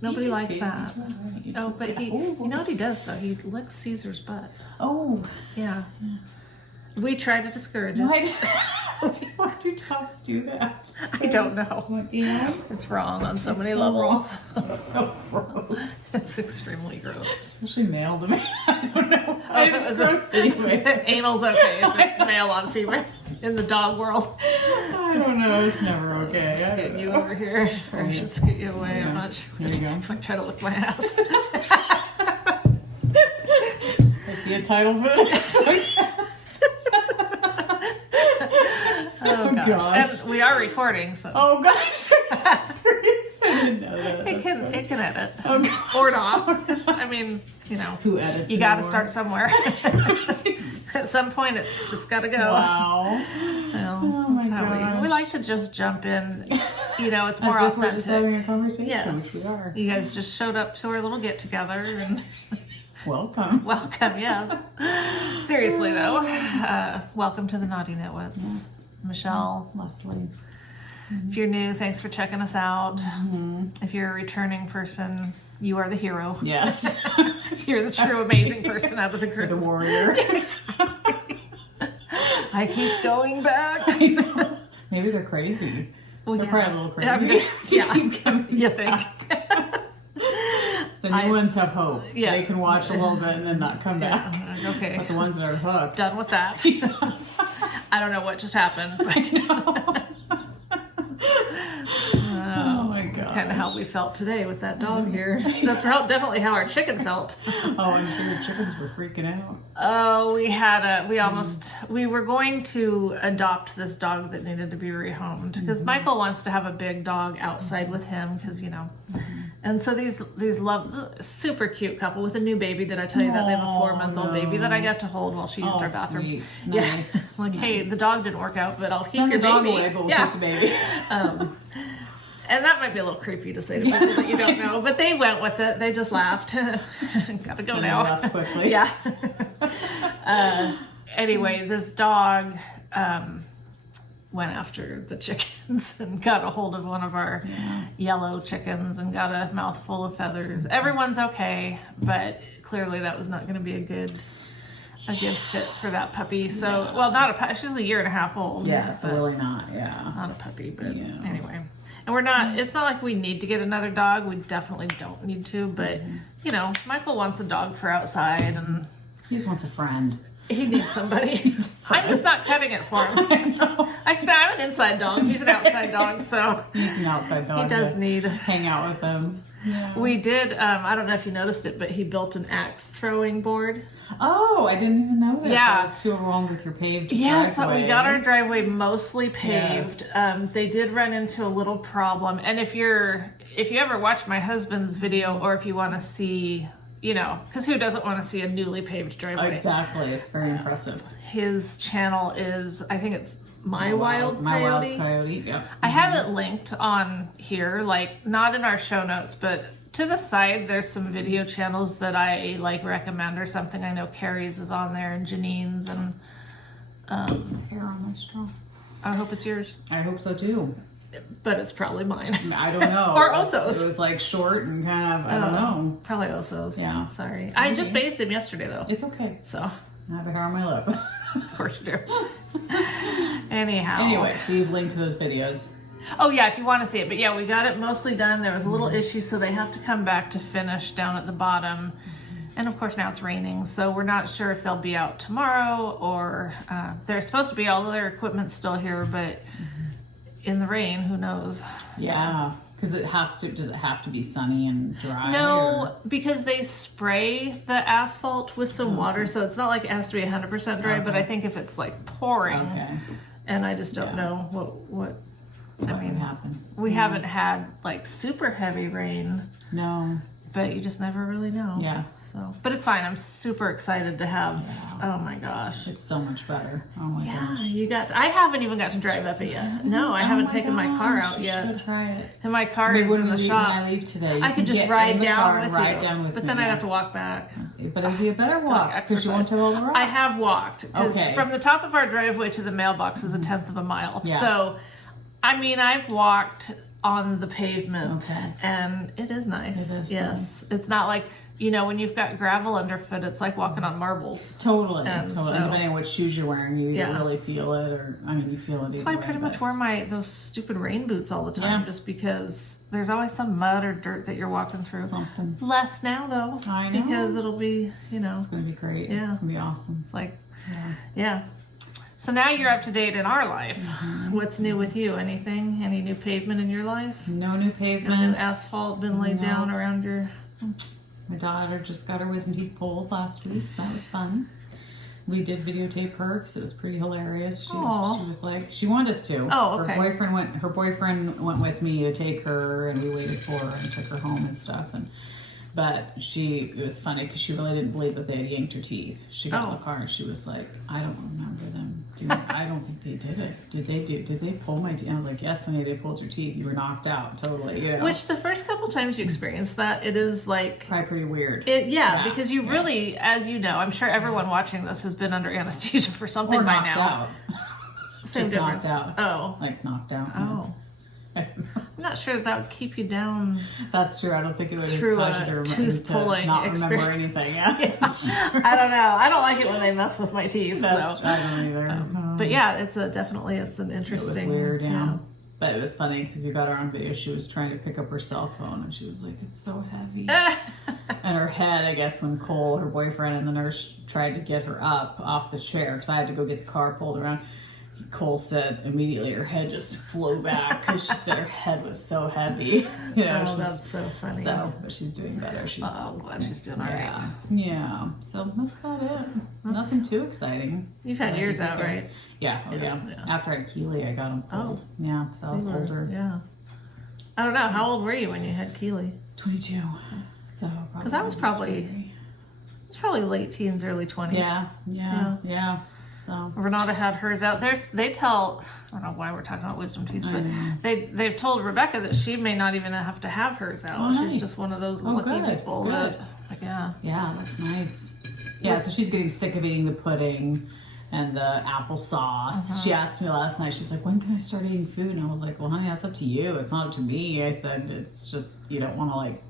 Nobody likes that. Oh, but he, you know what he does though? He licks Caesar's butt. Oh. Yeah. We try to discourage it. Why do dogs do that? I don't know. What do you know? It's wrong on so many levels. It's so gross. It's extremely gross. Especially male to male. I don't know. It's Is gross anyway. Anal's okay if it's male on female in the dog world. I don't know. It's never okay. Scoot you over here, or I should scoot you away. I'm not sure. There you go. If I try to lick my ass. I see a title for this podcast. Oh gosh. And we are recording, so. Oh gosh. I didn't know that. It can edit. Oh gosh. Or not. I mean, you know. Who edits? You gotta start somewhere. At some point, it's just gotta go. Wow. Well, Oh my that's how gosh. we like to just jump in. You know, it's more As if authentic. we're just having a conversation, Yes. which we are. You guys just showed up to our little get together and Welcome. welcome, yes. Seriously though, welcome to the Knotty Nitwits. Yes. Michelle, Leslie. if you're new, thanks for checking us out. If you're a returning person, you are the hero. Yes. You're the true amazing person out of the You're group. the warrior. Exactly. I keep going back. I know. Maybe they're crazy. Well, They're yeah. probably a little crazy. I mean, yeah. Keep coming You think? back. The new ones have hope. Yeah. They can watch a little bit and then not come back. Yeah, okay. But the ones that are hooked. Done with that. I don't know what just happened, but Oh my god. kind of how we felt today with that dog here. That's definitely how our chicken felt. Oh, I'm sure your chickens were freaking out. Oh, we were going to adopt this dog that needed to be rehomed because Michael wants to have a big dog outside with him because, you know. And so these super cute couple with a new baby. Did I tell you that they have a 4-month-old baby that I got to hold while she used our bathroom? Sweet. Yeah. Nice. Like, hey, the dog didn't work out, but I'll keep Send your the dog baby. away, but we'll Yeah. keep the baby. And that might be a little creepy to say to people that you don't know, but they went with it. They just laughed. Gotta go And now. they left quickly. Yeah. Anyway, this dog went after the chickens and got a hold of one of our yellow chickens and got a mouthful of feathers. Everyone's okay, but clearly that was not going to be a good fit for that puppy. So, well, not a puppy. She's a 1.5 years old. Yeah, so really not. Yeah. Not a puppy, but Yeah. anyway. And we're not, it's not like we need to get another dog. We definitely don't need to, but, you know, Michael wants a dog for outside and He just wants a friend. he needs somebody. I'm just not cutting it for him. I'm an inside dog. He's an outside dog, so He needs an outside dog. he does to need. hang out with them. Yeah. We did, I don't know if you noticed it, but he built an axe throwing board. Oh, I didn't even notice. Yeah. I was too overwhelmed with your paved Yeah, so driveway. we got our driveway mostly paved. Yes. They did run into a little problem. And if you ever watch my husband's video, or if you want to see, you know, because who doesn't want to see a newly paved driveway? Exactly. It's very impressive. His channel is, I think it's My Wild Coyote. Yep. I have it linked on here, like not in our show notes, but to the side there's some video channels that I like recommend or something. I know Carrie's is on there and Janine's and Hair on my straw. I hope it's yours, I hope so too. but it's probably mine. I don't know. Or Oso's. It was like short and kind of, I don't know. Probably Oso's. Yeah. Sorry. I just bathed him yesterday though. It's okay. So I have a hair on my lip. of course you do. Anyhow. Anyway, so you've linked to those videos. Oh yeah, if you want to see it. But yeah, we got it mostly done. There was a little issue, so they have to come back to finish down at the bottom. And of course now it's raining, so we're not sure if they'll be out tomorrow or they're supposed to be, all of their equipment's still here, but in the rain, who knows? Yeah, because does it have to be sunny and dry? No, because they spray the asphalt with some water, so it's not like it has to be 100% dry, but I think if it's like pouring, and I just don't know what I mean, would happen. We haven't had like super heavy rain. No. But you just never really know. Yeah. So, but it's fine. I'm super excited to have. Yeah. Oh my gosh. It's so much better. Oh my gosh. I haven't even got to drive up it yet. No, I haven't taken my car out yet. You should try it. And my car is in the shop. When I leave today, I could just ride down with you. But then I'd have to walk back. But it'd be a better walk because you won't have all the rocks. I have walked. Because Okay. from the top of our driveway to the mailbox is 1/10 of a mile. Yeah. So, I mean, I've walked on the pavement, Okay. and it is nice. It is yes, it's not like, you know, when you've got gravel underfoot, it's like walking on marbles. Totally. And Totally. so- Depending on what shoes you're wearing, you either Yeah. really feel it or, I mean, you feel it either That's why I way, pretty much but wear those stupid rain boots all the time, Yeah. just because there's always some mud or dirt that you're walking through. something. Less now though, I know. because it'll be, you know, It's going to be great. Yeah. It's going to be awesome. it's like, Yeah. yeah. So now you're up to date in our life. Mm-hmm. What's new with you? Anything? Any new pavement in your life? No new pavement. Any new asphalt been laid No. down around your? My daughter just got her wisdom teeth pulled last week, so that was fun. We did videotape her because it was pretty hilarious. She Aw. was like, she wanted us to. Oh, okay. Her boyfriend went with me to take her, and we waited for her and took her home and stuff. But it was funny because she really didn't believe that they had yanked her teeth. She got in the car and she was like, I don't remember them doing it. I don't think they did it. Did they pull my teeth? I was like, yes, honey, they pulled your teeth. You were knocked out, totally. You know? Which the first couple times you experience that, it is like, probably pretty weird. because you really, as you know, I'm sure everyone watching this has been under anesthesia for something or by knocked now. out. Same Just difference. knocked out. Oh, Like knocked out. oh. I'm not sure that would keep you down That's true. I don't think it would through cause you a to tooth-pulling not remember experience. anything. Yeah. I don't know. I don't like it when they mess with my teeth. That's, So. I don't either. But yeah, it's definitely an It was interesting. weird, yeah. But it was funny because we got her on video. She was trying to pick up her cell phone and she was like, it's so heavy. And her head, I guess, when Cole, her boyfriend, and the nurse tried to get her up off the chair because I had to go get the car pulled around. Cole said immediately her head just flew back because she said her head was so heavy. You know, Oh, that's so funny. So, but she's doing better. She's Oh, I'm glad she's doing all right. yeah, yeah. So that's about it. Nothing too exciting. You've had But I yours think out, they're- right? Yeah, oh, yeah. Yeah. After I had Keely, I got them pulled. Oh. Yeah, so I was You were- older. Yeah. I don't know. How old were you when you had Keely? 22. So Because I was probably- It was probably late teens, early 20s. Yeah. So Renata had hers out. They tell, I don't know why we're talking about wisdom teeth, but know. they've told Rebecca that she may not even have to have hers out. Oh, She's nice. just one of those Oh, lucky good, people good. that, yeah. yeah, that's nice. Yeah, so she's getting sick of eating the pudding and the applesauce. She asked me last night, she's like, when can I start eating food? And I was like, well, honey, that's up to you. It's not up to me. I said, it's just, you don't want to like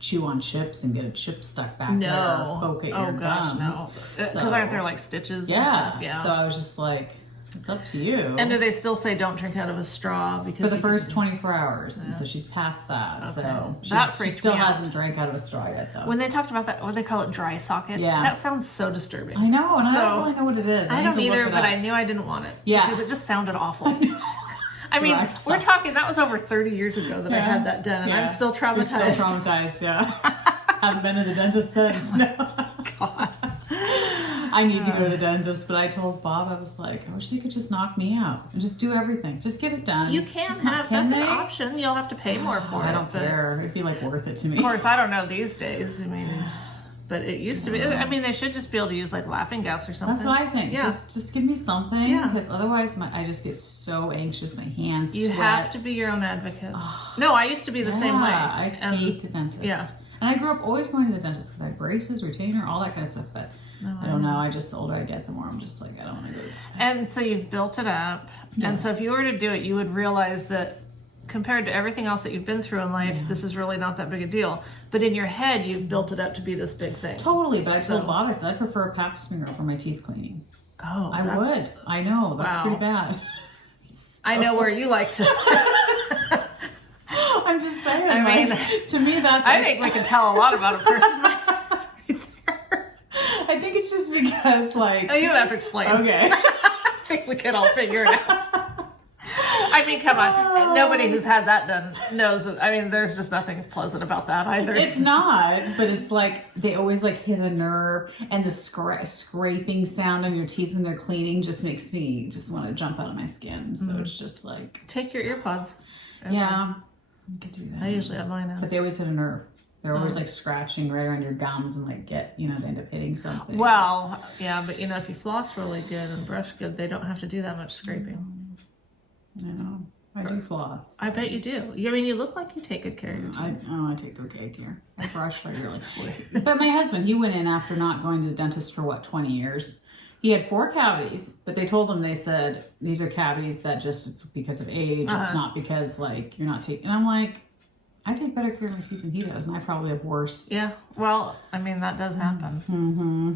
chew on chips and get a chip stuck back there or poke at your gosh, gums. no. Because So- aren't there like stitches Yeah. and stuff? Yeah. So I was just like, it's up to you. And do they still say don't drink out of a straw? Because for the you first 24 hours. And so she's past that. So That she freaked still me out. hasn't drank out of a straw yet though. when they talked about that, what they call it, dry socket. Yeah. That sounds so disturbing. I know, and I So- don't really know what it is. I need don't to look either, it but up. I knew I didn't want it. Yeah. Because it just sounded awful. I mean, Dry we're socket. talking, that was over 30 years ago that I had that done, and Yeah. I'm still traumatized. You're still traumatized, yeah. Haven't been to the dentist since. No. God. I need to go to the dentist, but I told Bob, I was like, I wish they could just knock me out and just do everything. Just get it done. You can Just have, can that's an they? option. You'll have to pay more for it. I don't but care. It'd be like worth it to me. Of course, I don't know these days. I mean, but it used to be. I mean, they should just be able to use like laughing gas or something. That's what I think. Yeah. Just give me something. Yeah. Because otherwise I just get so anxious. My hands You sweat. have to be your own advocate. No, I used to be the same way. I hate the dentist. Yeah. And I grew up always going to the dentist because I had braces, retainer, all that kind of stuff. But I don't know. The older I get, the more I'm just like, I don't want to go. And so you've built it up. And so if you were to do it, you would realize that compared to everything else that you've been through in life, this is really not that big a deal. But in your head, you've built it up to be this big thing. Totally. But I told Bob, I said, I prefer a pap smear over my teeth cleaning. Oh, I would. I know. That's Wow. pretty bad. I know where you like to. I'm just saying. I mean, like, to me, that's. I think we can tell a lot about a person. I think it's just because, like. Oh, you don't have to explain. Okay. I think we can all figure it out. I mean, come on. Nobody who's had that done knows that. I mean, there's just nothing pleasant about that either. It's not, but it's like they always like hit a nerve, and the scraping sound on your teeth when they're cleaning just makes me just want to jump out of my skin. So it's just like, Take your earpods. yeah, you could do that. I usually have mine out. But they always hit a nerve. They're always like scratching right around your gums and like they end up hitting something. Well, yeah, but if you floss really good and brush good, they don't have to do that much scraping. I know. I do floss. I bet you do. I mean, you look like you take good care of your teeth. I take okay care. I brush regularly. But my husband, he went in after not going to the dentist for 20 years. He had 4 cavities, but they told him, they said, these are cavities that just, it's because of age. It's not because, like, you're not taking, and I'm like, I take better care of my teeth than he does, and I probably have worse. Yeah, well, I mean, that does happen. Mm-hmm.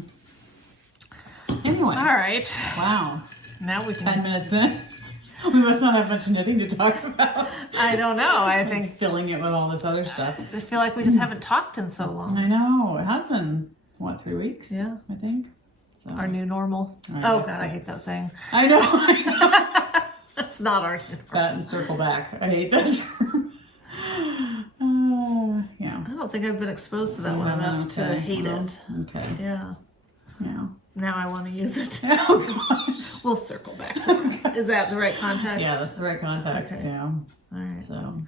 Anyway. All right. Wow. Now we 10 minutes in. We must not have much knitting to talk about. I don't know. I think filling it with all this other stuff. I feel like we just haven't talked in so long. I know. It has been, what, 3 weeks? Yeah. I think. So. Our new normal. Oh, God, I hate that saying. I know. That's not our new normal. That and circle back. I hate that term. Yeah. I don't think I've been exposed to that one enough to hate it. Okay. Yeah. Yeah. Now I want to use it. Oh, gosh. We'll circle back to it. Is that the right context? Yeah, that's the right context. Okay. Yeah. All right. So.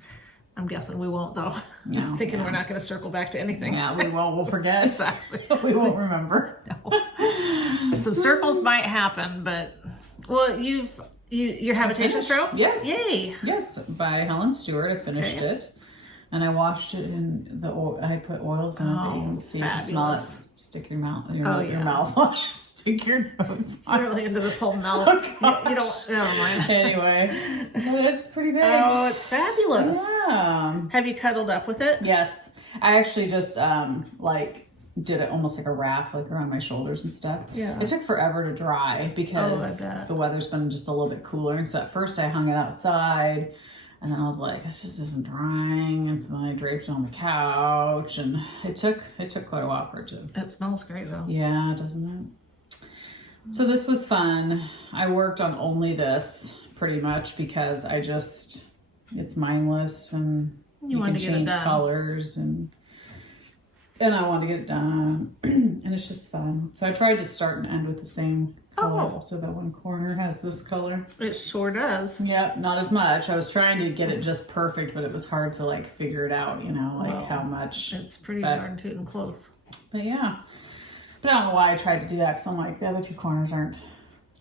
I'm guessing we won't, though. No, I'm thinking we're not going to circle back to anything. Yeah, we won't. We'll forget. Exactly. We won't remember. No. Some circles might happen, but well, your habitation stroke? Yes. Yay. Yes, by Helen Stewart. I finished it, and I washed it in the oil. I put oils in it that you can see. You can smell it. Stick your mouth. Your mouth on. Stick your nose. I'm really into this whole mouth. Oh, you don't. Never mind. Anyway, but it's pretty big. Oh, it's fabulous. Yeah. Have you cuddled up with it? Yes, I actually just like did it almost like a wrap, like around my shoulders and stuff. Yeah. It took forever to dry because the weather's been just a little bit cooler. And so at first I hung it outside, and then I was like, this just isn't drying. And so then I draped it on the couch, and it took quite a while for it to. It smells great though. Yeah, doesn't it? So this was fun. I worked on only this pretty much because it's mindless, and you can change colors, and I want to get it done, and it's just fun. So I tried to start and end with the same color, so that one corner has this color. It sure does. Yep, not as much. I was trying to get it just perfect, but it was hard to like figure it out, how much. It's pretty darn tootin' close. But yeah. But I don't know why I tried to do that, because I'm like, the other 2 corners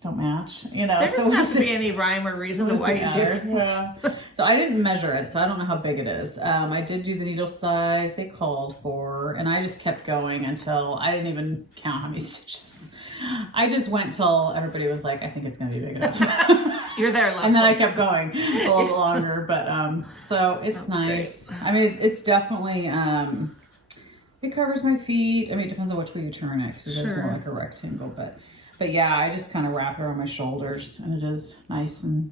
don't match, There doesn't have to be any rhyme or reason to why you do things. Yeah. So I didn't measure it, so I don't know how big it is. I did do the needle size they called for, and I just kept going until I didn't even count how many stitches. I just went till everybody was like, I think it's going to be big enough. You're there, Leslie. And then I kept going a little bit longer, but so it's nice. Great. I mean, it's definitely, it covers my feet. I mean, it depends on which way you turn it, because it is more like a rectangle, but yeah, I just kind of wrap it around my shoulders, and it is nice and,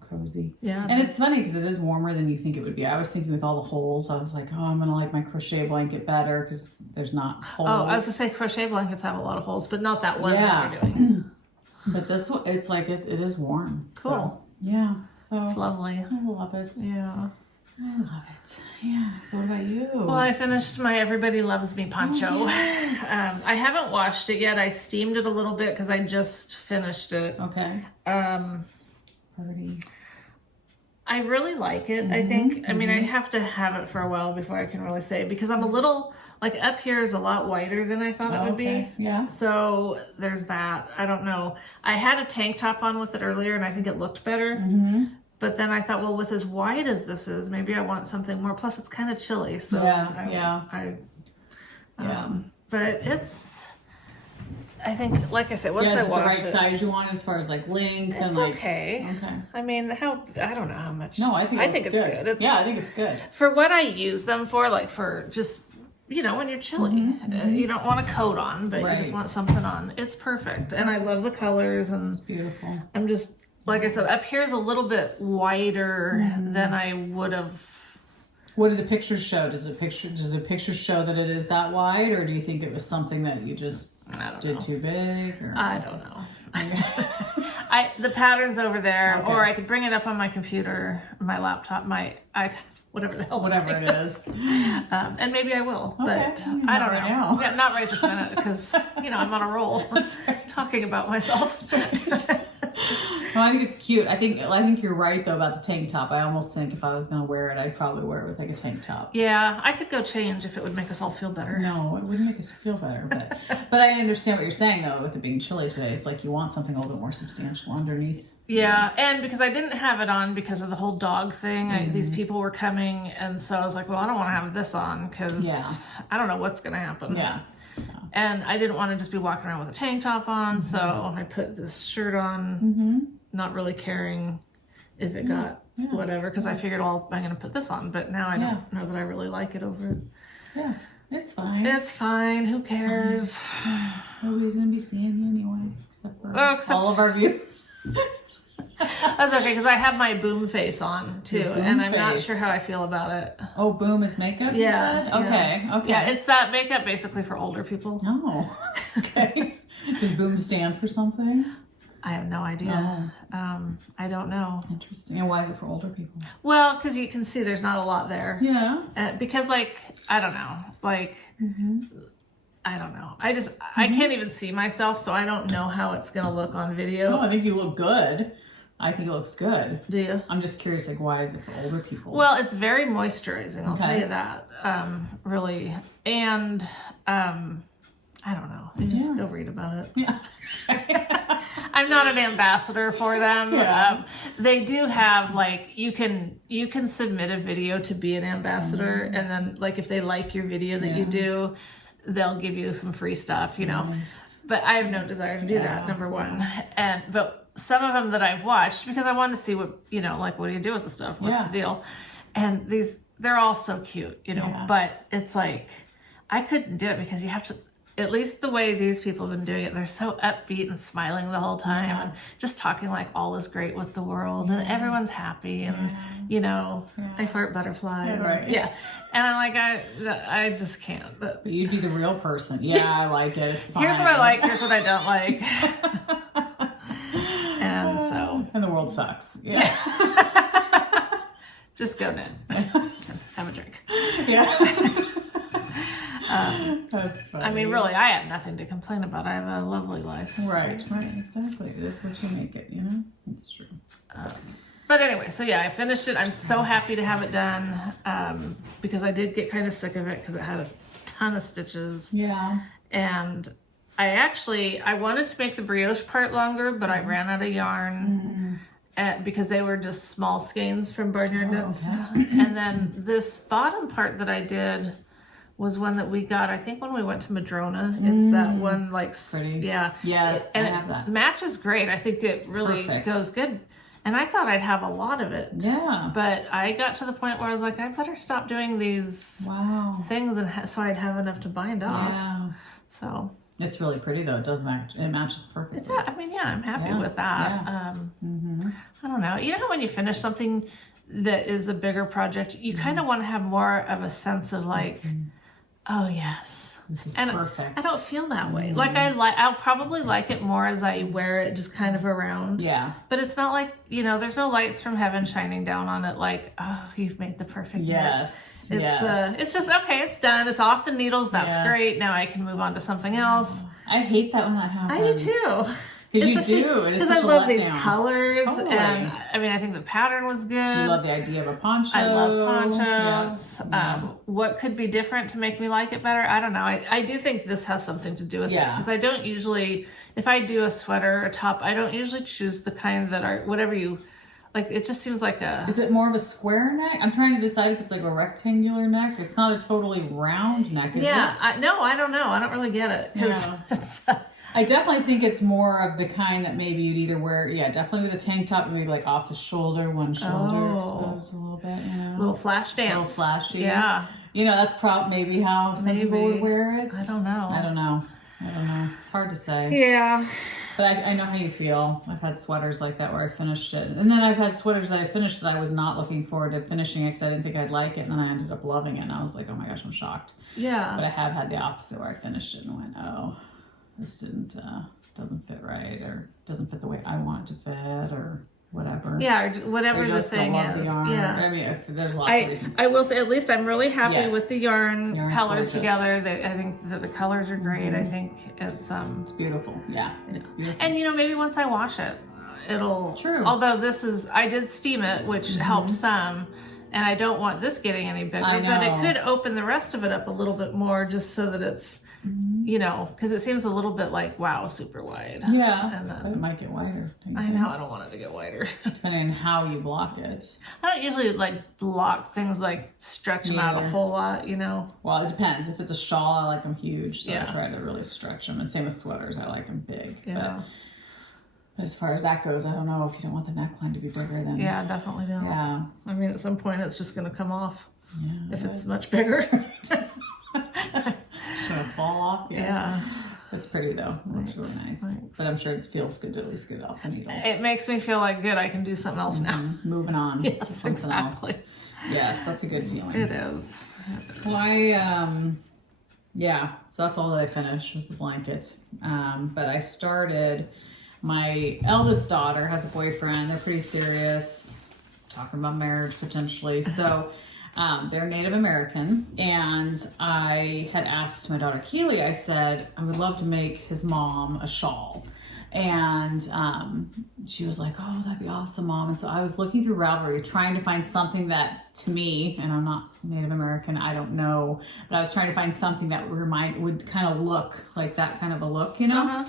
cozy. Yeah. And it's funny because it is warmer than you think it would be. I was thinking with all the holes, I was like, oh, I'm going to like my crochet blanket better because there's not holes. Oh, I was going to say crochet blankets have a lot of holes, but not that one that you're doing. But this one, it's like, it is warm. Cool. So, yeah. So it's lovely. I love it. Yeah. I love it. Yeah. So what about you? Well, I finished my Everybody Loves Me poncho. Oh, yes. I haven't washed it yet. I steamed it a little bit because I just finished it. Okay. Party. I really like it. I think, I mean, I have to have it for a while before I can really say, because I'm a little, like up here is a lot whiter than I thought it would be. Yeah. So there's that. I don't know. I had a tank top on with it earlier and I think it looked better. But then I thought, well, with as wide as this is, maybe I want something more. Plus, it's kind of chilly. So but it's, I think, like I said, once I wash it, the right size you want as far as like length it's and like. Okay. I mean, I don't know how much. No, I think it's good. I think it's good. For what I use them for, like for just, when you're chilly, you don't want a coat on, but you just want something on. It's perfect. And I love the colors, and it's beautiful. I'm just, like I said, up here is a little bit wider than I would have. What do the pictures show? Does the picture show that it is that wide, or do you think it was something that you just did too big? Or? I don't know. The pattern's over there, or I could bring it up on my computer, my laptop, my iPad, whatever the hell, whatever it is. And maybe I will, but I don't know. Now. Yeah, not right this minute, because I'm on a roll. Talking about myself. Well, I think it's cute. I think you're right though about the tank top. I almost think if I was going to wear it, I'd probably wear it with like a tank top. Yeah, I could go change if it would make us all feel better. No, it wouldn't make us feel better. But I understand what you're saying though. With it being chilly today, it's like you want something a little bit more substantial underneath. Yeah, and because I didn't have it on because of the whole dog thing, these people were coming, and so I was like, well, I don't want to have this on because I don't know what's going to happen. Yeah. And I didn't want to just be walking around with a tank top on, so I put this shirt on, not really caring if it got whatever, because I figured, well, I'm going to put this on, but now I don't know that I really like it over it. Yeah, it's fine. It's fine. Who cares? Nobody's going to be seeing you anyway, except for all of our viewers. That's okay, because I have my boom face on too, and I'm not sure how I feel about it. Oh, boom is makeup, you said? Okay. Yeah, it's that makeup basically for older people. Oh, okay. Does boom stand for something? I have no idea. I don't know. Interesting. And why is it for older people? Well, because you can see there's not a lot there. Yeah. Because, like, I don't know. Like, I don't know. I can't even see myself, so I don't know how it's going to look on video. No, I think you look good. I think it looks good. Do you? I'm just curious, like, why is it for older people? Well, it's very moisturizing, I'll tell you that. Really. And, I don't know. You just go read about it. Yeah. I'm not an ambassador for them. Yeah. They do have, like, you can submit a video to be an ambassador, and then, like, if they like your video that you do, they'll give you some free stuff, you know. Nice. But I have no desire to do that, number one. But some of them that I've watched, because I wanted to see what, you know, like, what do you do with the stuff? What's the deal? And they're all so cute, you know. But it's like, I couldn't do it because you have to, at least the way these people have been doing it, they're so upbeat and smiling the whole time and just talking like all is great with the world and everyone's happy and, you know, I fart butterflies. And I'm like, I just can't. But you'd be the real person. Yeah, I like it. It's fine. Here's what I like, here's what I don't like. And so. And the world sucks. Yeah. Just go in. Have a drink. Yeah. That's funny. I mean, really, I have nothing to complain about. I have a lovely life. So. Right, exactly. That's what you make it, you know? It's true. But anyway, so yeah, I finished it. I'm so happy to have it done because I did get kind of sick of it because it had a ton of stitches. Yeah. And I wanted to make the brioche part longer, but I ran out of yarn because they were just small skeins from Barnyard Knits. And then this bottom part that I did was one that we got, I think, when we went to Madrona. It's that one, like, pretty. Yeah. Yes, and I have that. Matches great. I think it really goes good. And I thought I'd have a lot of it. Yeah. But I got to the point where I was like, I better stop doing these things and so I'd have enough to bind off. Yeah. So. It's really pretty, though. It does match. It matches perfectly. It does. I mean, yeah, I'm happy with that. Yeah. I don't know. You know how when you finish something that is a bigger project, you kind of want to have more of a sense of like, oh yes, this is and perfect. I don't feel that way. Like I'll probably like it more as I wear it just kind of around. Yeah. But it's not like, you know, there's no lights from heaven shining down on it like, oh, you've made the perfect knit. It's just, okay, it's done. It's off the needles. That's great. Now I can move on to something else. I hate that when that happens. I do too. Because you do. It is because I love these colors, and I mean, I think the pattern was good. You love the idea of a poncho. I love ponchos. What could be different to make me like it better? I don't know. I do think this has something to do with it because I don't usually, if I do a sweater or a top, I don't usually choose the kind that are whatever you like. It just seems like a. Is it more of a square neck? I'm trying to decide if it's like a rectangular neck. It's not a totally round neck, is it? No, I don't know. I don't really get it because it's. I definitely think it's more of the kind that maybe you'd either wear, definitely with a tank top, maybe like off the shoulder, one shoulder exposed a little bit, you know. Little flash dance. A little flashy. Yeah. You know, that's maybe how some people would wear it. I don't know. It's hard to say. Yeah. But I know how you feel. I've had sweaters like that where I finished it. And then I've had sweaters that I finished that I was not looking forward to finishing it because I didn't think I'd like it. And then I ended up loving it. And I was like, oh my gosh, I'm shocked. Yeah. But I have had the opposite where I finished it and went, oh, this doesn't fit right, or doesn't fit the way I want it to fit, or whatever. Yeah, or whatever the thing is. The yarn. Yeah. I mean, there's lots of reasons. I will say, at least I'm really happy with the yarn colors together. I think that the colors are great. I think it's beautiful. Yeah, it's beautiful. And you know, maybe once I wash it, it'll. True. Although I did steam it, which helped some. And I don't want this getting any bigger, but it could open the rest of it up a little bit more just so that it's you know, because it seems a little bit like, wow, super wide. Yeah, And then, but it might get wider. I know, I don't want it to get wider. Depending on how you block it. I don't usually like block things, like stretch them out a whole lot, you know. Well, it depends. If it's a shawl, I like them huge, so Yeah. I try to really stretch them. And same with sweaters, I like them big. Yeah. But as far as that goes, I don't know if you don't want the neckline to be bigger than. Yeah, definitely don't. Yeah. I mean, at some point, it's just going to come off Yeah. if it's much bigger. It's gonna fall off. Yeah. It's pretty though. It looks really nice. Thanks. But I'm sure it feels good to at least get it off the needles. It makes me feel like, good, I can do something else now. Moving on. to Yes, something exactly. else. Yes, that's a good feeling. It is. Well, yeah, so that's all that I finished was the blanket. But I started, my eldest daughter has a boyfriend. They're pretty serious, talking about marriage potentially. So they're Native American, and I had asked my daughter Keely, I said, I would love to make his mom a shawl. And she was like, oh, that'd be awesome, Mom. And so I was looking through Ravelry, trying to find something that, to me, and I'm not Native American, I don't know, but I was trying to find something that would kind of look like that kind of a look, you know?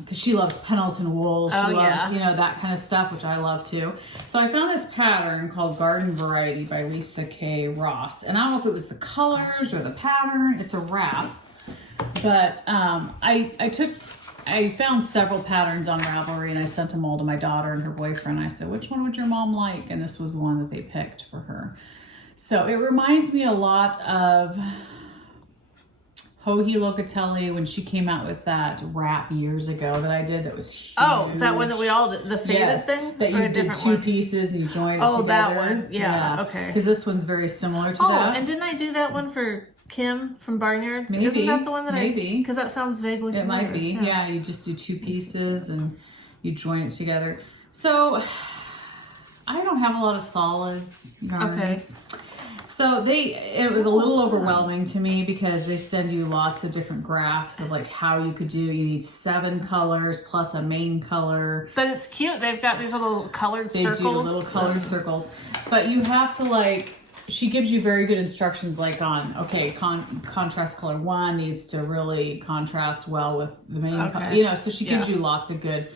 Because she loves Pendleton wool, she loves, you know, that kind of stuff, which I love too. So I found this pattern called Garden Variety by Lisa K. Ross. And I don't know if it was the colors or the pattern, it's a wrap. But I found several patterns on Ravelry and I sent them all to my daughter and her boyfriend. I said, which one would your mom like? And this was one that they picked for her. So it reminds me a lot of Joji Locatelli when she came out with that wrap years ago that I did that was huge. Oh, that one that we all did, the faded thing? That you did two pieces and you joined it together. Oh, that one. Yeah, okay. Because this one's very similar to that. Oh, and didn't I do that one for Kim from Barnyards? Maybe. Isn't that the one that Maybe. Because that sounds vaguely familiar. It might be. Yeah, you just do two pieces and you join it together. So I don't have a lot of solids garments. Okay. So it was a little overwhelming to me because they send you lots of different graphs of like how you could do. You need 7 colors plus a main color. But it's cute. They've got these little colored circles. They do little colored circles. But you have to like, she gives you very good instructions like on, okay, contrast color 1 needs to really contrast well with the main color. You know, so she gives you lots of good.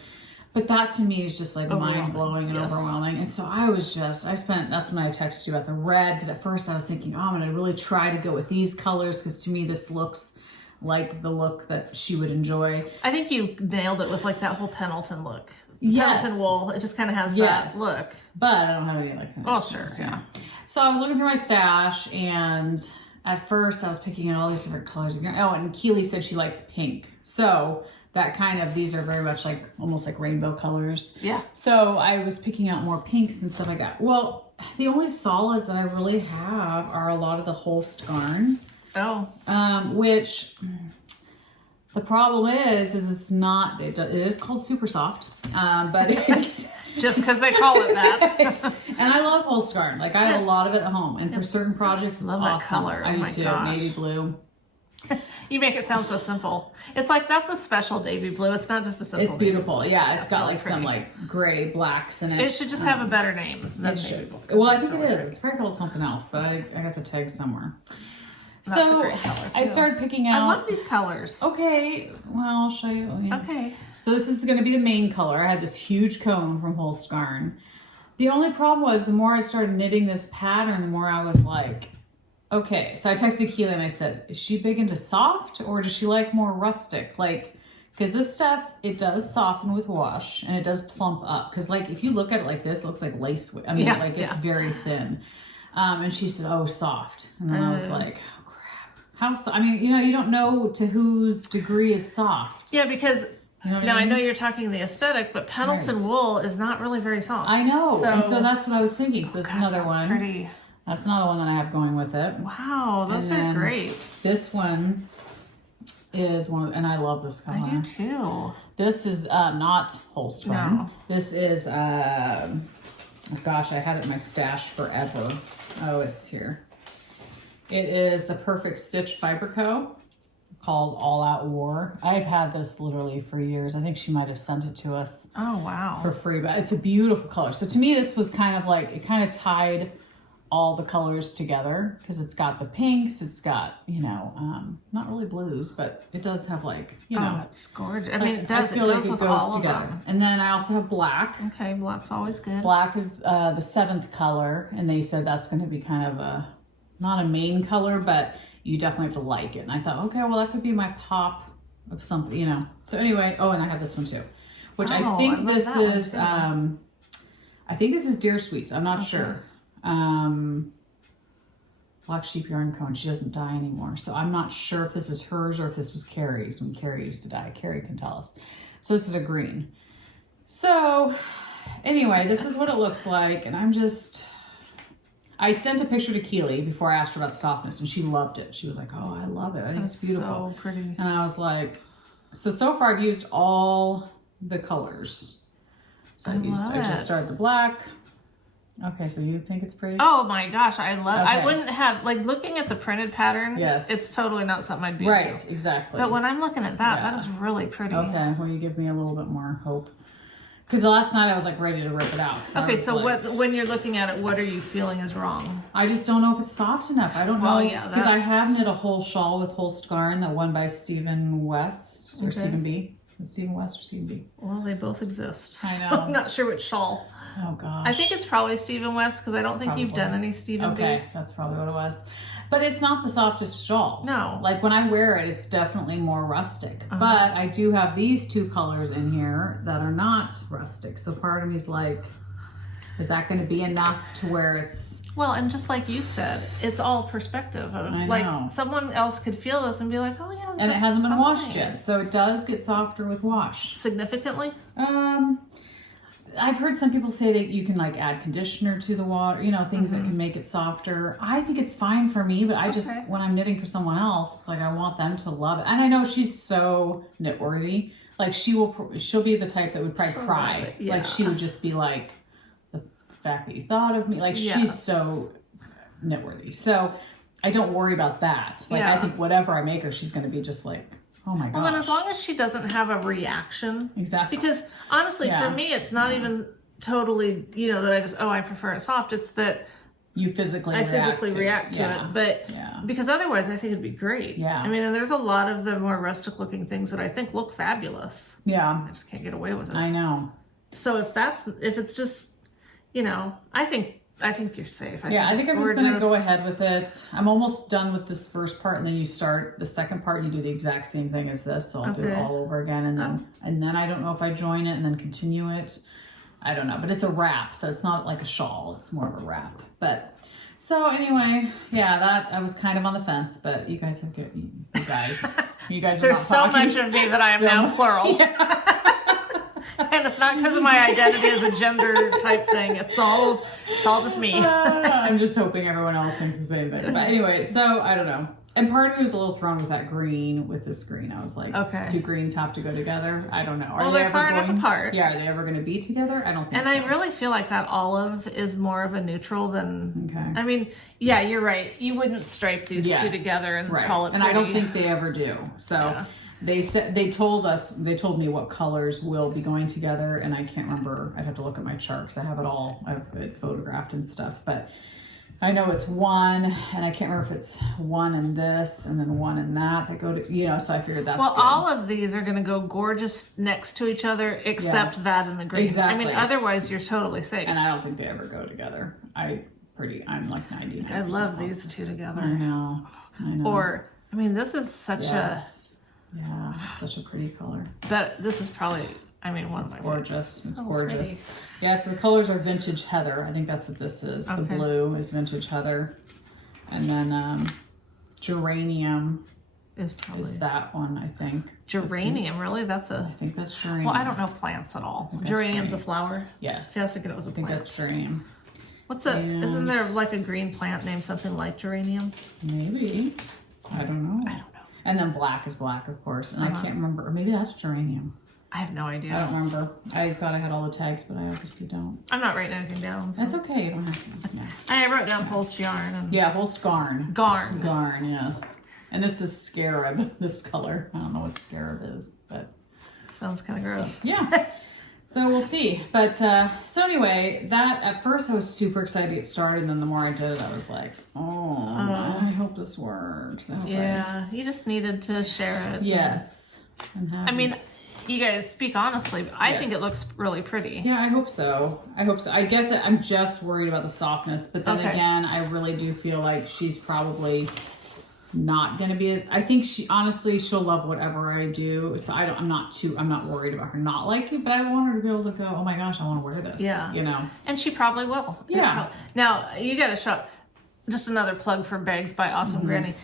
But that to me is just like mind-blowing and overwhelming. And so that's when I texted you about the red, because at first I was thinking, oh, I'm going to really try to go with these colors, because to me this looks like the look that she would enjoy. I think you nailed it with like that whole Pendleton look. Yes. Pendleton wool, it just kind of has that look. But I don't have any like that. Oh, sure, yeah. So I was looking through my stash, and at first I was picking out all these different colors. Oh, and Keely said she likes pink. So that kind of, these are very much like, almost like rainbow colors. Yeah. So I was picking out more pinks and stuff like that. Well, the only solids that I really have are a lot of the Holst garn. Oh. Which, the problem is it's not, it is called super soft, but it's... Just because they call it that. And I love Holst garn. Like I have a lot of it at home. And for certain projects, it's awesome. That color. I do too. Navy blue. You make it sound so simple. It's like, that's a special navy blue. It's not just a simple It's beautiful. Navy. Yeah, it's got really like pretty. Some like gray blacks in it. It should just have a better name than navy blue. Well, I think it is. It's probably called something else, but I got the tag somewhere. That's a great color too. I started picking out. I love these colors. Okay, well, I'll show you. Yeah. Okay. So this is going to be the main color. I had this huge cone from Holst garn. The only problem was the more I started knitting this pattern, the more I was like, okay. So I texted Keely and I said, is she big into soft or does she like more rustic? Like, because this stuff, it does soften with wash and it does plump up. Because like, if you look at it like this, it looks like lace. I mean, it's very thin. And she said, oh, soft. And then I was like, oh, crap. I mean, you don't know to whose degree is soft. Yeah, because... I know you're talking the aesthetic, but Pendleton wool is not really very soft. I know. So that's what I was thinking. So that's another one. Pretty. That's another one that I have going with it. Wow, those are great. This one is one, and I love this color. I do too. This is not Holst garn. No. This is, gosh, I had it in my stash forever. Oh, it's here. It is the Perfect Stitch Fiber Co. called All Out War. I've had this literally for years. I think she might have sent it to us. Oh, wow. For free, but it's a beautiful color. So to me, this was kind of like, it kind of tied all the colors together because it's got the pinks, it's got, you know, not really blues, but it does have like, you know. Oh, it's gorgeous. I like, mean, it does. I feel it goes like it with goes all together. of them. And then I also have black. Okay, black's always good. Black is the 7th color, and they said that's going to be kind of a, not a main color, but you definitely have to like it. And I thought, okay, well, that could be my pop of something, you know. So anyway, oh, and I have this one too, which I think this is, I think this is Deer Sweets. I'm not sure. Black Sheep Yarn Cone. She doesn't dye anymore. So I'm not sure if this is hers or if this was Carrie's when Carrie used to dye. Carrie can tell us. So this is a green. So anyway, this is what it looks like. And I sent a picture to Keely before I asked her about the softness, and she loved it. She was like, oh, I love it. I think it's beautiful. So pretty. And I was like, so far I've used all the colors. So I just started the black. Okay, so you think it's pretty? Oh my gosh, I love Okay. I wouldn't have, like, looking at the printed pattern, Yes. it's totally not something I'd be Right, into. exactly. But when I'm looking at that, that is really pretty. Okay, well, you give me a little bit more hope. Because last night I was like ready to rip it out. Okay, so when you're looking at it, what are you feeling is wrong? I just don't know if it's soft enough. I don't know. Well, yeah, because I have knit a whole shawl with Holst Garn, that one by Stephen West, or Stephen B. Is Stephen West or Stephen B? Well, they both exist. I So know. I'm not sure which shawl. Oh gosh. I think it's probably Stephen West because I don't think you've done any Stephen B. Okay, that's probably what it was. But it's not the softest shawl. No. Like when I wear it, it's definitely more rustic. But I do have these 2 colors in here that are not rustic. So part of me's like, is that going to be enough to where it's... Well, and just like you said, it's all perspective of, I know. like, someone else could feel this and be like, oh yeah, this And it is hasn't been fine. washed yet. So it does get softer with wash. Significantly? I've heard some people say that you can like add conditioner to the water, you know, things that can make it softer. I think it's fine for me, but I just, when I'm knitting for someone else, it's like I want them to love it. And I know she's so knit worthy. Like she'll be the type that would probably cry. Yeah. Like she would just be like, the fact that you thought of me. Like she's so knit worthy. So I don't worry about that. Like I think whatever I make her, she's going to be just like, oh my gosh. Well, and as long as she doesn't have a reaction. Exactly. Because honestly, for me, it's not even totally, you know, that I just, I prefer it soft. It's that you physically react to it. But because otherwise I think it'd be great. Yeah. I mean, and there's a lot of the more rustic looking things that I think look fabulous. Yeah. I just can't get away with it. I know. So if it's just, you know, I think you're safe. I think I'm just going to go ahead with it. I'm almost done with this first part, and then you start the second part and you do the exact same thing as this. So I'll do it all over again, and then I don't know if I join it and then continue it. I don't know, but it's a wrap, so it's not like a shawl. It's more of a wrap. But so anyway, that I was kind of on the fence, but you guys have good. You guys are There's not so talking. much of me that I am now plural. And it's not because of my identity as a gender type thing. It's all just me. I'm just hoping everyone else thinks the same thing. But anyway, so I don't know. And part of me was a little thrown with that green, with this green. I was like, do greens have to go together? I don't know. Are they they're far enough apart. Yeah, are they ever going to be together? I don't think so. And I really feel like that olive is more of a neutral than, I mean, yeah, you're right. You wouldn't stripe these two together and call it pretty. And I don't think they ever do. So they told me what colors will be going together, and I can't remember. I'd have to look at my chart because I have it all. I have it photographed and stuff, but I know it's one, and I can't remember if it's one and this, and then one and that go to, you know, so I figured that's good. All of these are going to go gorgeous next to each other, except that and the green. Exactly. I mean, otherwise you're totally safe. And I don't think they ever go together. I'm like 90%. I love these two together. I know. Or, I mean, this is such it's such a pretty color. But this is probably, I mean, one of my gorgeous. It's so gorgeous. Pretty. Yeah, so the colors are Vintage Heather. I think that's what this is. The blue is Vintage Heather. And then Geranium is that one, I think. Geranium, really? I think that's geranium. Well, I don't know plants at all. Geranium's a flower? Yes. See, I was thinking it was a plant. I think that's geranium. Isn't there like a green plant named something like geranium? Maybe. I don't know. And then black is black, of course. And I can't remember. Or maybe that's geranium. I have no idea. I don't remember. I thought I had all the tags, but I obviously don't. I'm not writing anything down. So. That's okay. You don't have to. Yeah. I wrote down Holst yarn. Holst Garn. Garn, yes. And this is Scarab, this color. I don't know what Scarab is, but... Sounds kind of gross. So, So we'll see. But so anyway, that at first I was super excited to get started, and then the more I did it, I was like, I hope this works. Yeah, you just needed to share it. Yes. I mean, you guys speak honestly, but I think it looks really pretty. Yeah, I hope so. I guess I'm just worried about the softness, but then again, I really do feel like she's probably not going to be as, I think she'll love whatever I do. So I'm not worried about her not liking it, but I want her to be able to go, oh my gosh, I want to wear this. Yeah. You know? And she probably will. Yeah. Now, you got to shop. Just another plug for Bags by Awesome Granny.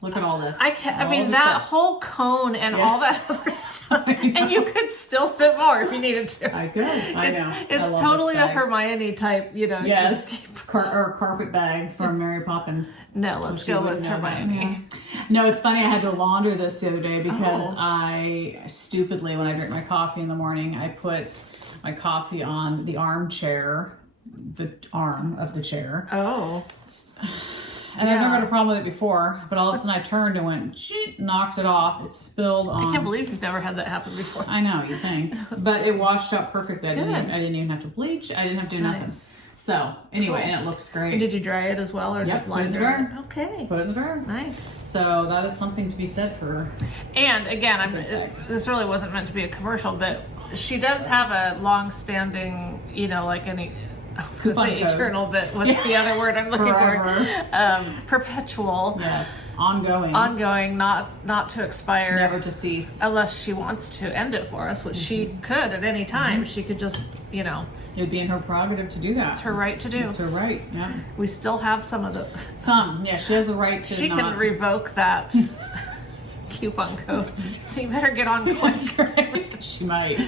Look at all this. I mean, that whole cone and all that other stuff. And you could still fit more if you needed to. I could. I know. It's totally a Hermione type, you know. Yes. Or carpet bag from Mary Poppins. No, let's go with Hermione. No, it's funny. I had to launder this the other day because I stupidly, when I drink my coffee in the morning, I put my coffee on the armchair, the arm of the chair. Oh. And I've never had a problem with it before, but all of a sudden I turned and went, shoot, knocked it off. It spilled on. I can't believe you've never had that happen before. I know, you think. But it washed out perfectly. I didn't even have to bleach. I didn't have to do nothing. So, anyway, and it looks great. And did you dry it as well, or just line it in the dryer? Okay. Put it in the dryer. Nice. So that is something to be said for. And again, this really wasn't meant to be a commercial, but she does have a long-standing, you know, like any... I was going to say eternal, but what's the other word I'm looking for? Perpetual. Yes. Ongoing. Ongoing, not to expire. Never to cease. Unless she wants to end it for us, which she could at any time. She could just, you know. It'd be in her prerogative to do that. It's her right to do. It's her right, yeah. We still have some of the... Some, yeah. She has the right to She can revoke that coupon code. So you better get on quick. That's right. She might.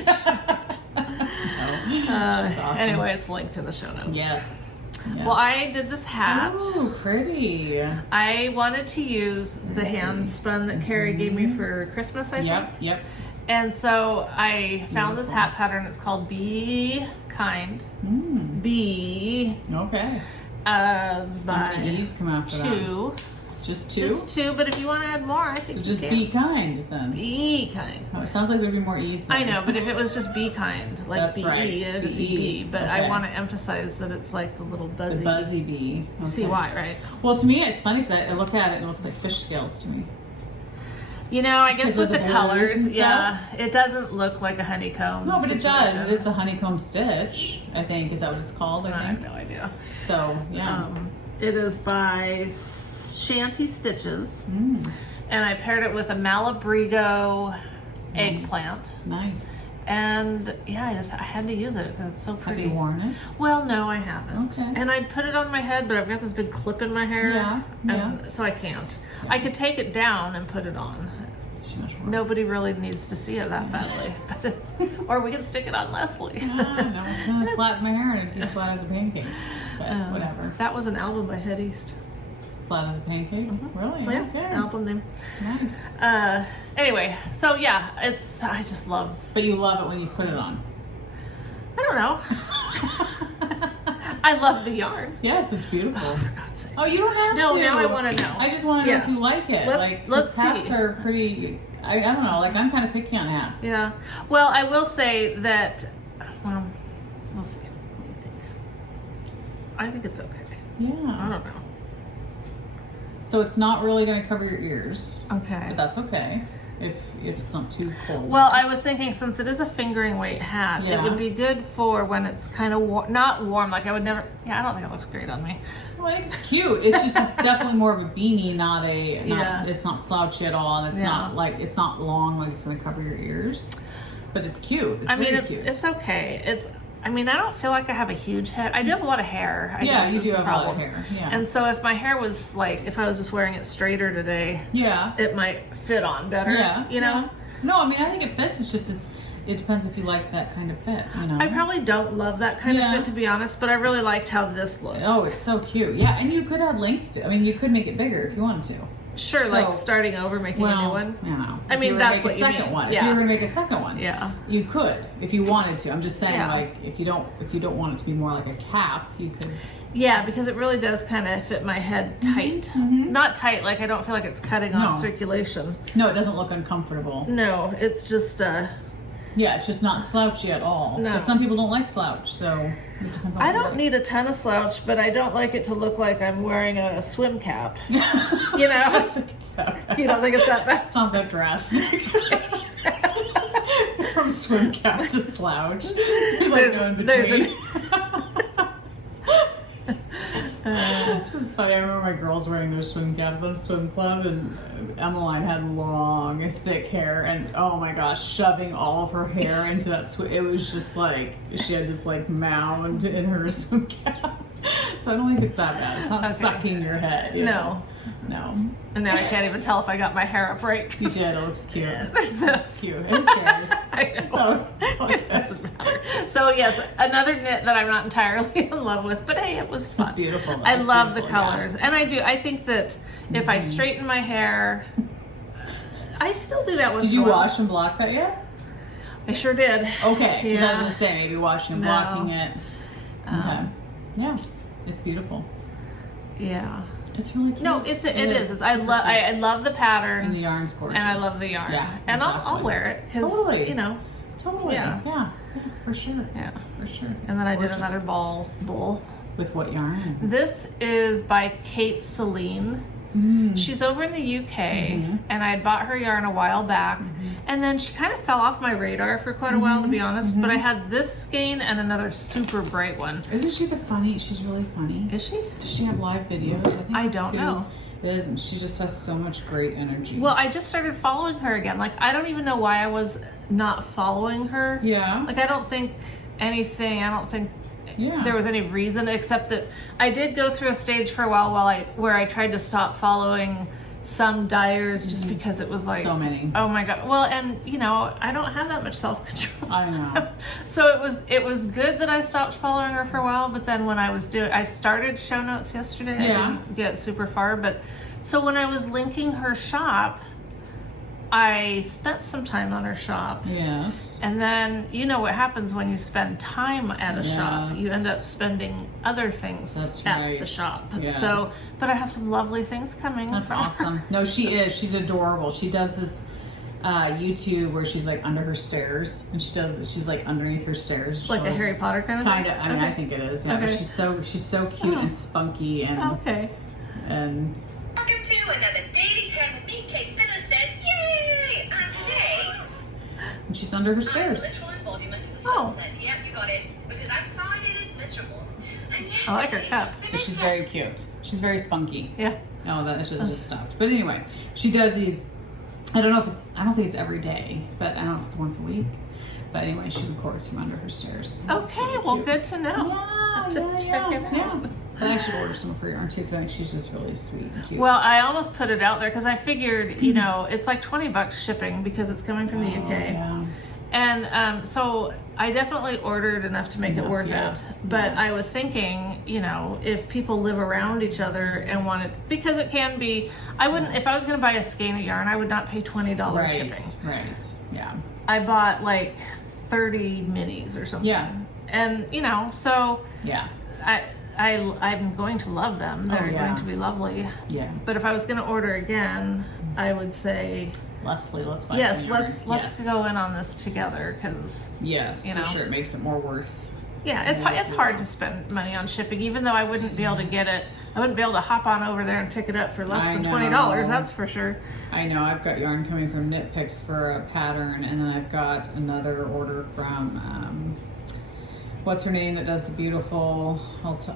She's awesome. Anyway, it's linked to the show notes. Yes. Well, I did this hat. Ooh, pretty. I wanted to use the hand spun that Carrie gave me for Christmas, I think. Yep. And so I found this hat pattern. It's called Be Kind. Be. Okay. It's by E's come after two. That. Just two? Just two, but if you want to add more, I think so just be kind, then. Be kind. Oh, it sounds like there'd be more E's then. I know, but if it was just be kind, like that's B-E, right. it'd just be B. But I want to emphasize that it's like the little buzzy. The buzzy bee. Okay. See why, right? Well, to me, it's funny because I look at it and it looks like fish scales to me. You know, I guess with the colors, it doesn't look like a honeycomb. No, but it does. It is the honeycomb stitch, I think. Is that what it's called? I have no idea. So, yeah. It is by Shanty Stitches. And I paired it with a Malabrigo eggplant. Nice. And yeah, I had to use it because it's so pretty. Have you worn it? Well, no, I haven't. Okay. And I'd put it on my head, but I've got this big clip in my hair. And so I can't. Yeah. I could take it down and put it on. It's too much work. Nobody really needs to see it that badly. But or we can stick it on Leslie. No, it's going to flatten my hair and it'd be flat as a pancake. But whatever. That was an album by Head East. Flat as a pancake? Really? Yeah, okay. album name. Nice. Anyway, so yeah, I just love. But you love it when you put it on. I don't know. I love the yarn. Yes, it's beautiful. Oh, for God's sake. Oh, you don't have to. No, now I want to know. I just want to know if you like it. Let's see. Hats are pretty. I don't know. Like I'm kind of picky on hats. Yeah. Well, I will say that. Well, we'll see. What do you think? I think it's okay. Yeah. I don't know. So it's not really going to cover your ears. Okay. But that's okay if it's not too cold. Well, I was thinking since it is a fingering weight hat, it would be good for when it's kind of not warm. Like I would never. Yeah, I don't think it looks great on me. Well, I think it's cute. It's just it's definitely more of a beanie, not it's not slouchy at all, and it's not like it's not long like it's going to cover your ears. But it's cute. It's okay. I don't feel like I have a huge head. I do have a lot of hair. You do have a lot of hair. Yeah. And so if my hair was like, if I was just wearing it straighter today, it might fit on better. Yeah. You know? Yeah. No, I think it fits. It's just it depends if you like that kind of fit. You know. I probably don't love that kind of fit to be honest, but I really liked how this looked. Oh, it's so cute. Yeah, and you could add length to. You could make it bigger if you wanted to. Sure, like starting over, making a new one. Yeah. That's what you mean. One. If you were going to make a second one, you could if you wanted to. I'm just saying, like if you don't want it to be more like a cap, you could. Yeah, because it really does kind of fit my head tight. Not tight, like I don't feel like it's cutting off circulation. No, it doesn't look uncomfortable. No, it's just Yeah, it's just not slouchy at all. No. But some people don't like slouch, so it depends on I what you don't like. need a ton of slouch, but I don't like it to look like I'm wearing a swim cap. You I know? don't think it's that bad. You don't think it's that bad? It's not that drastic. From swim cap to slouch. There's like no in between. It's just funny. I remember my girls wearing their swim caps on swim club, and Emmeline had long, thick hair, and oh my gosh, shoving all of her hair into that swim. It was just like she had this like mound in her swim cap. So I don't think it's that bad. It's not sucking your head. You know? No. And now I can't even tell if I got my hair up right. You did. It looks cute. There's this. It's cute. Who cares? I know. It doesn't matter. So yes, another knit that I'm not entirely in love with, but hey, it was fun. It's beautiful. Though. I It's love beautiful, the colors, and I think that if I straighten my hair, I still do that once Did in a you while. wash and block that yet? I sure did. Okay. Because I was Yeah. gonna say maybe washing and blocking it. Okay. Yeah. It's beautiful. Yeah. It's really cute. No, it is. It's I super love. I cute. love the pattern. And the yarn's gorgeous. And I love the yarn. Yeah, And I'll exactly. wear it because, Totally. you know. Totally. Yeah. Yeah. For sure. Yeah. For sure. And It's then I did gorgeous. another bull. With what yarn? This is by Kate Celine. She's over in the UK, and I had bought her yarn a while back, and then she kind of fell off my radar for quite a while, to be honest. But I had this skein and another super bright one. Isn't she the funny? She's really funny. Is she? Does she have live videos? think I that's don't who know. It is, and she just has so much great energy. Well, I just started following her again. Like, I don't even know why I was not following her. yeah. Like, I don't think Yeah. there was any reason except that I did go through a stage for a while where I tried to stop following some dyers just because it was like so many. oh my god. Well, and you know, I don't have that much self-control. I know. So it was good that I stopped following her for a while, but then when I started show notes yesterday. I Yeah. didn't get super far, but so when I was linking her shop, I spent some time on her shop. Yes. And then you know what happens when you spend time at a shop. You end up spending other things That's at right. the shop. Yes. So, but I have some lovely things coming. That's awesome. No, she is. She's adorable. She does this YouTube where she's like under her stairs, and she's like underneath her stairs. Like a Harry Potter kind of thing? Kind of. I mean, I think it is. Yeah. Okay. She's so cute and spunky and Okay. and Welcome to another Daily 10 with me, Kate Miller says, yay! And today, she's under her I'm a stairs. literal embodiment of the Oh. sunset. Yep, you got it. Because outside it is miserable. And I like her yesterday, cup. So she's very cute. She's very spunky. Yeah. Oh, that I should have just stopped. But anyway, she does these. I don't think it's every day, but I don't know if it's once a week. But anyway, she records from under her stairs. It's Okay. really Well, cute. good to know. Yeah, To yeah, check yeah, it yeah. out. And I should order some of her yarn too, because I think she's just really sweet and cute. Well, I almost put it out there because I figured, you know, it's like $20 shipping because it's coming from the UK. Yeah. And so I definitely ordered enough to make it Enough, worth yeah. it. But I was thinking, you know, if people live around each other and wanted, because it can be, I wouldn't, if I was going to buy a skein of yarn, I would not pay $20 shipping. Right. Yeah. I bought like 30 minis or something. Yeah. And, you know, so Yeah. I'm going to love them. They're yeah. going to be lovely. Yeah. But if I was going to order again, I would say, Leslie, let's buy yes, some yarn. let's Yes. go in on this together because Yes, you for know. sure. It makes it more worth. yeah, it's hard to spend money on shipping. Even though I wouldn't be able to get it, I wouldn't be able to hop on over there and pick it up for less I than know. $20. That's for sure. I know. I've got yarn coming from Knit Picks for a pattern, and then I've got another order from what's her name that does the beautiful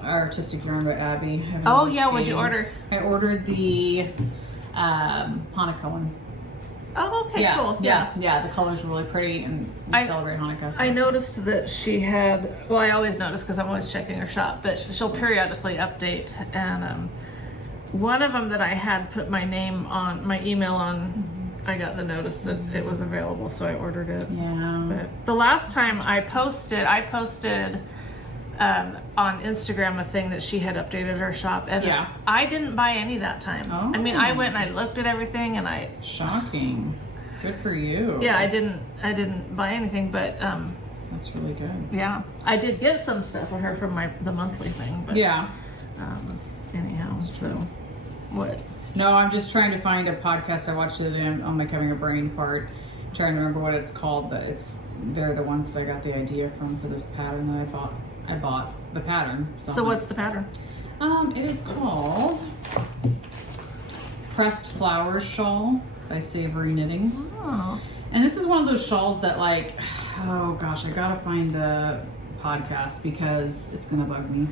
artistic yarn by Abby. I have Oh another yeah, what'd you skein. order? I ordered the Hanukkah one. Oh, okay, Yeah, cool. yeah. The colors were really pretty, and we I- celebrate Hanukkah. So I noticed that she had, well, I always notice because I'm always checking her shop, but she'll periodically update. And one of them that I had put my name on, my email on, I got the notice that it was available, so I ordered it. Yeah. But the last time I posted on Instagram a thing that she had updated her shop, and Yeah. I didn't buy any that time. Oh. I mean, I went and I looked at everything, and Shocking. Good for you. yeah, I didn't buy anything, but That's really good. yeah, I did get some stuff from her from the monthly thing. But Yeah. anyhow, so what? No, I'm just trying to find a podcast. I watched it and I'm like having a brain fart. trying to remember what it's called, but they're the ones that I got the idea from for this pattern that I bought the pattern. So what's the pattern? It is called Pressed Flowers Shawl by Savory Knitting. Oh. And this is one of those shawls that like, oh gosh, I gotta find the podcast because it's gonna bug me.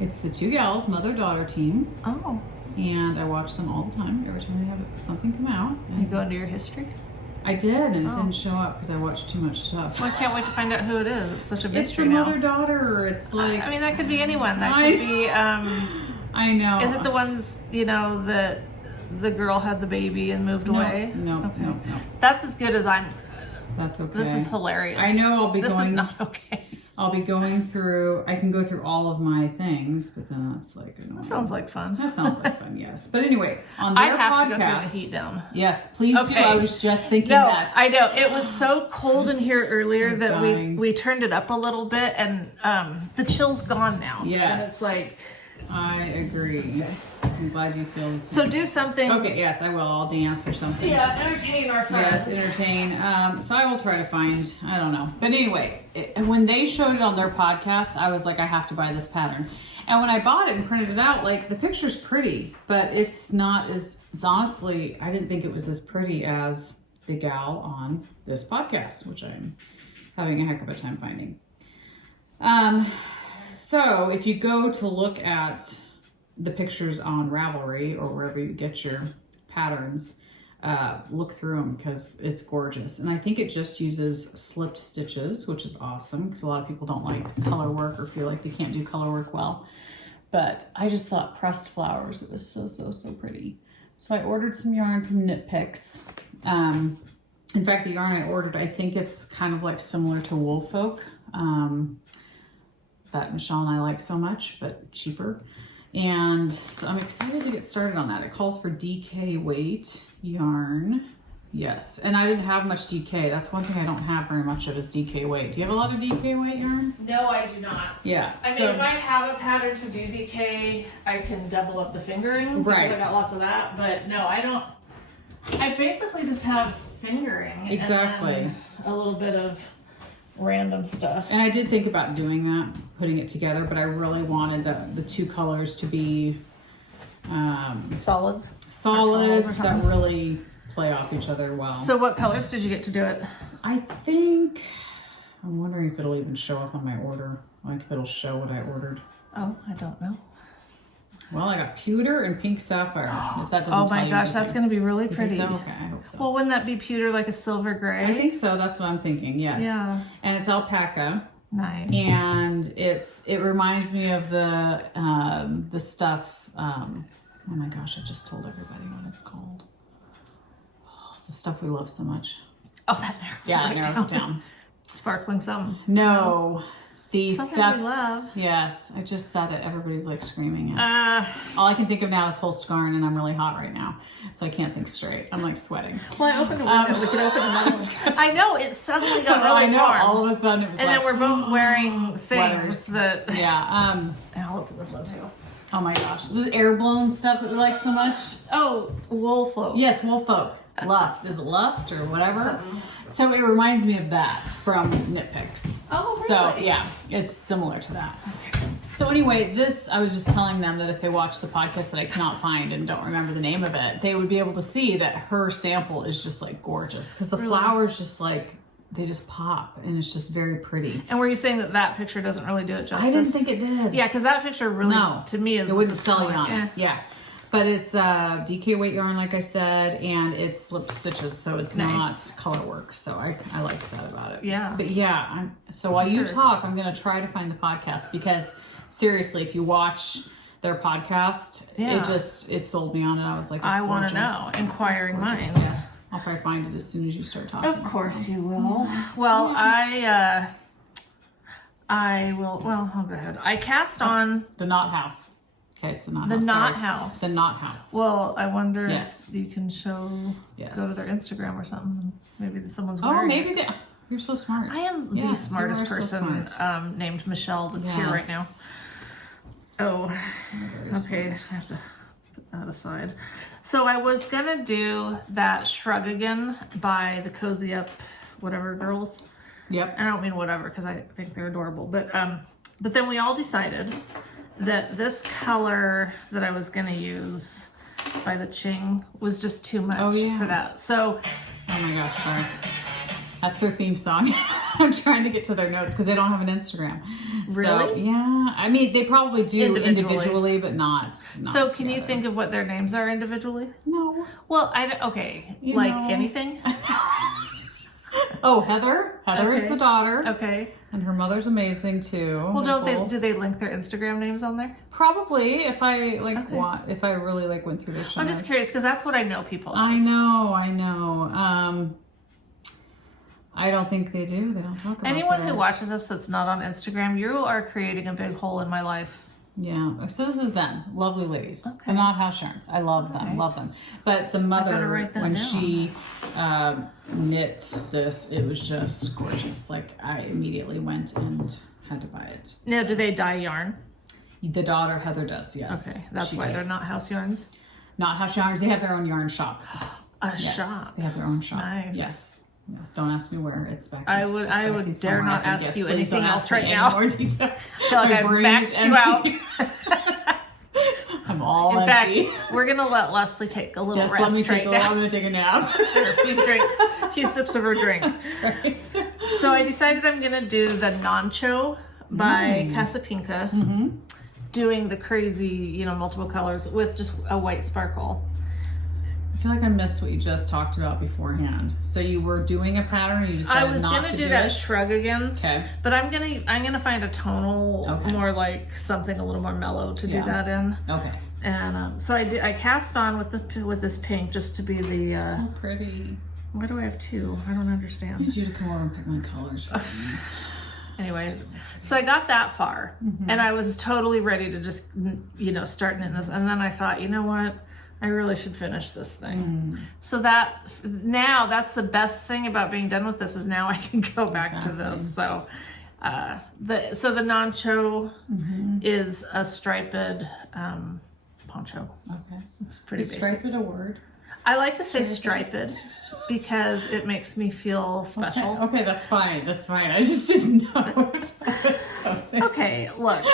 It's the two gals, mother-daughter team. Oh. And I watch them all the time, every time they have something come out. You go into your history? I did, and it didn't show up because I watched too much stuff. Well, I can't wait to find out who it is. It's such a mystery it's the now. mother-daughter. It's like... I mean, that could be anyone. That could be... I know. Is it the ones, that the girl had the baby and moved away? No, Okay. no. That's as good as I'm... That's okay. This is hilarious. I know I'll be This is not okay. I'll be going through... I can go through all of my things, but then that's like annoying. That sounds like fun. That sounds like fun, yes. But anyway, on their I have podcast... to go turn the heat down. Yes, please do. Okay. I was just thinking No, that. I know. It was so cold in here earlier that dying. we turned it up a little bit, and the chill's gone now. Yes. And it's like... I agree. I'm glad you feel the same. So do something... Okay, yes, I will. I'll dance or something. Yeah, entertain our friends. Yes, entertain. So I will try to find, I don't know. But anyway, when they showed it on their podcast, I was like, I have to buy this pattern. And when I bought it and printed it out, like the picture's pretty, but it's not as, it's honestly, I didn't think it was as pretty as the gal on this podcast, which I'm having a heck of a time finding. So if you go to look at the pictures on Ravelry or wherever you get your patterns, look through them because it's gorgeous. And I think it just uses slipped stitches, which is awesome because a lot of people don't like color work or feel like they can't do color work well. But I just thought pressed flowers, it was so pretty. So I ordered some yarn from Knit Picks. In fact, the yarn I ordered, I think it's kind of like similar to Woolfolk. That Michelle and I like so much, but cheaper. And so I'm excited to get started on that. It calls for DK weight yarn. Yes, and I didn't have much DK. That's one thing I don't have very much of is DK weight. Do you have a lot of DK weight yarn? No, I do not. Yeah. I mean, if I have a pattern to do DK, I can double up the fingering. Right. Because I got lots of that. But no, I don't. I basically just have fingering. Exactly. And then a little bit of random stuff. And I did think about doing that, putting it together, but I really wanted the two colors to be Solids that really play off each other well. So what colors did you get to do it? I think, I'm wondering if it'll even show up on my order, like if it'll show what I ordered. Oh, I don't know. Well, I got pewter and pink sapphire. If that doesn't Oh tell my you gosh, anything. that's going to be really You think pretty. so? Okay, I hope so. Well, wouldn't that be pewter like a silver gray? I think so. That's what I'm thinking. Yes. Yeah. And it's alpaca. Nice. And it reminds me of the stuff. Oh my gosh, I just told everybody what it's called. Oh, the stuff we love so much. Oh, that narrows Yeah, it it narrows it down. Sparkling something. No. The Something stuff we love. Yes, I just said it. Everybody's like screaming it. All I can think of now is Holstgarn, and I'm really hot right now, so I can't think straight. I'm like sweating. Well, I opened a window. We could open another one. I know, it suddenly got I really know. warm. All of a sudden, it was And like, then we're both wearing sweaters. things that... Yeah. And I'll open this one too. Oh my gosh, the air blown stuff that we like so much. Oh, Woolfolk. Yes, Woolfolk. Luft. Is it Luft or whatever? Something. So it reminds me of that from Knit Picks. Oh, really? So yeah, it's similar to that. So anyway, I was just telling them that if they watch the podcast that I cannot find and don't remember the name of it, they would be able to see that her sample is just like gorgeous because the flowers just like, they just pop and it's just very pretty. And were you saying that picture doesn't really do it justice? I didn't think it did. Yeah, because that picture really, to me, is... It wouldn't just sell you like, on it. Yeah. But it's DK weight yarn, like I said, and it's slipped stitches, so it's Nice. not color work. So I liked that about it. Yeah. But yeah, so while you talk, I'm going to try to find the podcast because seriously, if you watch their podcast, it sold me on it. I was like, I want to know. Inquiring minds. Yes. I'll probably find it as soon as you start talking. Of course you will. Well, I will, well, I'll go ahead. I cast on... The Knot House. Okay, it's the Knot House. The Knot Sorry. House. The Knot House. Well, I wonder Yes. if you can show, Yes. go to their Instagram or something. Maybe someone's wearing maybe it. you're so smart. I am the Yes, smartest you are so person smart. named Michelle that's here right now. Yes. Oh, Very okay. smart. I have to put that aside. So I was gonna do that Shrug Again by the Cozy Up whatever girls. Yep. I don't mean whatever because I think they're adorable, but then we all decided that this color that I was gonna use by the Ching was just too much for that. So, oh my gosh, sorry. That's their theme song. I'm trying to get to their notes because they don't have an Instagram. Really? So, yeah. I mean, they probably do individually but not so can together. you think of what their names are individually? No. Well, okay. You like know. anything? Oh, Heather. Heather's Okay. the daughter. Okay. And her mother's amazing too. Well, Nicole. do they link their Instagram names on there? Probably if I if I really like went through their show I'm just notes. curious because that's what I know people as. I know. I don't think they do. They don't talk about Anyone their- who watches us that's not on Instagram, you are creating a big hole in my life. Yeah. So this is them. Lovely ladies. Okay. They're not house Sharons. I love them. Right. Love them. But the mother, write that when down. she knit this, it was just gorgeous. Like I immediately went and had to buy it. Now, do they dye yarn? The daughter, Heather, does. Yes. Okay, that's She why does. they're not house yarns. Not house Sharons. They have their own yarn shop. A Yes, shop. they have their own shop. Nice. Yes. Yes. Don't ask me where. It's back. I it's would back dare somewhere, not I think. ask Yes, you please anything don't else ask me right any now. more details. I feel like My I've brain is maxed you out. empty. I'm all In empty. fact, we're gonna let Leslie take a little Yes, rest let me right take now. I'm gonna take a nap. A few drinks, a few sips of her drink. Right. So I decided I'm gonna do the Poncho by Casapinka, doing the crazy, multiple colors with just a white sparkle. I feel like I missed what you just talked about beforehand. So you were doing a pattern, or you I decided was not gonna to do do that it? Shrug Again, Okay. but I'm gonna find a tonal, Okay. more like something a little more mellow to do Yeah. that in. Okay. And so I cast on with this pink just to be the. So pretty. Why do I have two? I don't I understand. need you to come over and pick my colors for me. Anyway, so I got that far, and I was totally ready to just, start knitting this. And then I thought, you know what? I really should finish this thing. So that's the best thing about being done with this is now I can go back to this. So, the Poncho is a striped poncho. Okay. It's pretty Is basic. striped a word? I like to say striped because it makes me feel special. Okay, that's fine. That's fine. I just didn't know if that was something. Okay, look.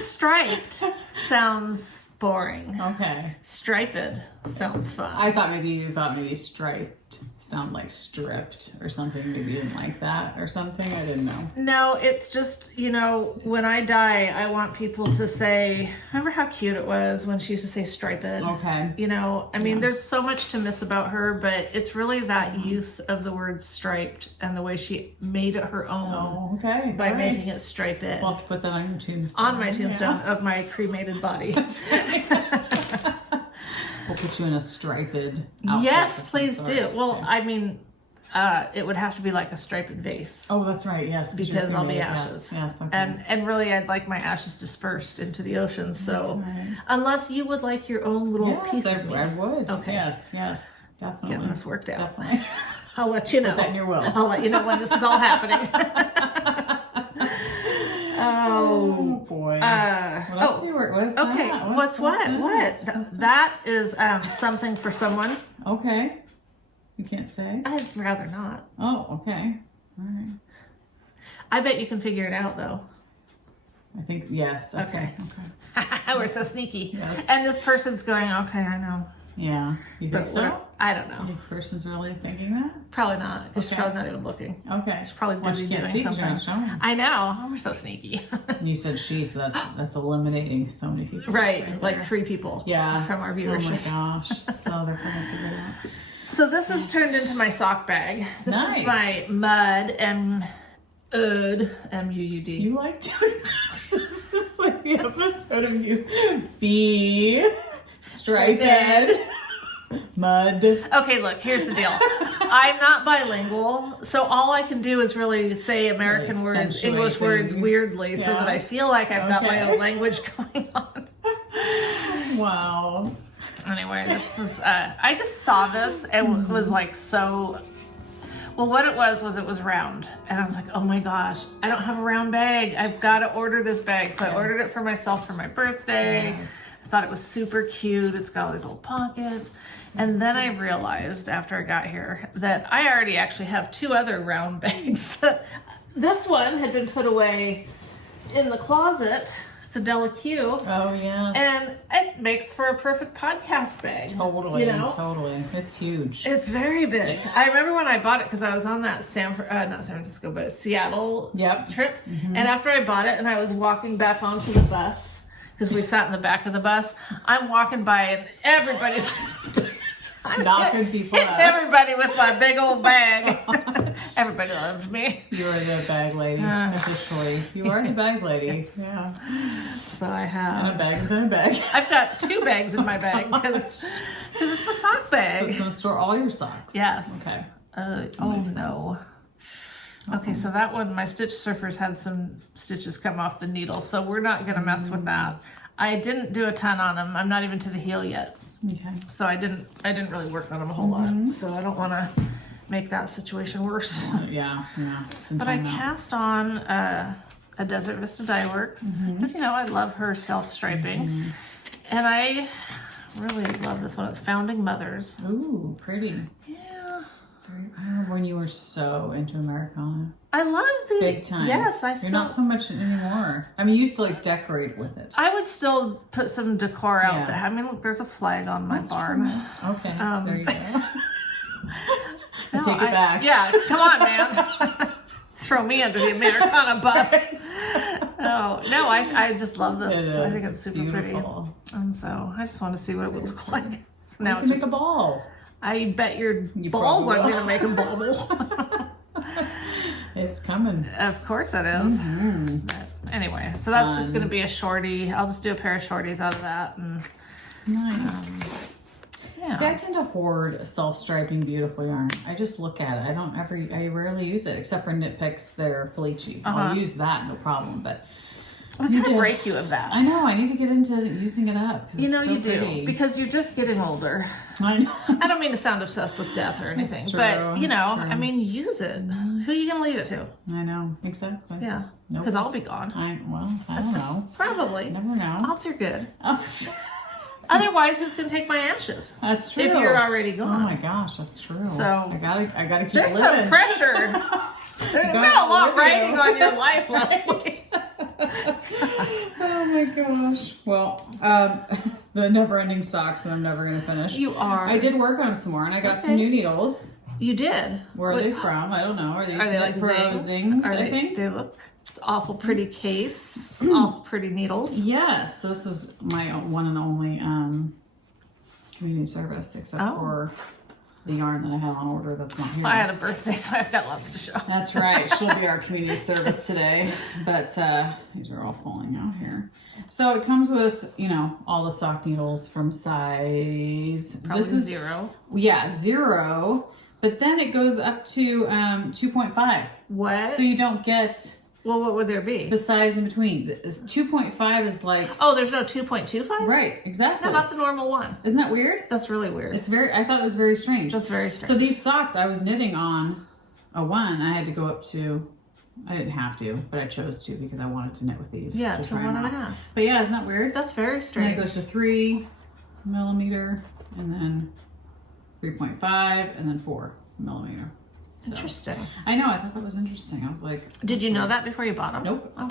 Striped sounds boring. Okay. Striped sounds fun. I thought maybe striped sound like stripped or something. Maybe you didn't like that or something. I didn't know. No, it's just, when I die, I want people to say, remember how cute it was when she used to say striped? Okay. There's so much to miss about her, but it's really that use of the word striped and the way she made it her own Oh, okay. by All right. making it striped. We'll have to put that on your tombstone. On my tombstone Yeah. of my cremated body. We'll put you in a striped outfit. Yes, of some please do. sort. Well, Okay. it would have to be like a striped vase. Oh, that's right. Yes. Because you're I'll be cremated. ashes. Yes. Okay. And really, I'd like my ashes dispersed into the ocean. So, Okay. unless you would like your own little piece Yes, of me, I would. Okay. Yes. Definitely. getting this worked out. Definitely. I'll let you know. Put that in your will. I'll let you know when this is all happening. Oh boy. What else you were? What's Okay. that? What's what? that? What? What's That is something for someone. Okay. You can't say. I'd rather not. Oh, okay. All right. I bet you can figure it out though. I think yes. Okay. We're so sneaky. Yes. And this person's going, okay, I know. Yeah. You think But so? I don't know. The person's really thinking that? Probably not. Because she's Okay. probably not even looking. Okay. She's probably Well, busy she can't doing see 'cause something. you're not showing. I know. We're so sneaky. You said she, so that's eliminating so many people. Right. there. Like 3 people Yeah. from our Oh my viewership. gosh. So they're probably figuring it out. So this has turned into my sock bag. This Nice. is my Mud M-U-U-D. You like doing that? This is like the episode of you. Be striped. Mud. Okay, look, here's the deal. I'm not bilingual, so all I can do is really say American Like words, accentuate English words things. weirdly so Yeah. that I feel like I've got my Okay. own language going on. Wow. Anyway, this is, I just saw this and was like so, Well, what it was round. And I was like, oh my gosh, I don't have a round bag. I've got to order this bag. So I ordered it for myself for my birthday. Yes. I thought it was super cute. It's got all these little pockets. And then I realized after I got here that I already actually have 2 other round bags. This one had been put away in the closet. It's a Della Q. Oh, yeah. And it makes for a perfect podcast bag. Totally, you know? totally. It's huge. It's very big. I remember when I bought it because I was on that not San Francisco, but Seattle trip. And after I bought it and I was walking back onto the bus, because we sat in the back of the bus, I'm walking by and everybody's knocking people hitting out. everybody with my big old bag. Everybody loves me. You are the bag lady, officially. You are the bag lady. Yes. Yeah. So I And a have. bag within a bag. I've got 2 bags in my bag because it's my sock So bag. it's going to store all your socks. Yes. Okay. Oh Makes no. Okay, so that one, my Stitch Surfers had some stitches come off the needle, so we're not gonna mess with that. I didn't do a ton on them. I'm not even to the heel yet, Okay. so I didn't really work on them a whole lot. So I don't want to make that situation worse. Yeah. But I cast on a Desert Vista Dye Works. You know, I love her self striping, and I really love this one. It's Founding Mothers. Ooh, pretty. Yeah. I remember when you were so into Americana. I love the Big time. Yes, I still. You're not so much anymore. I mean, you used to like decorate with it. I would still put some decor out Yeah. there. I mean, look, there's a flag on my barn. Okay, there you go. I No, take it back. Yeah, come on, man. Throw me under the Americana bus. No, I just love this. It I think is. it's super Beautiful. pretty. And so I just want to see what it would look like. So You now can make a ball. I bet your You balls probably I'm will. going to make them bobble. It's coming. Of course it is. But anyway, so that's just going to be a shorty. I'll just do a pair of shorties out of that. And Nice. yeah. See, I tend to hoard self-striping beautiful yarn. I just look at it. I rarely use it except for Knit Picks. They're Felici. I'll use that, no problem. But I'm going to break you of that. I know I need to get into using it up. 'Cause You know it's so you do, pretty. because you're just getting older. I know. I don't mean to sound obsessed with death or anything, It's true, but you it's know, true. I mean, use it. Who are you gonna leave it to? I know exactly. Yeah, Nope. because I'll be gone. I don't know. Probably. Never know. Odds are good. Oh, Otherwise, who's gonna take my ashes? that's true. If you're already Oh gone. my gosh, that's true. So, I gotta keep There's living. some pressure. There's been gotta a lot live riding you. on your That's life, right. Leslie. Oh my gosh. Well, the never-ending socks that I'm never gonna finish. You are. I did work on them some more, and I got some Okay. new needles. You did. Where are Wait, they from? I don't know. Are Are they like Pro Zings? Zings? Are I they? think. They look. It's awful pretty case. Awful pretty needles. Yes. So this was my one and only community service, except Oh. for the yarn that I had on order that's not here. I had a birthday, so I've got lots to show. That's right. She'll be our community service today. But these are all falling out here. So it comes with, all the sock needles from size. Probably this is 0. Yeah, 0. But then it goes up to 2.5. What? So you don't get Well, what would there be? the size in between. 2.5 is like, Oh, there's no 2.25? right, exactly. No, that's a normal one. Isn't that weird? That's really weird. I thought it was very strange. That's very strange. So these socks, I was knitting on a 1. I had to go up to, I didn't have to, but I chose to because I wanted to knit with these. yeah, to to try them out. 1.5. But yeah, isn't that weird? That's very And then strange. it goes to 3 millimeter, and then 3.5, and then 4 millimeter. So, Interesting. I know, I thought that was interesting. I was like, Did you know that before you bought them? nope. Oh.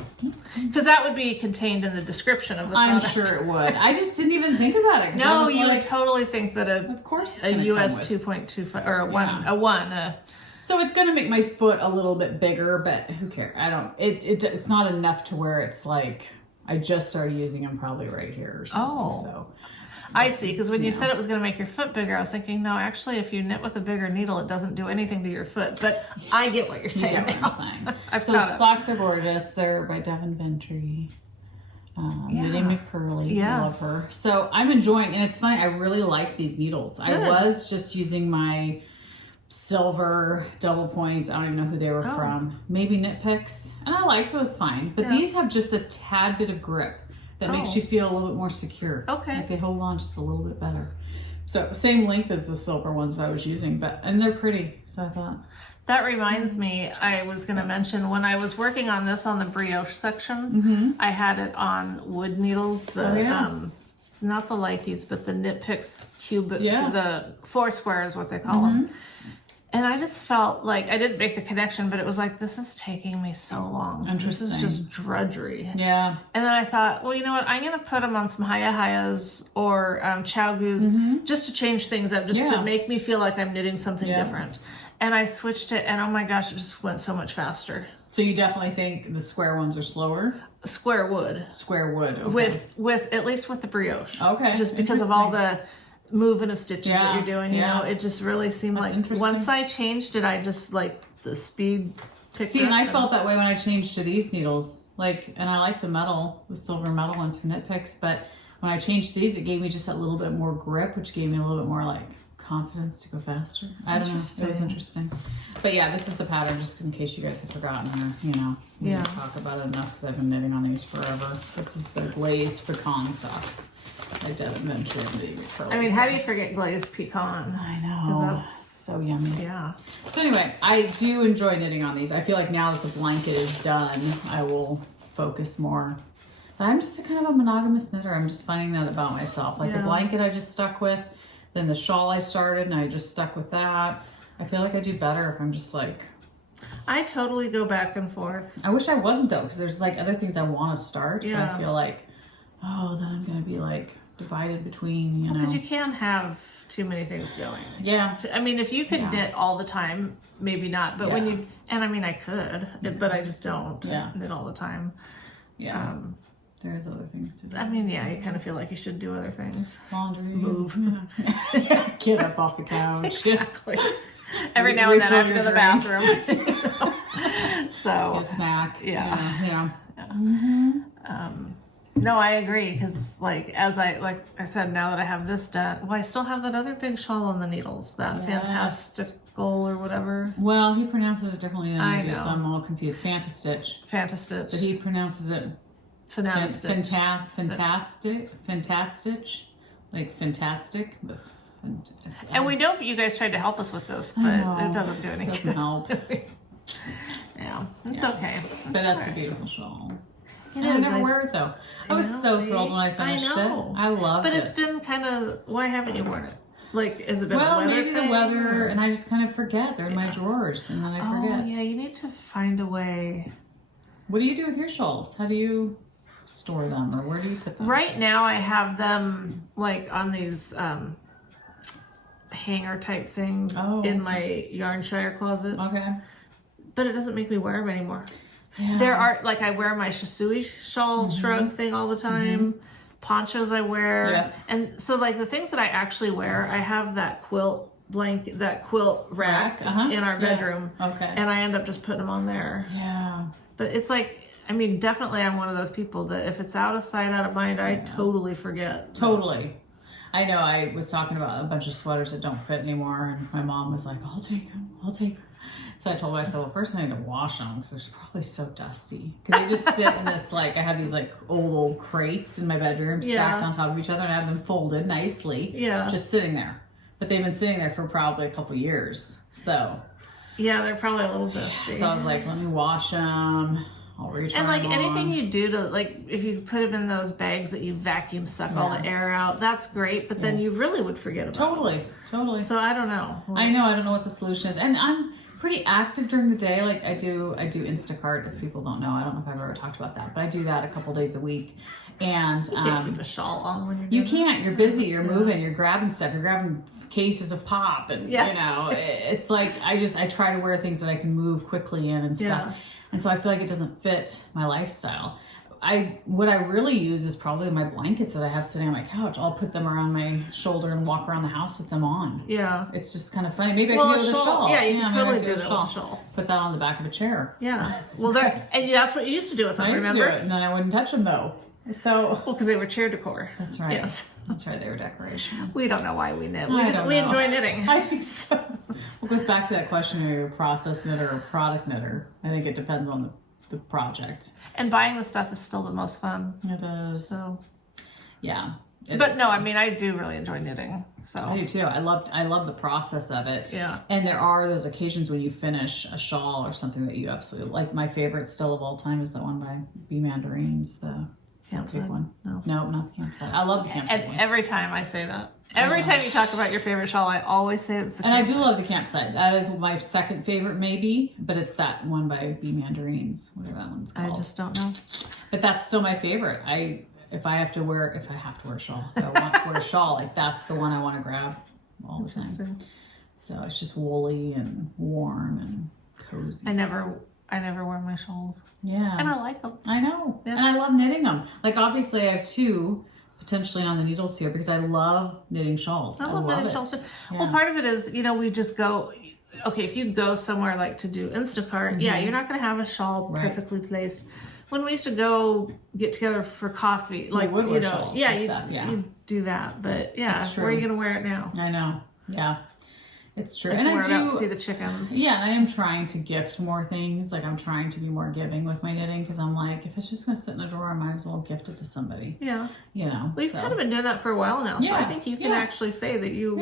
Because that would be contained in the description of the I'm product. sure it would. I just didn't even think about it. 'Cause I No, was you like, would totally think that of course it's a gonna US come with. 2.25 or a Yeah. 1. So it's gonna make my foot a little bit bigger, but who cares? I don't. It's not enough to where it's like I just started using them probably right here or something. Oh. So I see, because when you said it was going to make your foot bigger, I was thinking, no, actually, if you knit with a bigger needle, it doesn't do anything to your foot. But I get what you're you saying get what now. I'm saying. I've So got it. socks are gorgeous. They're by Devin Ventry. Knitting McPurley. I love Yes. her. So I'm enjoying, and it's funny. I really like these needles. I Good. was just using my silver double points. I don't even know who they were from. Maybe Knit Picks, and I like those fine. But these have just a tad bit of grip that makes you feel a little bit more secure. Okay. Like they hold on just a little bit better. So same length as the silver ones that I was using, and they're pretty. So I thought That reminds me, I was going to mention when I was working on this on the brioche section, I had it on wood needles, not the Likes, but the Knit Picks the 4 square is what they call them. And I just felt like I didn't make the connection, but it was like, this is taking me so long. This is just drudgery. Yeah. And then I thought, well, you know what? I'm going to put them on some Hayas or Chow-Goos just to change things up, just to make me feel like I'm knitting something different. And I switched it, and oh my gosh, it just went so much faster. So you definitely think the square ones are slower? Square wood. Square wood, okay. With at least with the brioche. Okay. Just because of all the moving of stitches that you're doing, you know, it just really seemed like once I changed it, I just like the speed picked up. And I felt that way when I changed to these needles, like, and I like the silver metal ones from Knit Picks, but when I changed to these, it gave me just that little bit more grip, which gave me a little bit more like confidence to go faster. I don't know. It was interesting. But yeah, this is the pattern, just in case you guys have forgotten, or we didn't talk about it enough because I've been knitting on these forever. This is the glazed pecan socks. I did eventually knitting curls. I mean, how do you forget glazed pecan? I know. That's so yummy. Yeah. So anyway, I do enjoy knitting on these. I feel like now that the blanket is done, I will focus more. But I'm just a kind of a monogamous knitter. I'm just finding that about myself. Like the blanket I just stuck with, then the shawl I started and I just stuck with that. I feel like I do better if I'm just like... I totally go back and forth. I wish I wasn't though, because there's like other things I want to start. Yeah. But I feel like, oh, then I'm going to be like divided between, you know. Because you can't have too many things going. Yeah. I mean, if you could knit all the time, maybe not. But when you, and I mean, I could, but I just don't knit all the time. Yeah. There's other things to do. I mean, yeah, you kind of feel like you should do other things. Laundry. Move. Get up off the couch. Exactly. Every now and then I have to go to the bathroom. So. Get a snack. Yeah. No, I agree, because like I said, now that I have this done, well, I still have that other big shawl on the needles, that Fantastical or whatever. Well, he pronounces it differently than I you do, know. so I'm all confused. Fantastitch. Fantastitch. But he pronounces it Fantastic. Fantastitch, like fantastic. But And we know you guys tried to help us with this, but it doesn't do any good. Doesn't help. Yeah, it's okay. But that's a beautiful shawl. It I is. never wear it though. I was so thrilled when I finished it. I loved it. But it's been kind of, why haven't you worn it? Like, has it been well, a weather maybe thing? the weather, and I just kind of forget. They're in my drawers, and then I forget. Oh, yeah, you need to find a way. What do you do with your shawls? How do you store them, or where do you put them? Right now I have them like on these hanger type things in my Yarnshire closet. Okay. But it doesn't make me wear them anymore. Yeah. There are, like, I wear my Shisui shawl shrug thing all the time. Ponchos I wear. Yeah. And so, like, the things that I actually wear, I have that quilt blanket, that quilt rack in our bedroom. Okay. And I end up just putting them on there. Yeah. But it's like, I mean, definitely I'm one of those people that if it's out of sight, out of mind, I totally forget. Totally. I know I was talking about a bunch of sweaters that don't fit anymore, and my mom was like, I'll take them. So I told her, I said, well, first I need to wash them because they're probably so dusty. Because they just sit in this, like, I have these, like, old crates in my bedroom stacked on top of each other, and I have them folded nicely. Yeah. Just sitting there. But they've been sitting there for probably a couple years. So. Yeah, they're probably a little dusty. So I was like, let me wash them. I'll return and like them anything on. you do to, like, if you put them in those bags that you vacuum suck all the air out, that's great. But then you really would forget about them. Totally. So I don't know. I don't know what the solution is, and I'm pretty active during the day. Like I do Instacart. If people don't know, I don't know if I've ever talked about that, but I do that a couple days a week. And you can't keep a shawl on when you can't. You're busy. You're moving. You're grabbing stuff. You're grabbing cases of pop, and you know, it's like I try to wear things that I can move quickly in and stuff. And so I feel like it doesn't fit my lifestyle. What I really use is probably my blankets that I have sitting on my couch. I'll put them around my shoulder and walk around the house with them on. Yeah. It's just kind of funny. Maybe I can do it with a shawl. Yeah, you can totally do that with a shawl. Put that on the back of a chair. Yeah. Well, and that's what you used to do with them, remember? I used to do it, and then I wouldn't touch them, though. So. Well, because they were chair decor. That's right. Yes. That's right. They were decoration. We don't know why we knit. We enjoy knitting. I think so. It goes back to that question: are you a process knitter or a product knitter? I think it depends on the project. And buying the stuff is still the most fun. It is. So. Yeah. But no, I mean, I do really enjoy knitting. So I do too. I love the process of it. Yeah. And there are those occasions when you finish a shawl or something that you absolutely like. My favorite still of all time is the one by B. Mandarines, the Campsite? big one. No. No, not the campsite. I love the campsite And one. every time I say that, every time you talk about your favorite shawl, I always say it's the And I campsite. do love the campsite. That is my second favorite, maybe, but it's that one by B. Mandarines, whatever that one's called. I just don't know. But that's still my favorite. If I have to wear a shawl, if I want to wear a shawl, like that's the one I want to grab all the time. So it's just woolly and warm and cozy. I never wear my shawls. Yeah. And I like them. I know. Yeah. And I love knitting them. Like obviously I have two potentially on the needles here because I love knitting shawls. I love knitting it. shawls too. Yeah. Well, part of it is, we just go, okay, if you go somewhere like to do Instacart, yeah, you're not going to have a shawl Right. perfectly placed. When we used to go get together for coffee, like, would wear shawls yeah, and stuff, yeah. you do that. But yeah, That's where are you true. going to wear it now? I know. Yeah. It's true. Like, And I wear it out do to see the chickens. Yeah, and I am trying to gift more things. Like I'm trying to be more giving with my knitting because I'm like, if it's just gonna sit in a drawer, I might as well gift it to somebody. Yeah. We've Kind of been doing that for a while now, so I Yeah, think you can yeah. actually say that you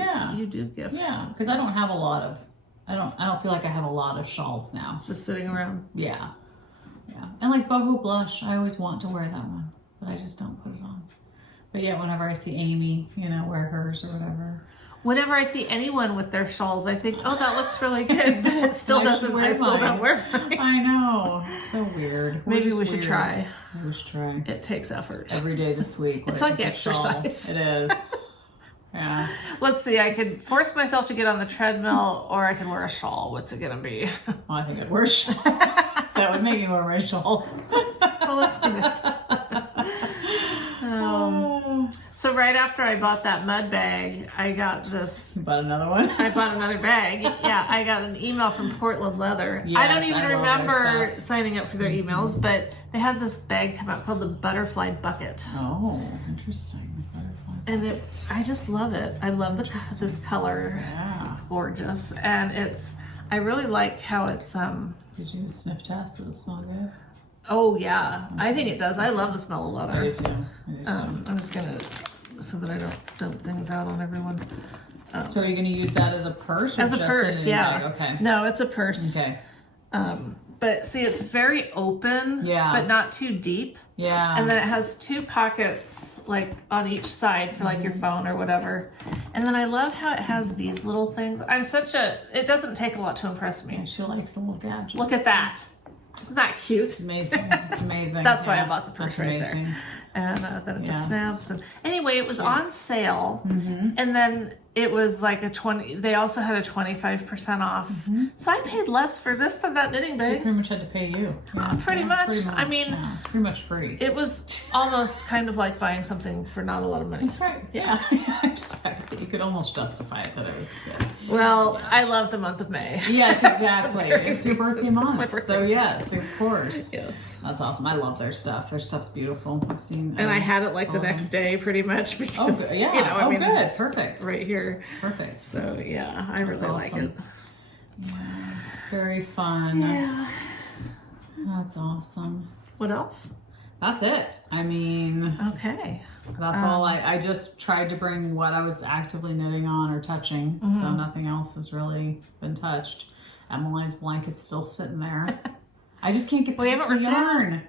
do gift. Yeah, because I don't have a lot of. I don't feel like I have a lot of shawls now. It's just sitting around. Yeah, and like boho blush, I always want to wear that one, but I just don't put it on. But yeah, whenever I see Amy, wear hers or whatever. Whenever I see anyone with their shawls, I think, oh, that looks really good, but it still doesn't. I still don't wear mine. I know, it's so weird. Maybe we should try. Maybe we should try. It takes effort. Every day this week. It's like exercise. It is. Yeah. Let's see, I could force myself to get on the treadmill or I can wear a shawl. What's it going to be? Well, I think I'd wear a shawl. That would make me wear my shawls. Well, let's do it. So right after I bought that mud bag, I got this. You bought another one? I bought another bag. Yeah, I got an email from Portland Leather. Yes, I don't even I love their remember stuff. signing up for their emails, but they had this bag come out called the Butterfly Bucket. Oh, interesting. Butterfly. And I just love it. I love this color. Yeah. It's gorgeous. And I really like how it's, Did you sniff test? Does it smell good? oh yeah, I think it does. I love the smell of I do leather. too. I'm just gonna, so that I don't dump things out on everyone. So are you going to use that as a purse? Or As a just purse, in your yeah. bag? Okay. No, it's a purse. Okay. But see, it's very open, Yeah. but not too deep. Yeah. And then it has two pockets, like on each side for like your phone or whatever. And then I love how it has these little things. It doesn't take a lot to impress me. She likes the little gadgets. Look at that. Isn't that cute? It's amazing. It's amazing. That's why Yeah. I bought the purse That's right amazing. there. And then it just Yes. snaps. And anyway, it was on sale. And then it was like they also had a 25% off. So I paid less for this than that knitting They bag. pretty much had to pay you. Yeah. Pretty much. I mean, yeah. It's pretty much free. It was almost kind of like buying something for not a lot of money. That's right. Yeah, exactly. You could almost justify it that it was good. Well, I love the month of May. Yes, exactly. Very It's your birthday recent. It's my month. birthday. So yes, of course. Yes. That's awesome. I love their stuff. Their stuff's beautiful. I've seen. And I had it like the next day pretty much Oh, because, good. Yeah. I mean, good. it's Perfect. right here. Perfect. So yeah, I really like awesome. it. Very fun. Yeah. That's awesome. What else? That's it. I mean, Okay. that's all. I just tried to bring what I was actively knitting on or touching, so nothing else has really been touched. Emmeline's blanket's still sitting there. I just can't get We past haven't the ripped it out? yarn.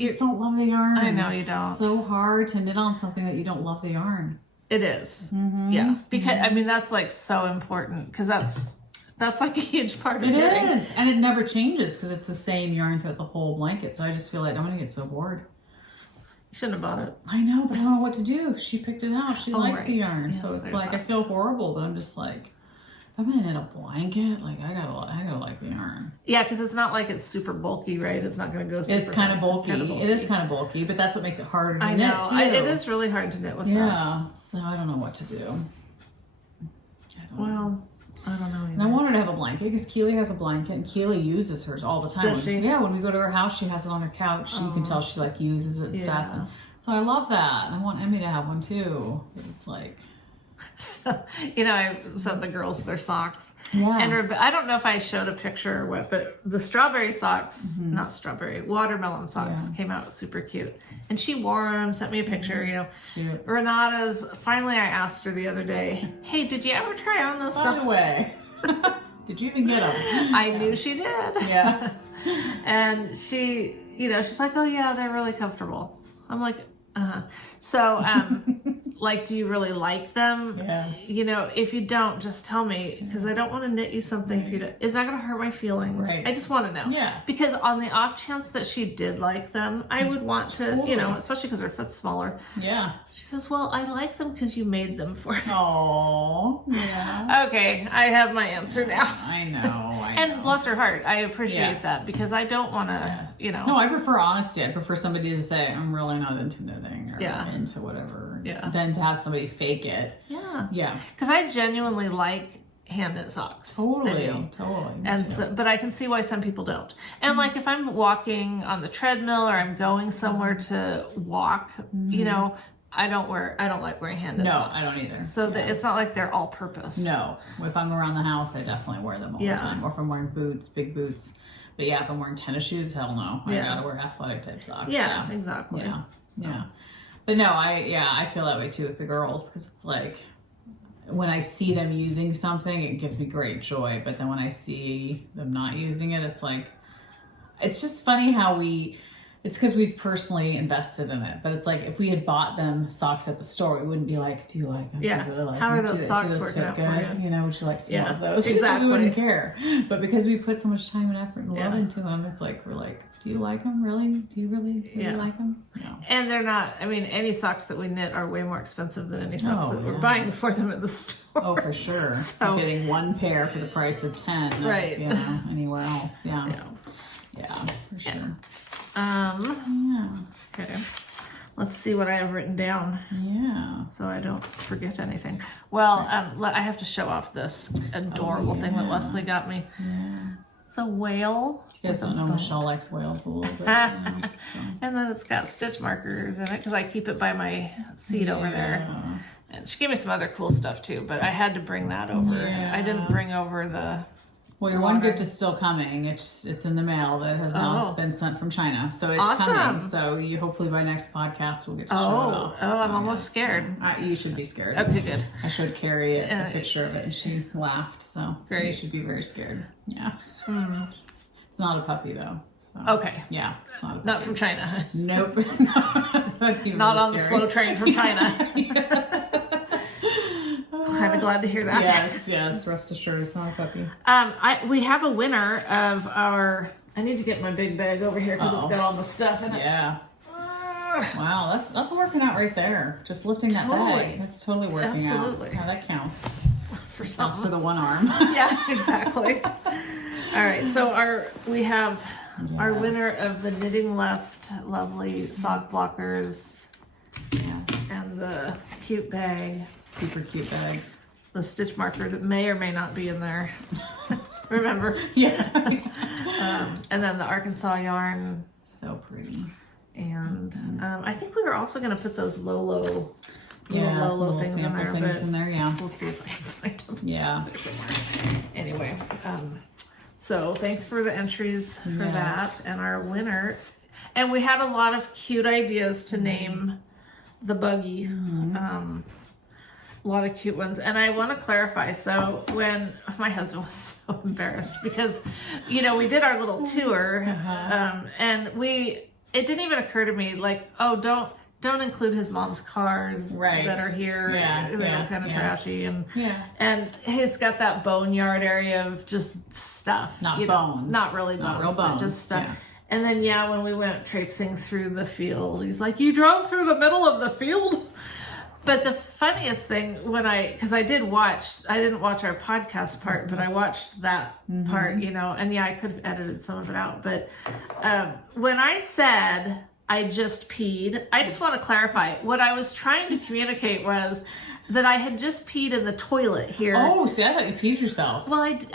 I just don't love the yarn. I know you don't. It's so hard to knit on something that you don't love the yarn. It is. Yeah. Because I mean that's like so important because that's like a huge part of It knitting. is, and it never changes because it's the same yarn throughout the whole blanket. So I just feel like I'm gonna get so bored. You shouldn't have bought it. I know, but I don't know what to do. She picked it out. She liked the right. yarn, Yes, so it's there's like I that. feel horrible. But I'm just like, if I'm gonna knit a blanket, like I gotta like the yarn. Yeah, because it's not like it's super bulky, right? It's not going to go super It's kind of fast. bulky. It's kinda It is kind of bulky, but that's what makes it harder to I knit know. too. It is really hard to knit with that. Yeah. So I don't know what to do. I don't know. Well, I don't know. And I Either. want her to have a blanket because Keely has a blanket and Keely uses hers all the time. Does she? Yeah, when we go to her house, she has it on her couch. And you can tell she like uses it and stuff. Yeah. And so I love that. And I want Emmy to have one too. But it's like, So, I sent the girls their socks. Yeah. And I don't know if I showed a picture or what, but the strawberry socks, not strawberry, watermelon socks came out super cute. And she wore them, sent me a picture, Cute. Renata's, finally I asked her the other day, hey, did you ever try on those socks? By the way, did you even get them? I knew she did. Yeah. And she, she's like, oh yeah, they're really comfortable. I'm like, So, do you really like them? Yeah. If you don't, just tell me, because I don't want to knit you something if you don't. It's not going to hurt my feelings. Right. I just want to know. Yeah. Because on the off chance that she did like them, I would want to, Totally. especially because her foot's smaller. Yeah. She says, well, I like them because you made them for me. Oh. Yeah. Okay, I have my answer now. I know. And bless her heart, I appreciate Yes. that because I don't want to, No, I prefer honesty. I prefer somebody to say, I'm really not into knitting or Yeah. into whatever. Yeah. Than to have somebody fake it. Yeah. Yeah. Because I genuinely like hand knit socks. Totally. I do. Totally. Me And too. so, but I can see why some people don't. And if I'm walking on the treadmill or I'm going somewhere to walk, I don't like wearing hand knit No, socks. I don't either. So that it's not like they're all purpose. No. If I'm around the house, I definitely wear them all the time. Or if I'm wearing boots, big boots. But yeah, if I'm wearing tennis shoes, hell no. I gotta wear athletic type socks. Yeah, exactly. Yeah. Yeah. But no, I feel that way too with the girls because it's like when I see them using something, it gives me great joy. But then when I see them not using it, it's like, it's just funny how it's because we've personally invested in it. But it's like if we had bought them socks at the store, we wouldn't be like, do you like them? Yeah. Do you really like How them? are those socks working out for you? Would you like some more of those? Exactly. We wouldn't care. But because we put so much time and effort and love Yeah. into them, it's like, we're like, do you like them? Really? Do you really like them? No. And they're not, any socks that we knit are way more expensive than any socks that we're buying for them at the store. Oh, for sure. So, you're getting one pair for the price of 10. Right. Anywhere else. Yeah. Yeah, for sure. Okay. Let's see what I have written down. Yeah. So I don't forget anything. Well, I have to show off this adorable thing that Leslie got me. Yeah. It's a whale. You guys don't know, Michelle likes whales a little bit. So. And then it's got stitch markers in it because I keep it by my seat over there. And she gave me some other cool stuff too, but I had to bring that over. Yeah. I didn't bring over the... Well, your one gift is still coming. It's in the mail. That has now been sent from China, so it's coming. So you hopefully by next podcast we'll get to show it off. I'm almost scared. You should be scared. Okay, good. I showed Carrie a picture of it, and she laughed. So Great. You should be very scared. Yeah. It's not a puppy though. So. Okay. Yeah. It's not a puppy. Not from China. Nope, it's not. Not on the slow train from China. Kind of glad to hear that. Yes. Rest assured, it's not a puppy. We have a winner of our. I need to get my big bag over here because it's got all the stuff in it. Yeah. Wow, that's working out right there. Just lifting that bag. That's totally working Absolutely. out. Yeah, that counts. For That's something. for the one arm. Yeah, exactly. All right, so we have our winner of the Knitting Left lovely sock blockers. Yes. And the cute bag. Super cute bag. The stitch marker that may or may not be in there. Remember? Yeah. And then the Arkansas yarn. So pretty. And I think we were also going to put those Lolo little things in sample there. things But in there, yeah. we'll see if I can find them. Yeah. Anyway, so thanks for the entries for that and our winner. And we had a lot of cute ideas to name the buggy. A lot of cute ones. And I want to clarify. So when my husband was so embarrassed because, we did our little tour and it didn't even occur to me like, oh, don't include his mom's cars that are here. They're kind of trashy. And he's got that boneyard area of just stuff. Not bones. Not really bones. Not real bones. But just stuff. Yeah. And then, when we went traipsing through the field, he's like, you drove through the middle of the field? But the funniest thing because I didn't watch our podcast part, but I watched that part, and I could have edited some of it out. But when I said I just peed, I just want to clarify. What I was trying to communicate was that I had just peed in the toilet here. Oh, see, I thought you peed yourself. Well, okay.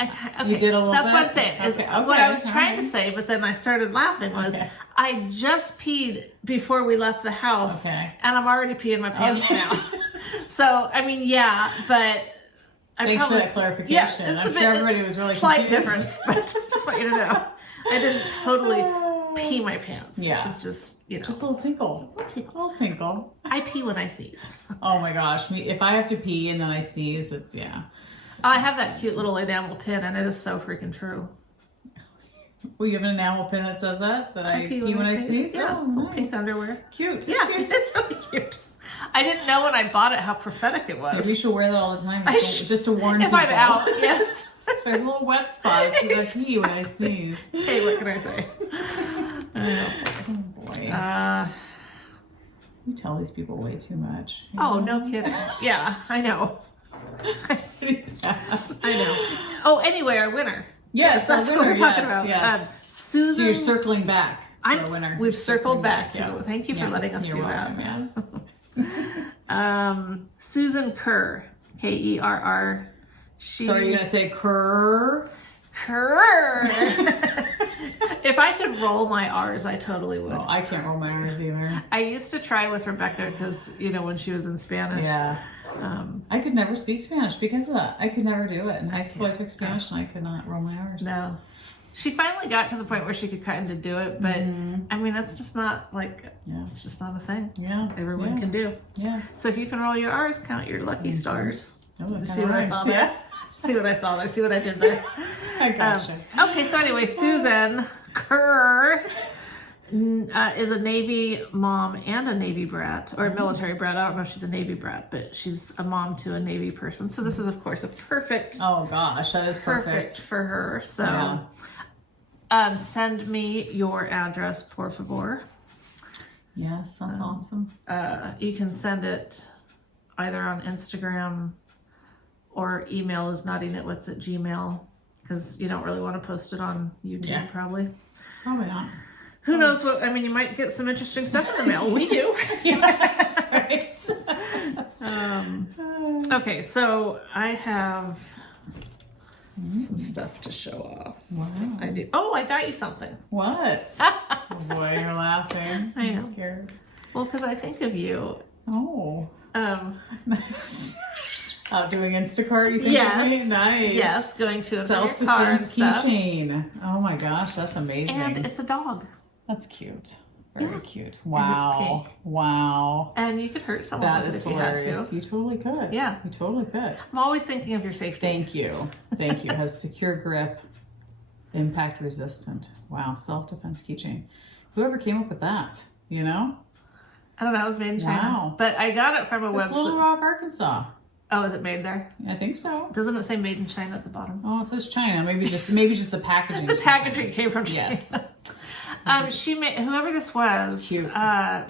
You did a little That's bit? what I'm saying. What I was trying to say, but then I started laughing was I just peed before we left the house, and I'm already peeing my pants now. So, I mean, yeah, but Thanks for that clarification. I'm sure everybody was really slight confused. difference, but just want you to know. I didn't totally pee my pants. Yeah. It's just, Just a little tinkle. A little tinkle. I pee when I sneeze. Oh my gosh. If I have to pee and then I sneeze, it's, I have that cute little enamel pin, and it is so freaking true. Well, you have an enamel pin that says that I pee when I sneeze? Yeah, Oh, little nice. pink underwear. Cute. Yeah, Cute. it's really cute. I didn't know when I bought it how prophetic it was. Maybe you should wear that all the time just to warn if people. I'm out, yes. There's little wet spots when I pee when I sneeze. Hey, what can I say? Oh boy. You tell these people way too much. Oh, no kidding. Yeah, I know. It's pretty bad. I know. Oh, anyway, our winner. Yes, That's our what winner, we're talking yes, about. yes. Susan. So you're circling back to our winner. We've circled back to Yeah. it. Thank you for letting us You're do welcome, that. Yes. Susan Kerr, Kerr. So are you gonna say Kerr? Kerr. If I could roll my R's, I totally would. Oh, I can't roll my R's either. I used to try with Rebecca because, when she was in Spanish. Yeah. I could never speak Spanish because of that. I could never do it. In high school, I took Spanish and I could not roll my R's. No. She finally got to the point where she could kind of do it, but I mean, that's just not it's just not a thing. Yeah. Everyone can do. Yeah. So if you can roll your R's, count your lucky stars. Oh, See what I saw there? Yeah. See what I saw there? See what I did there? I gotcha. Okay, so anyway, Susan Kerr is a Navy mom and a Navy brat, or a military brat. I don't know if she's a Navy brat, but she's a mom to a Navy person. So this is, of course, a perfect Oh gosh, that is perfect. for her. So send me your address, por favor. Yes, that's awesome. You can send it either on Instagram or email is knottyknitwits@gmail.com because you don't really want to post it on YouTube probably. Probably not. Who knows what, you might get some interesting stuff in the mail. We do. Yeah, that's right. Okay, so I have some stuff to show off. Wow. I do. Oh, I got you something. What? Oh boy, you're laughing. I I'm know. scared. Well, because I think of you. Oh. Um, Nice. Out doing Instacart, you think Yes. of me? Nice. yes, going to a car and Self-defense stuff. keychain. Oh my gosh, that's amazing. And it's a dog. That's cute. Very cute. it's Wow. pink. Wow. And you could hurt someone That with it is if you had hilarious. to. You totally could. Yeah. You totally could. I'm always thinking of your safety. Thank you. Thank you. Has secure grip, impact resistant. Wow. Self-defense keychain. Whoever came up with that, I don't know. It was made in China. Wow. But I got it from a It's Little website. Rock, Arkansas. Oh, is it made there? I think so. Doesn't it say made in China at the bottom? Oh, it says China. Maybe just the packaging. The is from packaging China. came from China. Yes. She made, whoever this was, Cute. had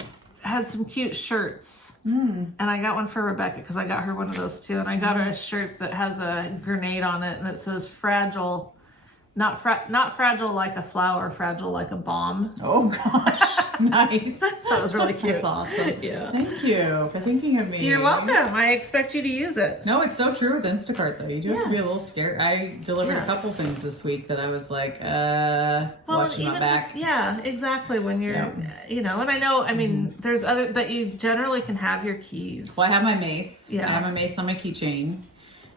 some cute shirts. And I got one for Rebecca because I got her one of those too. And I got her a shirt that has a grenade on it and it says fragile, not fragile like a flower, fragile like a bomb. Oh gosh. Nice. That was really cute. That's awesome. Yeah. Thank you for thinking of me. You're welcome. I expect you to use it. No, it's so true with Instacart though. You do have to be a Yes. little scared. I delivered Yes. a couple things this week that I was like, Well, watching my even back. just, yeah, exactly. When you're, and I know, there's other, but you generally can have your keys. Well, I have my mace. Yeah. I have my mace on my keychain.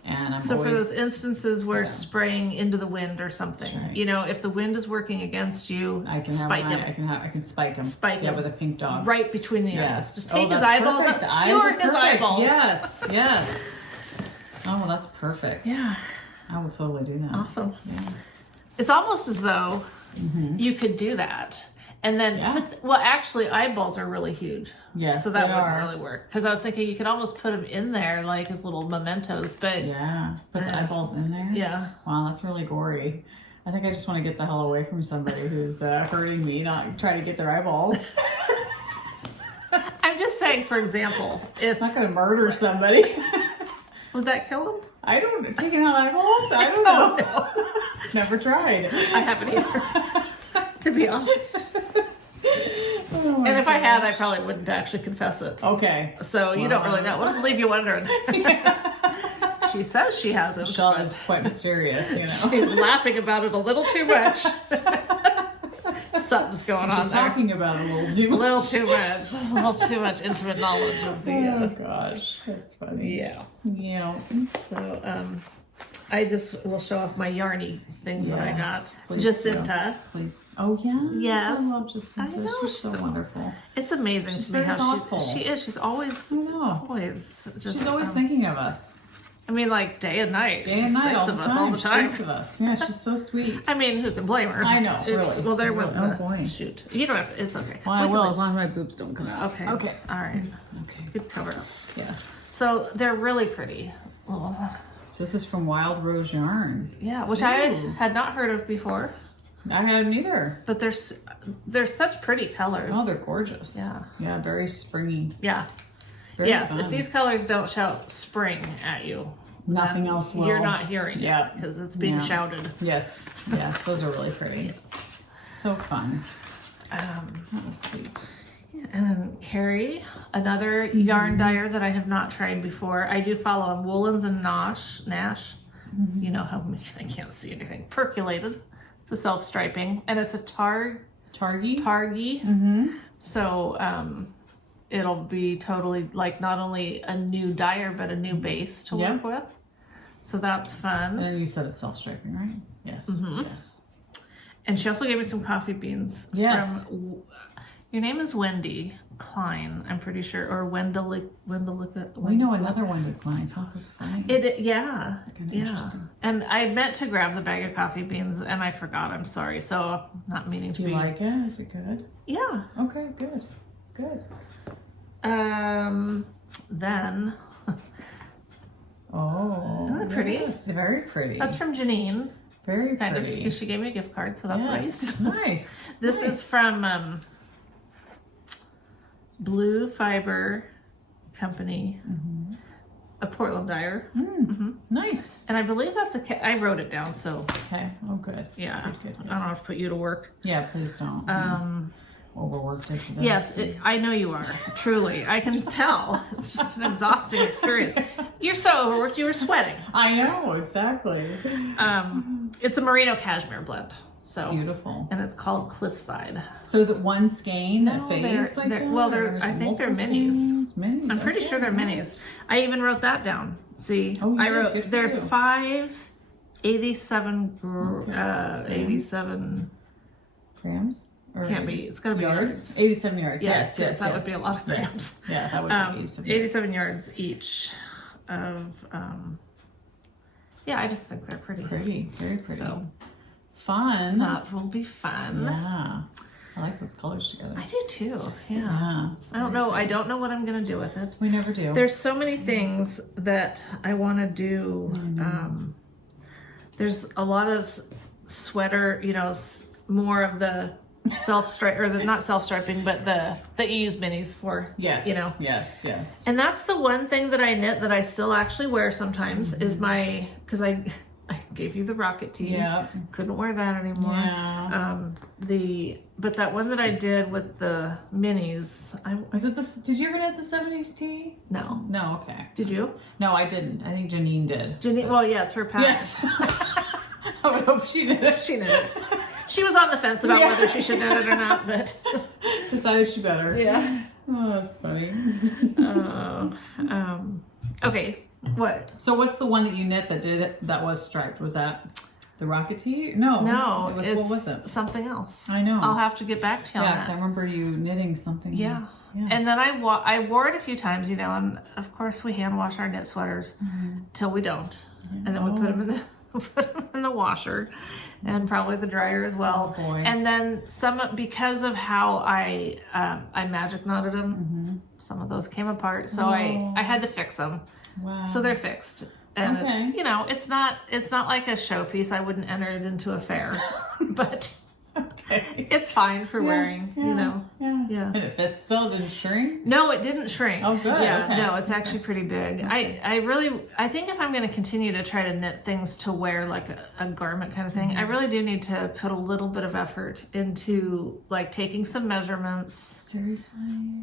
And I'm So always, for those instances where spraying into the wind or something, That's right. if the wind is working against you, I can spike have him I can spike him. Spike yeah, him. with a pink dog. right between the eyes. Yes. Just take his that's eyeballs perfect. out, The eyes skewer are his perfect. eyeballs. Yes. Yes. Oh, well, that's perfect. Yeah, I will totally do that. awesome. Yeah. It's almost as though you could do that. And then, Yeah. actually, eyeballs are really huge. Yes, So that they wouldn't are. really work. Because I was thinking you could almost put them in there like as little mementos. But Yeah. Put the Yeah. eyeballs in there. yeah. Wow, that's really gory. I think I just want to get the hell away from somebody who's hurting me, not try to get their eyeballs. I'm just saying, for example, if I'm not going to murder somebody. would that kill him? I don't, taking out eyeballs? I don't know. Never tried. I haven't either, to be honest. Oh my And if I had, I gosh. probably wouldn't actually confess it. Okay. So you don't really know. We'll just leave you wondering. She says she hasn't. Shawl but is quite mysterious, She's laughing about it a little too much. Something's going on Just there. talking about it a little A too much. little too much intimate knowledge of the. Oh gosh, that's funny. Yeah. Yeah. So I just will show off my yarny things that I got. Yes, please Jacinta. Please. Oh yeah. Yes. I love Jacinta. I know, She's so she's- wonderful. It's amazing She's to me very how thoughtful. she is. She's always know. just. She's always thinking of us. I mean, like day and night. Day and She night, thinks all of the us time. all the She time. thinks of us. Yeah, she's so sweet. I mean, who can blame her? I know, It's- really. Well, there She went really- the oh, boy. shoot. You don't have to. It's okay. Well, I We can will leave. as long as my boobs don't come out. Okay. Okay. All right. Okay. Good cover up. Yes. So they're really pretty. Little, So this is from Wild Rose Yarn. yeah, which I Ooh. had not heard of before. I hadn't either. But they're such pretty colors. Oh, they're gorgeous. Yeah. Yeah, very springy. Yeah. Very Yes, fun. if these colors don't shout spring at you, Nothing then else will. You're not hearing Yeah. it because it's being Yeah. shouted. Yes. Yes, those are really pretty. So fun. That was sweet. And then Carrie, another Mm-hmm. yarn dyer that I have not tried before. I do follow him, Woolens and Nash. Mm-hmm. You know how I can't see anything. Percolated. It's a self-striping, and it's a Targy? targy. Mm-hmm. So it'll be totally like not only a new dyer but a new base to Yeah. work with. So that's fun. And you said it's self-striping, right? Yes. Mm-hmm. Yes. And she also gave me some coffee beans. Yes. From, your name is Wendy Klein, I'm pretty sure, or Wendell. We know another one declines. That's what's funny. Yeah. kinda Yeah. interesting. And I meant to grab the bag of coffee beans and I forgot. I'm sorry. So not meaning to Do you be. like it? Is it good? Yeah. Okay, good. Good. Then Oh. Isn't that pretty? Yes, very pretty. that's from Janine. very Kind of, pretty. because she gave me a gift card, so that's what I used Yes. to. Nice. This Nice. is from Blue Fiber Company, a Portland dyer, Nice. and I believe that's I wrote it down, so Okay. Oh, good. yeah, Good, good, I don't have to put you to work. Yeah, please don't. Overworked as it is. Yes, I know you are. Truly, I can tell. It's just an exhausting experience. You're so overworked. You were sweating. I know, exactly. It's a merino cashmere blend. So Beautiful. and it's called Cliffside. So is it one skein that No, fades they're- like they're- that? well, or is I it think they're multiple minis. skeins? Minis. I'm pretty okay, sure they're nice. minis. I even wrote that down. See, Oh, you I did. wrote Good for there's you. 87 Okay. 87 Grams? Or can't be. It's got to be yards. 87 yards. Yes, Yes, yes, that yes. would be a lot of Yes. grams. Yeah, that would be 87 yards. 87 yards each of yeah, I just think they're pretty. Pretty, very pretty. So Fun. that will be fun. Yeah. I like those colors together. I do too. Yeah. Yeah. I don't know what I'm gonna do with it. We never do. There's so many things that I want to do. There's a lot of sweater, more of the self-stripe, or the not self-striping, but that you use minis for. Yes. You know. Yes, yes. And that's the one thing that I knit that I still actually wear sometimes is because I gave you the rocket tee. Yeah. Couldn't wear that anymore. Yeah. But that one that I did with the minis, Was it this? Did you ever knit the 70s tee? no. No, okay. Did you? No, I didn't. I think Janine did. Jenny, well, yeah, it's her pattern. Yes. I would hope she did it. She knit it. She was on the fence about Yeah. whether she should knit it or not, but Decided she better. yeah. Oh, that's funny. Okay, what? So what's the one that you knit that was striped? Was that the rocket tee? No. No, It was, it's what was it? something else. I know. I'll have to get back to you Yeah, on because I that. remember you knitting something. Yeah. Yeah. And then I wore it a few times, and of course we hand wash our knit sweaters till we don't, and then we put them in the washer, and probably the dryer as well. Oh, boy. And then because of how I magic knotted them, some of those came apart, so I had to fix them. Wow. So they're fixed. And Okay. it's not like a showpiece. I wouldn't enter it into a fair, but okay. it's fine for wearing, Yeah. Yeah. And it fits still? Didn't shrink? No, it didn't shrink. Oh, good. Yeah, Okay. no, it's actually pretty big. I think if I'm going to continue to try to knit things to wear like a garment kind of thing, I really do need to put a little bit of effort into like taking some measurements, Seriously?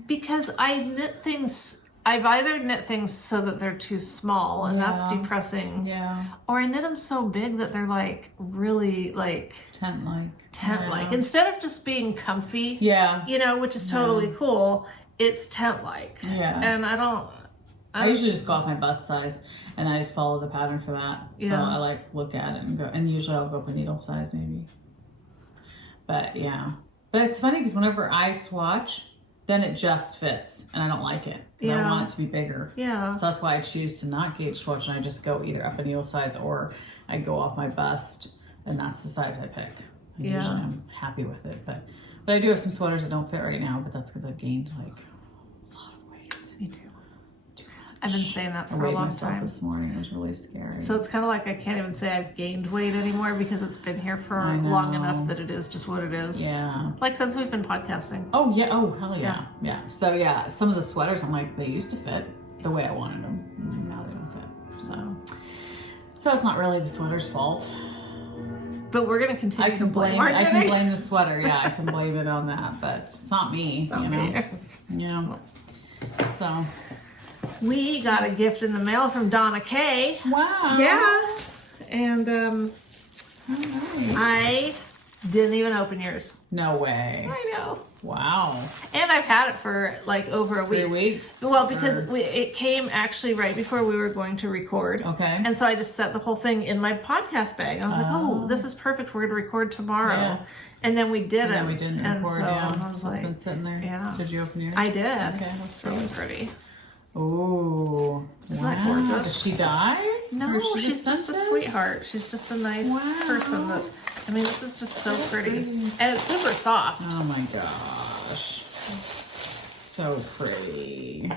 because I knit things I've either knit things so that they're too small, and that's Yeah. depressing. Yeah. Or I knit them so big that they're like really like Tent-like. tent-like. Yeah. Instead of just being comfy, Yeah. you know, which is totally cool, it's tent-like. Yes. And I usually just go off my bust size, and I just follow the pattern for that. So Yeah. I like look at it and go, and usually I'll go up a needle size maybe. But yeah, but it's funny because whenever I swatch, then it just fits, and I don't like it because I want it to be bigger. Yeah. So that's why I choose to not gauge swatch, and I just go either up a needle size or I go off my bust, and that's the size I pick. And Yeah. usually I'm happy with it, but I do have some sweaters that don't fit right now, but that's because I've gained like a lot of weight. Me too. I've been saying that I for a weighed long myself time. this morning. It was really scary. So it's kind of like I can't even say I've gained weight anymore because it's been here for I long know. enough that it is just what it is. yeah. Like since we've been podcasting. Oh yeah. Oh hell yeah. Yeah. So yeah, some of the sweaters I'm like they used to fit the way I wanted them. Now they don't fit. So it's not really the sweater's fault. But we're gonna continue I can to blame blame. our I can knitting. blame the sweater. Yeah, I can blame it on that, but it's not me. It's not you know. me. Yeah. So. We got a gift in the mail from Donna Kay. Wow. Yeah. And Oh, nice. I didn't even open yours. No way. I know. Wow. And I've had it for like over a 3 week. weeks. Well, because or- it came actually right before we were going to record. Okay. And so I just set the whole thing in my podcast bag. I was like, oh, this is perfect. We're going to record tomorrow. Yeah. And then we didn't. And then we didn't record. And so Yeah. I was It's like, been sitting there. yeah. Did you open yours? I did. Okay, that's It's really pretty. Ooh. Isn't that gorgeous? Did she die? No, Or she she's just sent a it? sweetheart. She's just a nice Wow. person. That I mean, this is just so pretty. pretty. And it's super soft. Oh my gosh. So pretty.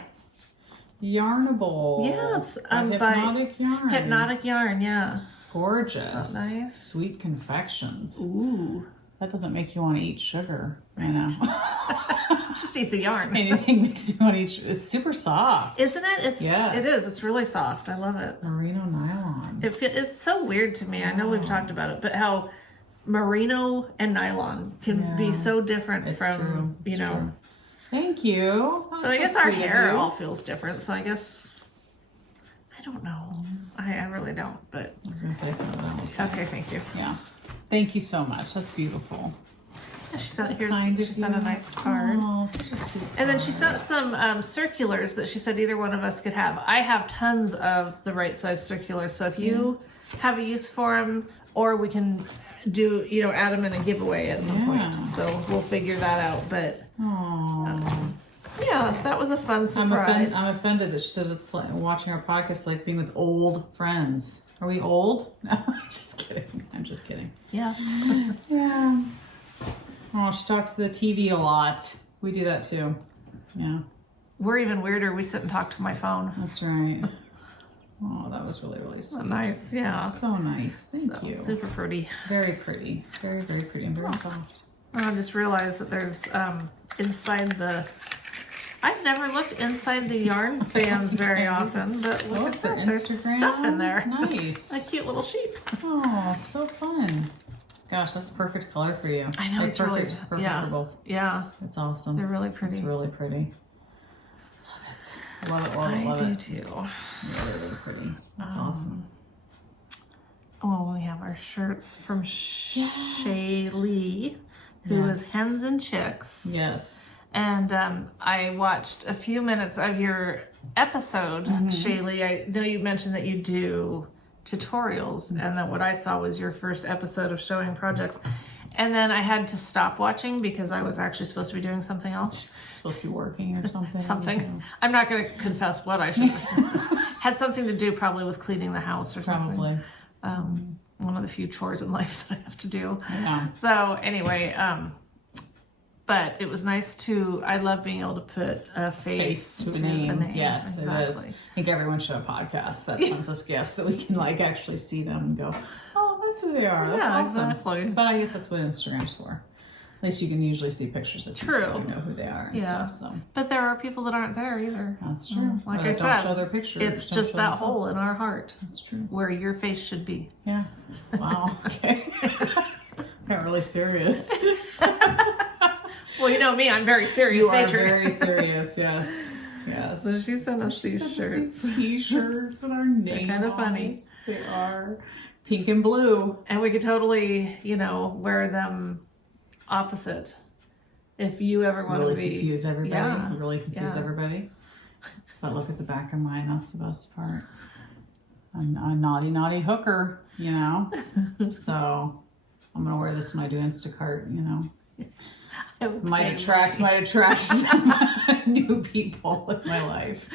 Yarnable. Yeah, it's, By by Hypnotic Yarn. Hypnotic Yarn, yeah. Gorgeous. Isn't that nice? Sweet confections. Ooh. That doesn't make you want to eat sugar. I know. Just eat the yarn. Anything makes you want to eat sugar. It's super soft. Isn't it? It's Yes. it is. It's really soft. I love it. Merino nylon. It's so weird to me. I know we've talked about it, but how merino and nylon can Yeah. be so different It's from true. It's you know. true. Thank you. That was But I so guess our sweet of hair you. all feels different. So I guess I don't know. I really don't. But I was going to say something else. okay, thank you. Yeah. Thank you so much. That's beautiful. She sent Kind she of sent a you. nice card. Oh, such a sweet And then she card. sent some circulars that she said either one of us could have. I have tons of the right size circulars, so if you have a use for them, or we can do, you know, add them in a giveaway at some Yeah. point. So we'll figure that out. But Aw. yeah, that was a fun I'm surprise. I'm offended that she says it's like watching our podcast like being with old friends. Are we old? No, I'm just kidding. I'm just kidding. Yes. Yeah. Oh, she talks to the TV a lot. We do that too. Yeah, We're even weirder. We sit and talk to my phone. that's right. Oh, that was really, really sweet. Nice, yeah. So nice. Thank So, you. super pretty. Very pretty. Very, very pretty and very soft. I just realized that there's inside the. I've never looked inside the yarn bands very often, but look Oh, at it's their that. There's Instagram. stuff in there. Nice. A cute little sheep. Oh, so fun. Gosh, that's perfect color for you. I know, it's really- perfect yeah. for both. Yeah, It's awesome. they're really pretty. It's really pretty. Love it. Love it. Love it. I Love do it. too. Really, really pretty. That's awesome. Oh, we have our shirts from Shay Lee, who is Yes. Hens and Chicks. Yes. And I watched a few minutes of your episode, Shay Lee. I know you mentioned that you do tutorials, and that what I saw was your first episode of showing projects. And then I had to stop watching because I was actually supposed to be doing something else. Supposed to be working or something. Something. I'm not going to confess what I should have. Had something to do probably with cleaning the house or something. Probably. One of the few chores in life that I have to do. Yeah. So anyway, but it was nice to, I love being able to put a face To to a name. the name. Yes, it is. Exactly. I think everyone should have podcasts that sends us gifts so we can like actually see them and go, oh, that's who they are. That's Yeah, awesome. exactly. But I guess that's what Instagram's for. At least you can usually see pictures of people. True. You know who they are and Yeah. stuff. So But there are people that aren't there either. that's true. Like Or I they said, don't show their pictures. It's don't just show that themselves. hole in our heart That's true. where your face should be. Yeah. Wow. Okay. Got really serious. Well, you know me, I'm very serious You are natured. very serious. Yes. Yes. So she sent us She these sent us shirts. these T-shirts with our name. kind of on funny. it. They are pink and blue. And we could totally, wear them opposite. If you ever want Really to be confuse everybody. Yeah. Really confuse Yeah. everybody. But look at the back of mine. That's the best part. A naughty hooker, So I'm gonna wear this when I do Instacart. Okay. Might attract new people in my life.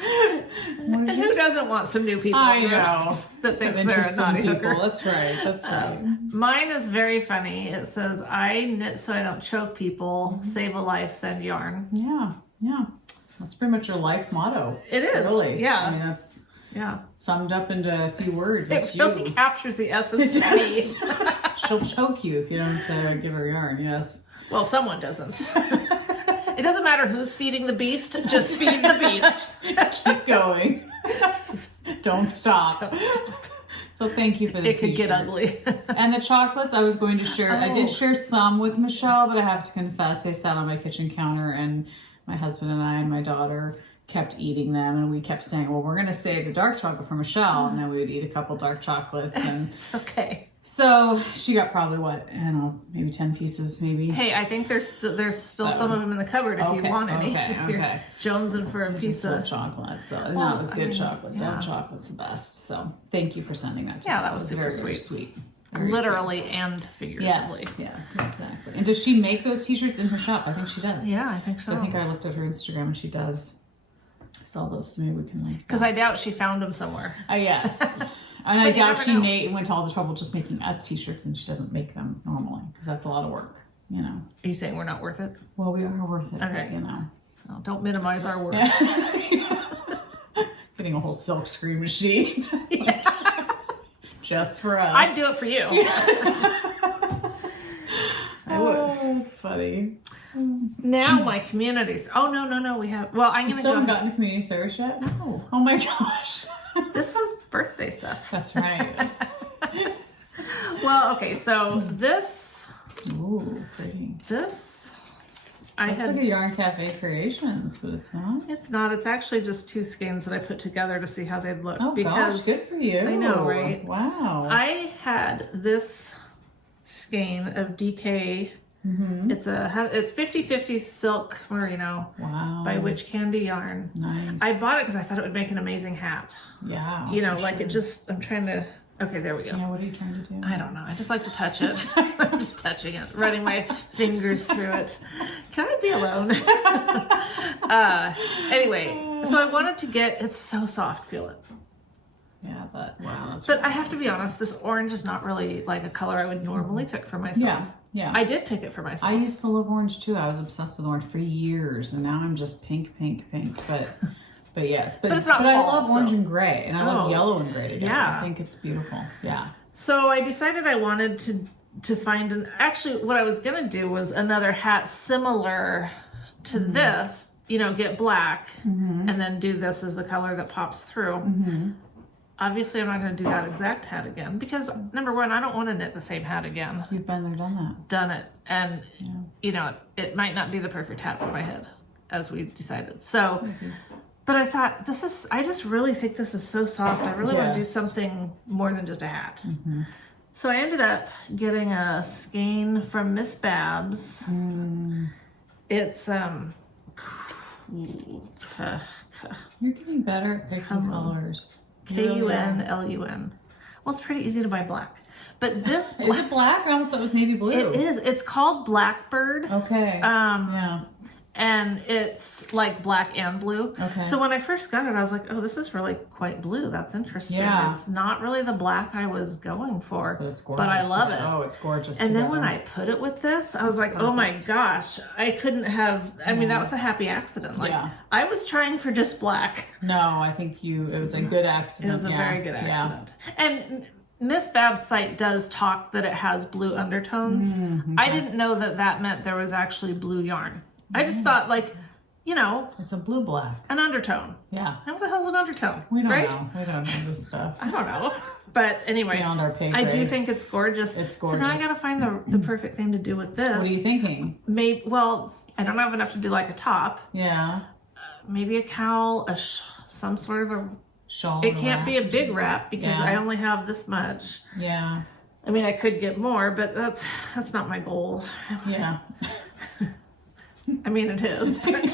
And who doesn't want some new people? I know. That Some thinks they're a interesting naughty people. hooker. That's right. That's right. Mine is very funny. It says, "I knit so I don't choke people. Save a life, send yarn." Yeah. That's pretty much your life motto. It is. Really. Yeah. I mean, that's Yeah. summed up into a few words. It It's really you. captures the essence of me. Yes. She'll choke you if you don't give her yarn. Yes. Well, someone doesn't. It doesn't matter who's feeding the beast. Just feed the beast. Keep going. Don't stop. So thank you for the It could get t-shirts. ugly. And the chocolates I was going to share. I Oh. did share some with Michelle, but I have to confess they sat on my kitchen counter and my husband and I and my daughter kept eating them, and we kept saying, well, we're going to save the dark chocolate for Michelle, and then we would eat a couple dark chocolates. And It's okay. so she got probably maybe 10 pieces maybe. Hey, I think there's still some of them in the cupboard if you Okay, want any. okay, If you're okay. jonesing for a piece Just full of. chocolate. So Well, no, it was I good mean, chocolate. Dark yeah. chocolate's the best. So thank you for sending that to Yeah, us. that was super very, very sweet. sweet. Very Literally and sweet. figuratively. Yes, exactly. And does she make those t-shirts in her shop? I think she does. Yeah, I think so. So I think I looked at her Instagram and she does sell those. So maybe we can link Because that. I doubt she found them somewhere. Yes. And I But you doubt never she know. went to all the trouble just making us t-shirts and she doesn't make them normally because that's a lot of work, Are you saying we're not worth it? Well, we are worth it, Okay. but, Oh, don't minimize our work. Getting a whole silk screen machine. Just for us. I'd do it for you. I would. Oh, it's funny. Now my communities. Oh no. We have. Well, I'm You gonna still haven't go. gotten to community service yet? No, Oh my gosh. this was birthday stuff. That's right. Well, okay. So this, Ooh, pretty. I Looks had. like a Yarn Cafe Creations, but it's not. It's not. It's actually just two skeins that I put together to see how they'd look. Oh gosh, good for you. I know, right? Wow. I had this skein of DK. Mm-hmm. It's 50/50 silk merino Wow. by Witch Candy Yarn. Nice. I bought it because I thought it would make an amazing hat. Yeah. for Like sure. it just. I'm trying to. Okay, there we go. Yeah, what are you trying to do? I don't know. I just like to touch it. I'm just touching it, running my fingers through it. Can I be alone? Anyway, so I wanted to get. It's so soft. Feel it. Yeah, but wow. That's But really I have to be nice. honest. This orange is not really like a color I would normally pick for myself. Yeah, yeah. I did pick it for myself. I used to love orange too. I was obsessed with orange for years, and now I'm just pink. But yes, but it's not I fall, love orange so- and gray, and I love Oh. yellow and gray together. Yeah. I think it's beautiful. Yeah. So I decided I wanted to find an. Actually, what I was gonna do was another hat similar to this. Get black and then do this as the color that pops through. Obviously, I'm not going to do that exact hat again because number one, I don't want to knit the same hat again. You've been there, done that. Done it, and it might not be the perfect hat for my head, as we decided. So, but I thought I just really think this is so soft. I really want to do Yes. something more than just a hat. So I ended up getting a skein from Miss Babs. It's You're getting better at picking colors. KUNLUN. Well, it's pretty easy to buy black, but this Is it black? I almost thought it was navy blue. it is. It's called Blackbird. Okay. Yeah. And it's like black and blue. Okay. So when I first got it, I was like, oh, this is really quite blue. That's interesting. Yeah. It's not really the black I was going for. But it's gorgeous. But I love it. Oh, it's gorgeous. And then together. when I put it with this, I was like, oh my gosh, I couldn't have, I mean, that was a happy accident. Like, Yeah. I was trying for just black. No, I think it was a good accident. It was a yeah. very good Yeah. accident. And Miss Bab's site does talk that it has blue undertones. I didn't know that meant there was actually blue yarn. I just thought, like, It's a blue black. an undertone. Yeah. What the hell's an undertone? We don't right? know. We don't know this stuff. I don't know. But anyway, Beyond our pay I do grade. think it's gorgeous. It's So now I gorgeous. gotta find the perfect thing to do with this. What are you thinking? Maybe, well, I don't have enough to do like a top. Yeah. maybe a cowl, some sort of a Shawl. It can't be a big wrap because Yeah. I only have this much. Yeah. I mean, I could get more, but that's not my goal. Yeah. I mean, it is. But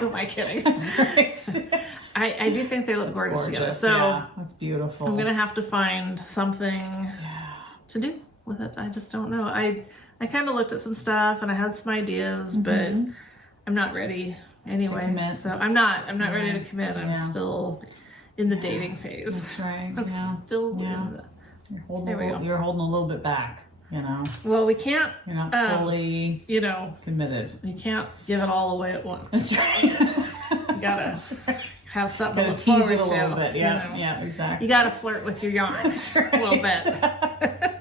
who am I kidding? That's right. I do think they look gorgeous together. So yeah, that's beautiful. I'm gonna have to find something to do with it. I just don't know. I kind of looked at some stuff and I had some ideas, but I'm not ready anyway. commit. So I'm not ready to commit. I'm Yeah. still in the dating phase. That's right. I'm Yeah. still Yeah. in the. You're holding, There we go. you're holding a little bit back, you know. Well, we can't. You're not fully committed. You can't give it all away at once. That's right. You gotta That's right. have something to Gotta look tease forward it a to. little bit. Yeah, you know. yeah, exactly. You gotta flirt with your yarn a little bit.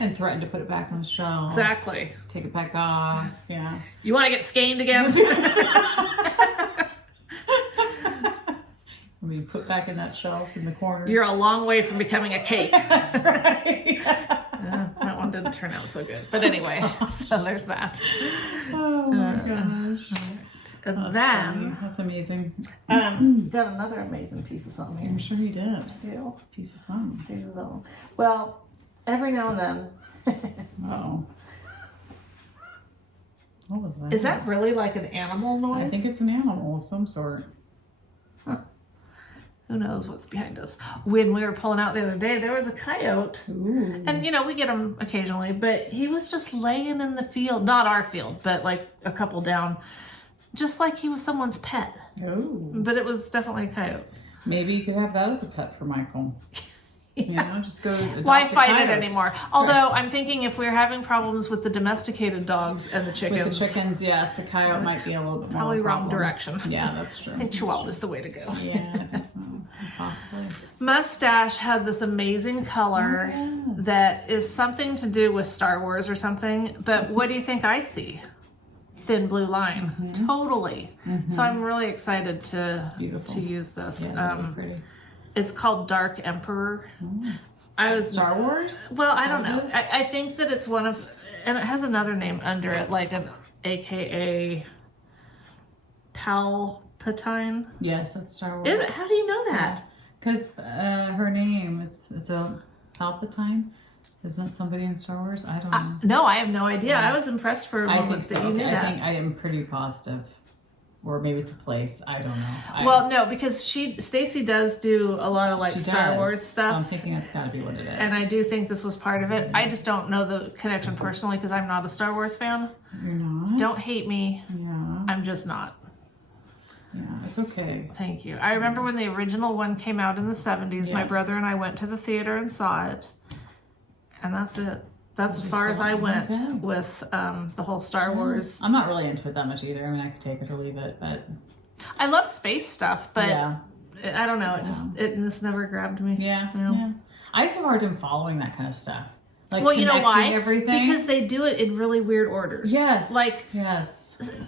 And threaten to put it back on the shelf. Exactly. Take it back off. Yeah. You want to get skeined again? Be put back in that shelf in the corner. You're a long way from becoming a cake. That's right. That one didn't turn out so good. But anyway, so there's that. Oh my gosh. And That's then, funny. That's amazing. got another amazing piece of something I'm here. sure you did. too. Piece of something. Pieces of something. Well, every now and then. Oh. What was that? Is that really like an animal noise? I think it's an animal of some sort. Who knows what's behind us? When we were pulling out the other day, there was a coyote. Ooh. And, we get them occasionally, but he was just laying in the field. Not our field, but like a couple down. Just like he was someone's pet. Ooh. But it was definitely a coyote. Maybe you could have that as a pet for Michael. You know, just go adopt Why a fight it coyote. anymore? Although I'm thinking if we're having problems with the domesticated dogs and the chickens, With the chickens, yes, a coyote might be a little bit more probably of a wrong problem. direction. Yeah, that's true. I think Chihuahua is the way to go. Yeah, I think so. Possibly. Mustache had this amazing color that is something to do with Star Wars or something. But what do you think I see? Thin blue line. Totally. So I'm really excited to beautiful. use this. Yeah, really pretty. It's called Dark Emperor. I was Star Wars? Well, I don't know. Is? I think that it's one of, and it has another name under it, like an AKA Palpatine. Yes, that's Star Wars. Is it? How do you know that? Because her name, it's a Palpatine. Isn't that somebody in Star Wars? I don't know. No, I have no idea. I was impressed for a I moment think so. that you knew Okay, that. I think I am pretty positive. Or maybe it's a place. I don't know. Well, no, because Stacy does do a lot of like she Star does. Wars So I'm stuff. thinking that's got to be what it is. And I do think this was part of it. I just don't know the connection personally because I'm not a Star Wars fan. You're not? Don't hate me. Yeah. I'm just not. Yeah, it's okay. Thank you. I remember when the original one came out in the 70s, my Yeah. brother and I went to the theater and saw it. And that's it. That's as far as I went with the whole Star Wars. I'm not really into it that much either. I mean, I could take it or leave it, but I love space stuff, but yeah. I don't know. It just never grabbed me. Yeah, No. yeah. I just have a hard time following that kind of stuff. Like Well, you know why? connecting everything. Because they do it in really weird orders. yes, Like, yes.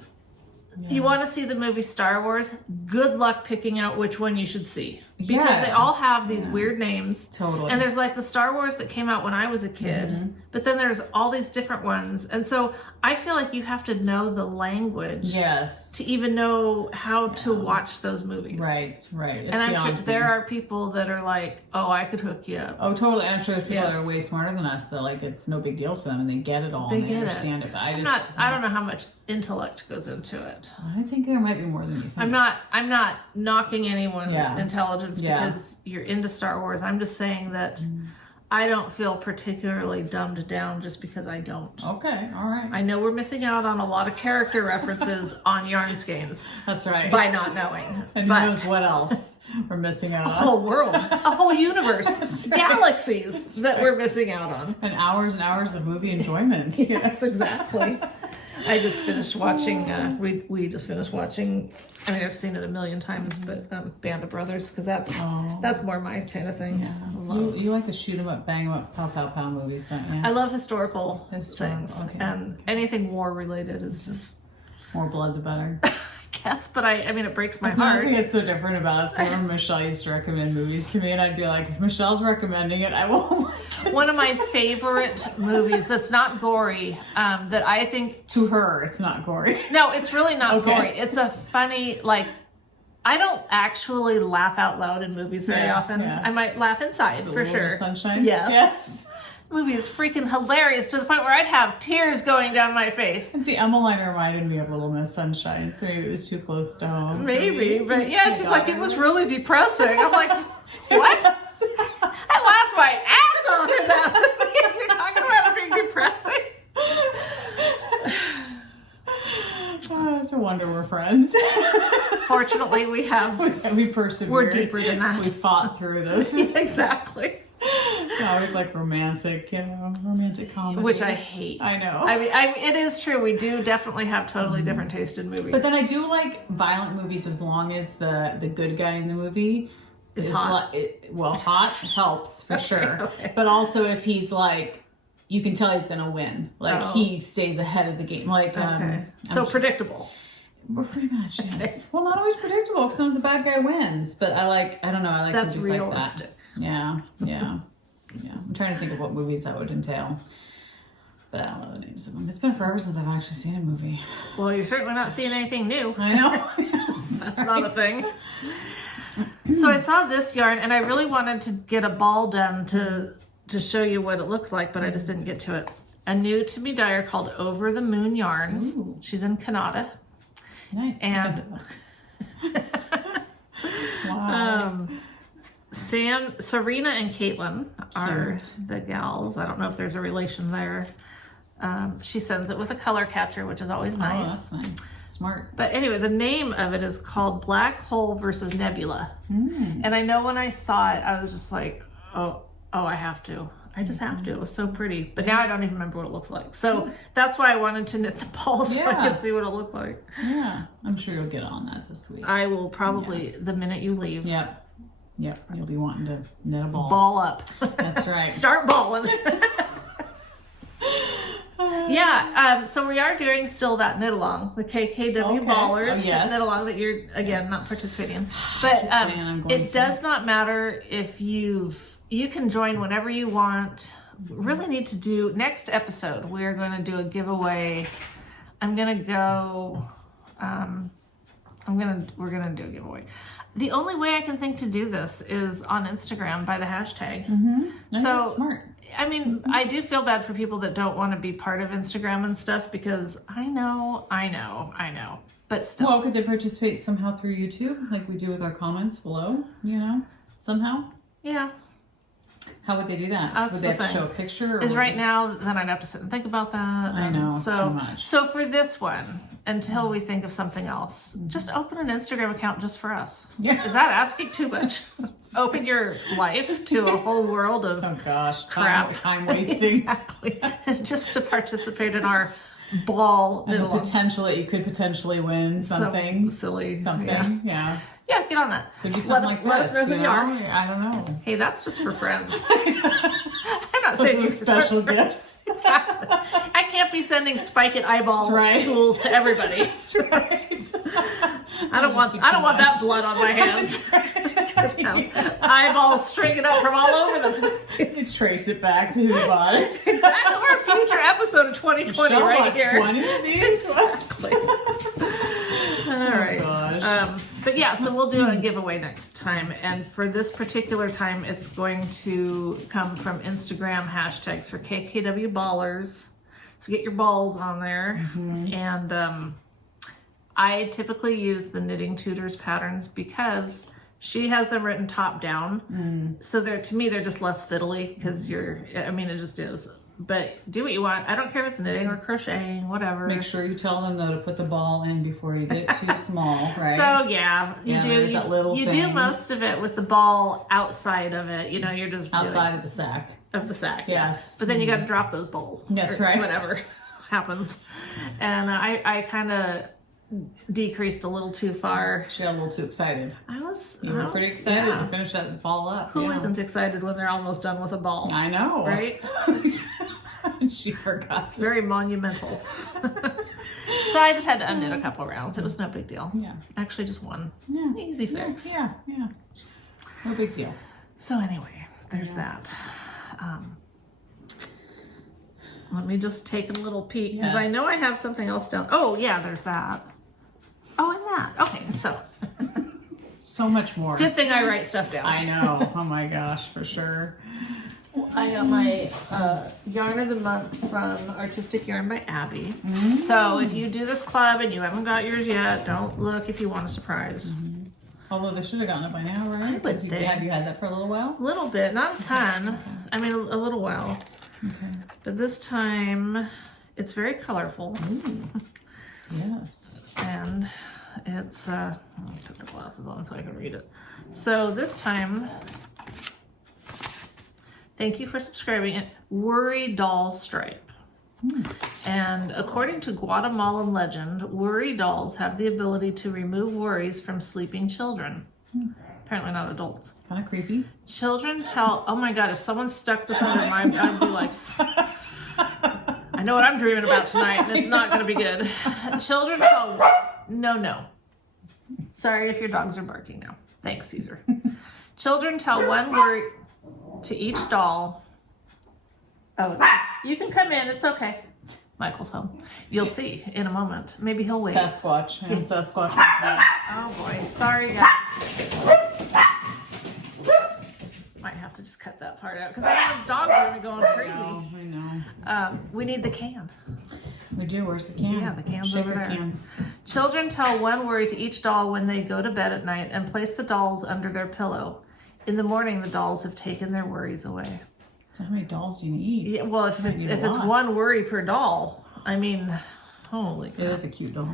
you want to see the movie Star Wars? Good luck picking out which one you should see. Because Yeah. they all have these weird names. Totally. And there's like the Star Wars that came out when I was a kid, but then there's all these different ones. And so I feel like you have to know the language Yes. to even know how to watch those movies. Right, right. It's And I'm beyond sure there are people that are like, oh, I could hook you up. Oh, totally. And I'm sure there's people that Yes. are way smarter than us that like it's no big deal to them and they get it all They and they get it. understand it. But I I don't know how much intellect goes into it. I think there might be more than you think. I'm not knocking anyone's Yeah. intelligence Yeah. because you're into Star Wars. I'm just saying that I don't feel particularly dumbed down just because I don't. Okay, all right. I know we're missing out on a lot of character references on yarn skeins That's right. by not knowing. And but who knows what else we're missing out a on. whole world, a whole universe, galaxies that we're missing out on. And hours of movie enjoyment. Yes, exactly. I just finished watching, we just finished watching, I mean, I've seen it a million times, but Band of Brothers, because that's more my kind of thing. You like the shoot 'em up, bang 'em up, pow pow pow movies, don't you? I love historical Historical, things, okay. and anything war related is just, More blood the better. guess, but I mean, it breaks my That's another heart. thing that's so different about us. Remember Michelle used to recommend movies to me, and I'd be like, if Michelle's recommending it, I won't like it. One of my favorite movies that's not gory, that I think... To her, it's not gory. No, it's really not Okay. gory. It's a funny, like, I don't actually laugh out loud in movies very Yeah, often. yeah. I might laugh inside, Is it for Little sure. Miss Sunshine? Yes. Yes. The movie is freaking hilarious to the point where I'd have tears going down my face. And see, Emmeline reminded me of Little Miss Sunshine, so maybe it was too close to home. for Maybe, me. but yeah, My she's like, it daughter. was really depressing. I'm like, what? I laughed my ass off in that movie. You're talking about it being depressing? Oh, it's a wonder we're friends. Fortunately, we have. We persevered. We're deeper than that. We fought through those. Exactly. I always like romantic comedy. Which I hate. I know. I mean, it is true. We do definitely have totally different taste in movies. But then I do like violent movies as long as the good guy in the movie Is hot. Hot helps for sure. Okay. But also if he's like, you can tell he's gonna win. Like Oh. he stays ahead of the game. Like Okay. So predictable. Well, pretty much, yes. Well, not always predictable because sometimes the bad guy wins. But I don't know. I like That's movies realistic. like that. Yeah. I'm trying to think of what movies that would entail. But I don't know the names of them. It's been forever since I've actually seen a movie. Well, you're certainly not seeing anything new. I know. That's not a thing. So I saw this yarn, and I really wanted to get a ball done to show you what it looks like, but I just didn't get to it. A new to me dyer called Over the Moon Yarn. Ooh. She's in Canada. Nice. And wow. Serena and Caitlin are Cute. the gals. I don't know if there's a relation there. She sends it with a color catcher, which is always Oh, nice. that's nice. Smart. But anyway, the name of it is called Black Hole versus Nebula. And I know when I saw it, I was just like, oh, I have to. I just have to. It was so pretty. But now I don't even remember what it looks like. So that's why I wanted to knit the ball so I Yeah. could see what it looked like. Yeah. I'm sure you'll get on that this week. I will probably, Yes. the minute you leave, Yep. You'll be wanting to knit a ball. ball up. That's right. Start balling. Yeah, so we are doing still that knit along, the KKW Okay. Ballers Oh, yes. knit along that you're again not participating in. But keep saying I'm going it to. does not matter if you can join whenever you want. Really need to do next episode. We're going to do a giveaway. I'm going to go. We're gonna do a giveaway. The only way I can think to do this is on Instagram by the hashtag. No, So that's smart. I mean, I do feel bad for people that don't want to be part of Instagram and stuff because I know, but still. Well, could they participate somehow through YouTube, like we do with our comments below? Somehow. Yeah. How would they do that? That's Would they the have to thing. show a picture? Or Is would right they- now, then I'd have to sit and think about that. I know, it's So, too much. so for this one, until we think of something else, just open an Instagram account just for us. Yeah. Is that asking too much? Open your life to a whole world of Oh gosh, crap. time wasting. Exactly. Just to participate in our ball And the knit-along. potential that you could potentially win something. So silly. Something. Yeah. Yeah. Yeah, get on that. Could be Let something us, like let this. us know who you are. I don't know. Hey, that's just for friends. I'm not Those saying are you special gifts. Exactly. I can't be sending spike it eyeball That's right. tools to everybody. That's right. I don't want that blood on my hands. Eyeballs stringing up from all over the place. You trace it back to who bought it. Exactly. We're a future episode of 2020 Michelle right bought here. 20 of these. Exactly. All right. gosh. But yeah, so we'll do a giveaway next time. And for this particular time, it's going to come from Instagram hashtags for KKW Ballers. So get your balls on there. And I typically use the Knitting Tutors patterns because she has them written top down. So to me, they're just less fiddly because it just is. But do what you want. I don't care if it's knitting or crocheting, whatever. Make sure you tell them though to put the ball in before you get too small, right? So yeah, there's that little you thing. do most of it with the ball outside of it. You're just Outside of the sack. of the sack. Yes. But then you got to drop those balls. That's or right. Whatever happens. And I kind of decreased a little too far. She got a little too excited. You were pretty excited yeah. to finish that ball up. Who yeah. isn't excited when they're almost done with a ball? I know. Right? She forgot. It's very monumental. So I just had to unknit a couple rounds. It was no big deal. Yeah. Actually, just one. Yeah. Easy fix. Yeah. No big deal. So anyway, there's that. Let me just take a little peek because I know I have something else down. Oh yeah, there's that. Oh, and that. Okay, so. So much more. Good thing I write stuff down. I know. Oh my gosh, for sure. I got my Yarn of the Month from Artistic Yarn by Abby. So if you do this club and you haven't got yours yet, don't look if you want a surprise. Although they should have gotten it by now, right? I would think. Have you had that for a little while? A little bit, not a ton. I mean, a little while. Okay. But this time, it's very colorful. Ooh. Yes. And it's, let me put the glasses on so I can read it. So this time, thank you for subscribing. Worry Doll Stripe. And according to Guatemalan legend, worry dolls have the ability to remove worries from sleeping children. Apparently not adults. Kind of creepy. Children tell, oh my God, if someone stuck this under my, I'd be like, I know what I'm dreaming about tonight, and it's not going to be good. Children tell, no. Sorry if your dogs are barking now. Thanks, Caesar. Children tell one worry to each doll. Oh, you can come in. It's okay. Michael's home. You'll see in a moment. Maybe he'll wait. Sasquatch. And Sasquatch. Oh boy. Sorry, guys. Might have to just cut that part out because everyone's dogs are gonna be going crazy. I know. We need the can. We do. Where's the can? Yeah, the can's Sugar over there. can. Children tell one worry to each doll when they go to bed at night and place the dolls under their pillow. In the morning, the dolls have taken their worries away. So how many dolls do you need? Yeah, well, if Might it's need a lot. one worry per doll, I mean, holy It crap. is a cute doll,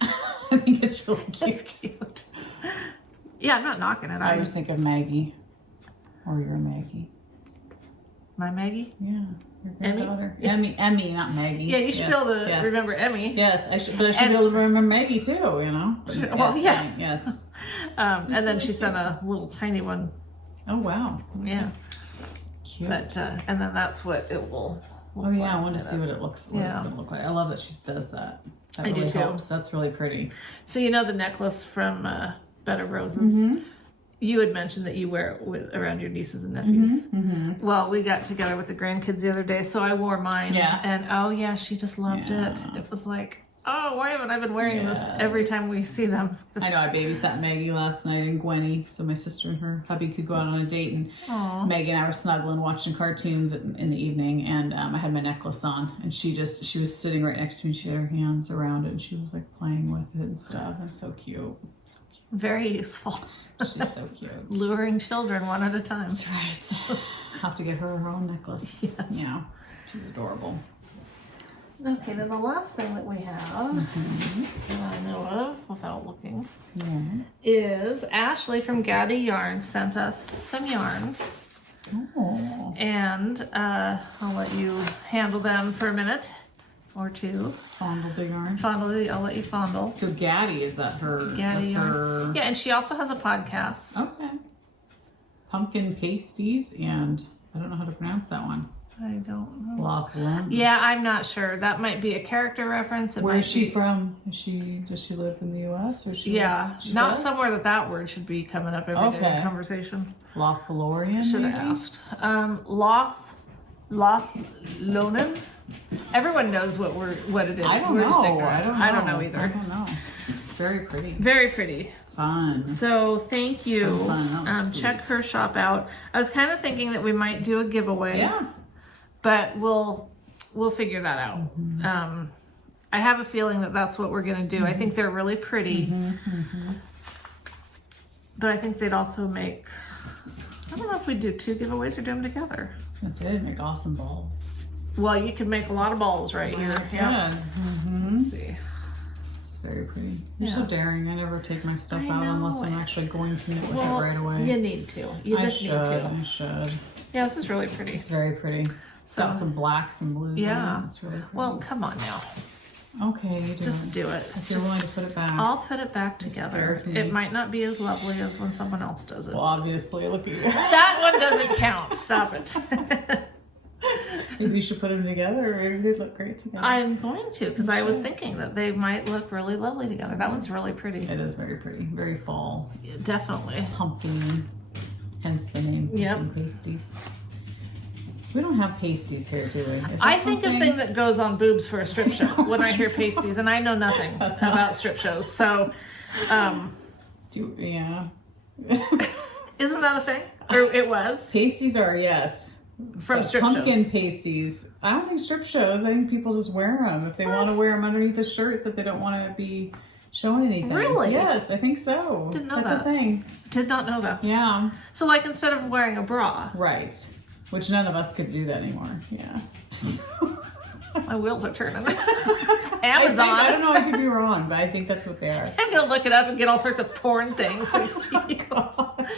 though. I think it's really cute. It's cute. Yeah, I'm not knocking it. I always think of Maggie. Or your Maggie. My Maggie? Yeah. Your Emmy? granddaughter. Emmy, not Maggie. Yeah, you should be able to remember Emmy. Yes, I should, but I should be able to remember Maggie too, you know? But Well, yes, yeah. fine, yes. And then really she sent a little tiny one. Oh, wow. Yeah. Cute. But, and then that's what it will. Oh, yeah, I want to see what it looks what it's Yeah. going to look like. I love that she does that. That I do really too. helps. That's really pretty. So you know the necklace from Bed of Roses? Mm-hmm. You had mentioned that you wear it around your nieces and nephews. Mm-hmm. Well, we got together with the grandkids the other day, so I wore mine. Yeah. And oh yeah, she just loved it. It was like, oh, why haven't I been wearing this every time we see them? I know, I babysat Maggie last night and Gwenny, so my sister and her hubby could go out on a date, and Aw. Maggie and I were snuggling watching cartoons in the evening, and I had my necklace on, and she was sitting right next to me, she had her hands around it, and she was like playing with it and stuff. It's so cute. So cute. Very useful. She's so cute. Luring children one at a time. That's right. Have to get her own necklace. Yes. Yeah, she's adorable. Okay, then the last thing that we have that I know of without looking Yeah. is Ashley from Gaddy Yarn sent us some yarns. Oh. And I'll let you handle them for a minute or two. Fondle the yarn. I'll let you fondle. So Gaddy, is that her? Gaddy That's yarn. her. Yeah, and she also has a podcast. Okay. Pumpkin pasties, and I don't know how to pronounce that one. I don't know. Laughlin. Yeah, I'm not sure. That might be a character reference. It Where might is she be- from? Does she live in the U.S. or she? Yeah, she not does? somewhere that word should be coming up every day Okay. in conversation. Lothlorien. Should have maybe? asked. Lothlonen. Everyone knows what it is. I don't We're just know. ignorant. I don't know know either. I don't know. Very pretty. Very pretty. Fun. So thank you. Fun. That was Check sweet. her shop out. I was kind of thinking that we might do a giveaway. Yeah. But we'll figure that out. I have a feeling that that's what we're gonna do. I think they're really pretty, but I think they'd also make. I don't know if we do 2 giveaways or do them together. I was gonna say they'd make awesome balls. Well, you can make a lot of balls right here. Yeah. Good. Let's see. It's very pretty. You're so Yeah. daring. I never take my stuff I out know. unless I'm actually going to knit with Well, it right away. you need to. You just need to. I should. Yeah, this is really pretty. It's very pretty. It's got So- some blacks and blues Yeah. in it. It's really pretty. Well, come on now. okay, you do Just it. do it. If you're willing to put it back. I'll put it back together. Mhm. It might not be as lovely as when someone else does it. Well, obviously, look at you. That one doesn't count. Stop it. Maybe you should put them together, or maybe they'd look great together. I'm going to, because I was thinking that they might look really lovely together. That one's really pretty. It is very pretty, very fall, Definitely. pumpkin, hence the name Yep. pumpkin pasties. We don't have pasties here, do we? Is that I think a something- thing that goes on boobs for a strip show when I hear pasties, and I know nothing That's about not- strip shows. So, yeah. isn't that a thing? Or it was Pasties are, yes. from But strip pumpkin shows. pasties. I don't think strip shows. I think people just wear them if they want to wear them underneath a shirt that they don't want to be showing anything. Really? Yes, I think so. Didn't know That's that. a thing. Did not know that. Yeah. So, like, instead of wearing a bra, Right. Which none of us could do that anymore. Yeah. my wheels are turning. I Amazon. don't know. I could be wrong, but I think that's what they are. I'm gonna look it up and get all sorts of porn things thanks to you. Gosh.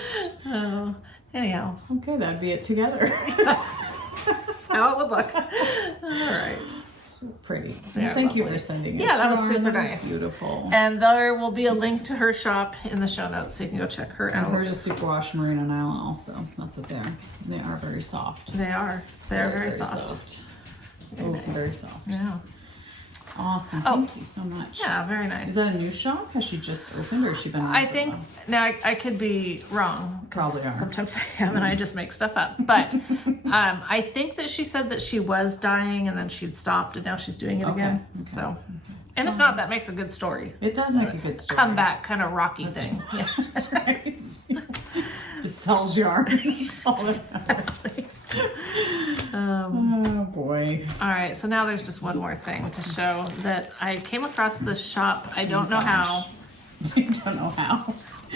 Oh, anyhow, Okay, that'd be it together. that's how it would look. All right. So pretty. Yeah, Thank you lovely. for sending it. Yeah, that was Sharon. super That was nice. Beautiful. And there will be a link to her shop in the show notes, so you can go check her And out. hers is superwash merino nylon also. That's what they are. They are very soft. They are. They are very soft. Oh, very soft. Yeah. Awesome. Oh. Thank you so much. Yeah, very nice. Is that a new shop? Has she just opened, or has she been? I think now I could be wrong. 'Cause Probably are. Sometimes I am, and I just make stuff up. But I think that she said that she was dying, and then she'd stopped, and now she's doing it Okay. again. Okay. So, and if not, that makes a good story. it does make a good story. Comeback kind of rocky thing. Yeah. That's right. It sells yarn. That's all that matters. Oh boy. All right, so now there's just one more thing to show that I came across this shop. I don't know how. I don't know how.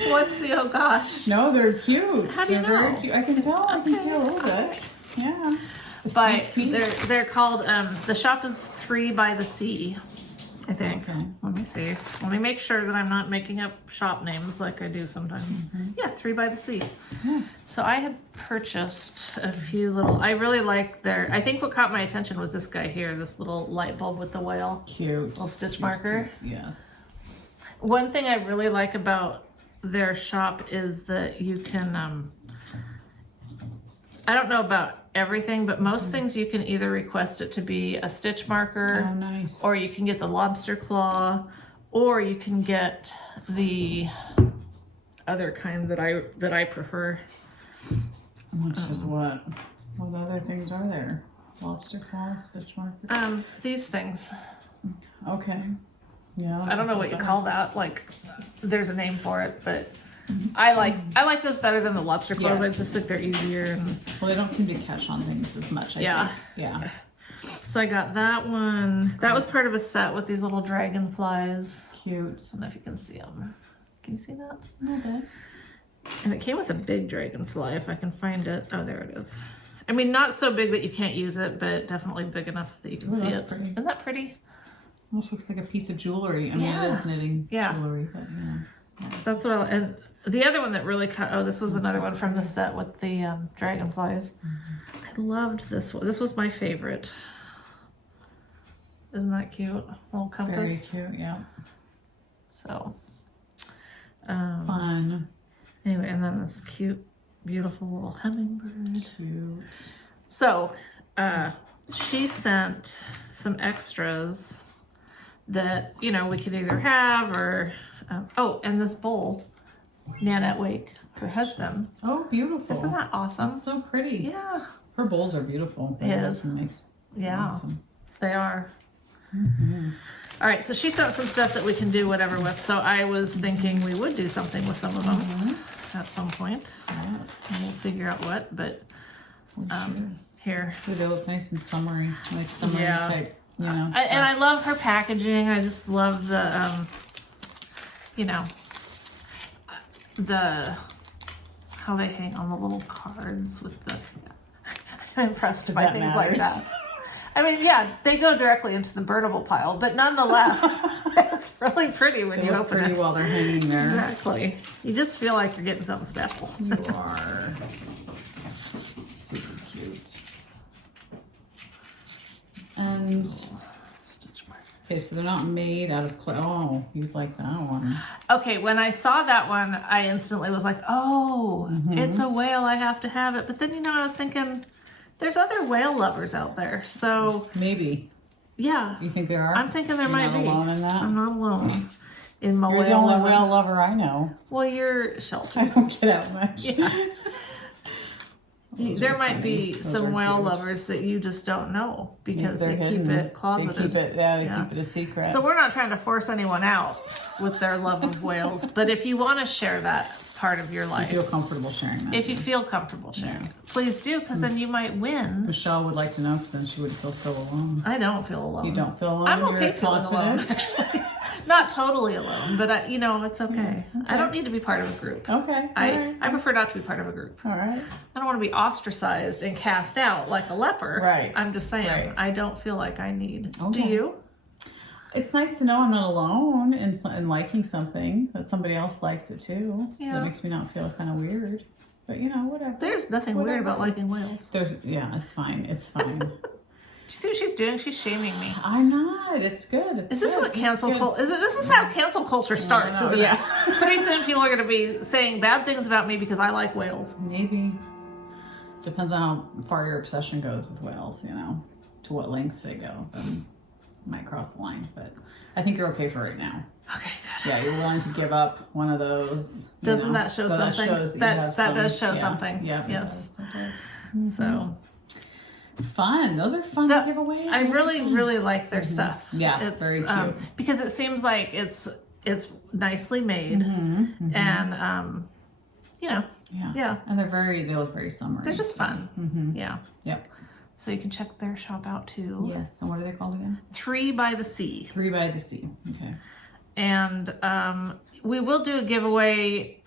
What's the oh gosh? No, they're cute. How do you they're very know? cute. I can tell. I can Okay, see a little bit. Yeah. A But sneak peek. they're called the shop is 3 by the Sea, I think. Okay. Let me see. Let me make sure that I'm not making up shop names like I do sometimes. Yeah, 3 by the Sea. Yeah. So I had purchased a few little. I really like their. I think what caught my attention was this guy here, this little light bulb with the whale. Cute. Little stitch Cute, marker. cute. Yes. One thing I really like about their shop is that you can. I don't know about everything, but most things you can either request it to be a stitch marker, Oh, nice. or you can get the lobster claw, or you can get the other kind that I prefer. Which is what? What other things are there? Lobster claws, stitch marker. These things. Okay. Yeah. I don't know what you call that. Like, there's a name for it, but I like those better than the lobster claws. Yes. I just think they're easier. And Well, they don't seem to catch on things as much. I Yeah. think. Yeah. so I got that one. That was part of a set with these little dragonflies. Cute. I don't know if you can see them. Can you see that? A little bit. And it came with a big dragonfly, if I can find it. Oh, there it is. I mean, not so big that you can't use it, but definitely big enough that you can Ooh, see that's it. pretty. Isn't that pretty? Almost looks like a piece of jewelry. I mean, Yeah. it is knitting Yeah. jewelry, but yeah. That's what and the other one that really cut. Oh, this was another one from the set with the dragonflies. I loved this one. This was my favorite. Isn't that cute? Little Very compass. cute. Yeah. So, Fun. anyway, and then this cute, beautiful little hummingbird. Cute. So, she sent some extras that, you know, we could either have or, oh, and this bowl, Nanette Wake, her husband. Oh, beautiful. Isn't that awesome? That's so pretty. Yeah, Her bowls are beautiful. It is. Makes yeah, awesome. they are. All right, so she sent some stuff that we can do whatever with. So I was thinking we would do something with some of them at some point. Yes. We'll figure out what, but here. They look nice and summery, like summery Yeah. type. You know. And I love her packaging. I just love the, you know, the how they hang on the little cards with the. I'm impressed Because by that things like matters. that. I mean, yeah, they go directly into the burnable pile, but nonetheless, it's really pretty when They you look open pretty it. while they're hanging there. Exactly. You just feel like you're getting something special. You are super cute. And okay, so they're not made out of clay. Oh, you like that one? Okay, when I saw that one, I instantly was like, "Oh, it's a whale. I have to have it." But then, you know, I was thinking, There's other whale lovers out there, so Maybe. yeah. You think there are? I'm thinking there You're might not be. alone in that? I'm not alone in my You're the whale only loving. whale lover I know. Well, you're I sheltered. don't get out much. Yeah. Those There are might funny. be Those some are whale cute. lovers that you just don't know because They're they hidden. keep it closeted. They keep it, they Yeah. keep it a secret. So we're not trying to force anyone out with their love of whales, but if you want to share that part of your I life, feel comfortable sharing that. if you feel comfortable sharing it, please do, because then you might win. Michelle would like to know, because then she wouldn't feel so alone. I don't feel alone. You don't feel alone? I'm You're okay feeling alone, confident? actually. Not totally alone, but it's okay. I don't need to be part of a group. Okay. I prefer not to be part of a group. All right. I don't want to be ostracized and cast out like a leper. Right. I'm just saying, Right. I don't feel like I need. Okay. Do you? It's nice to know I'm not alone in liking something, that somebody else likes it too. Yeah. That makes me not feel kind of weird. But whatever. There's nothing weird about liking whales. It's fine. It's fine. Do you see what she's doing? She's shaming me. I'm not. It's good. It's Is this good. what cancel It's good. culture? This is how cancel culture starts, know, isn't yeah. it? Pretty soon, people are going to be saying bad things about me because I like whales. Maybe. Depends on how far your obsession goes with whales, to what lengths they go. Then you might cross the line, but I think you're okay for right now. Okay, good. Yeah, you're willing to give up one of those. Doesn't that show so something? That shows That does show something. Yeah. Yes. It does. So Fun. Those are fun to give away. I really like their stuff. Yeah, it's, very cute. Because it seems like it's nicely made, and Yeah. And they look very summery. they're just fun. Yeah. Yep. So you can check their shop out too. Yes. And what are they called again? 3 by the Sea. 3 by the Sea. Okay. And we will do a giveaway.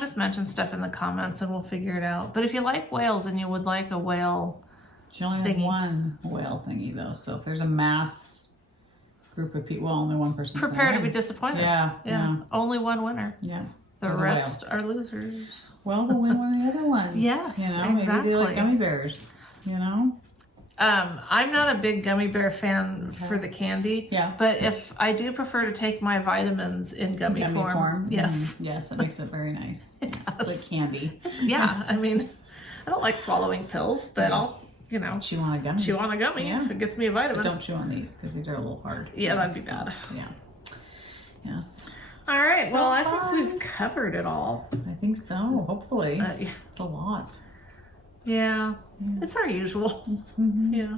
Just mention stuff in the comments and we'll figure it out. But if you like whales and you would like a whale, She only has thingy. one whale thingy though. So if there's a mass group of people, only one person's gonna prepare to be win. disappointed. Yeah. Only one winner. Yeah. The For the rest are losers. Well, we'll win one of the other ones. Yes, Maybe exactly. they like gummy bears. I'm not a big gummy bear fan for the candy. Yeah. But if I do prefer to take my vitamins in gummy form. Yes. Yes, it makes it very nice. It It's does. like candy. Yeah. I mean, I don't like swallowing pills, but I'll, Chew on a gummy. chew on a gummy Yeah. if it gets me a vitamin. But don't chew on these because these are a little hard. Yeah, that'd be bad. Yeah. Yes. All right. So Well, I fun. think we've covered it all. I think so. Hopefully. Yeah. It's a lot. Yeah. It's our usual. Yeah.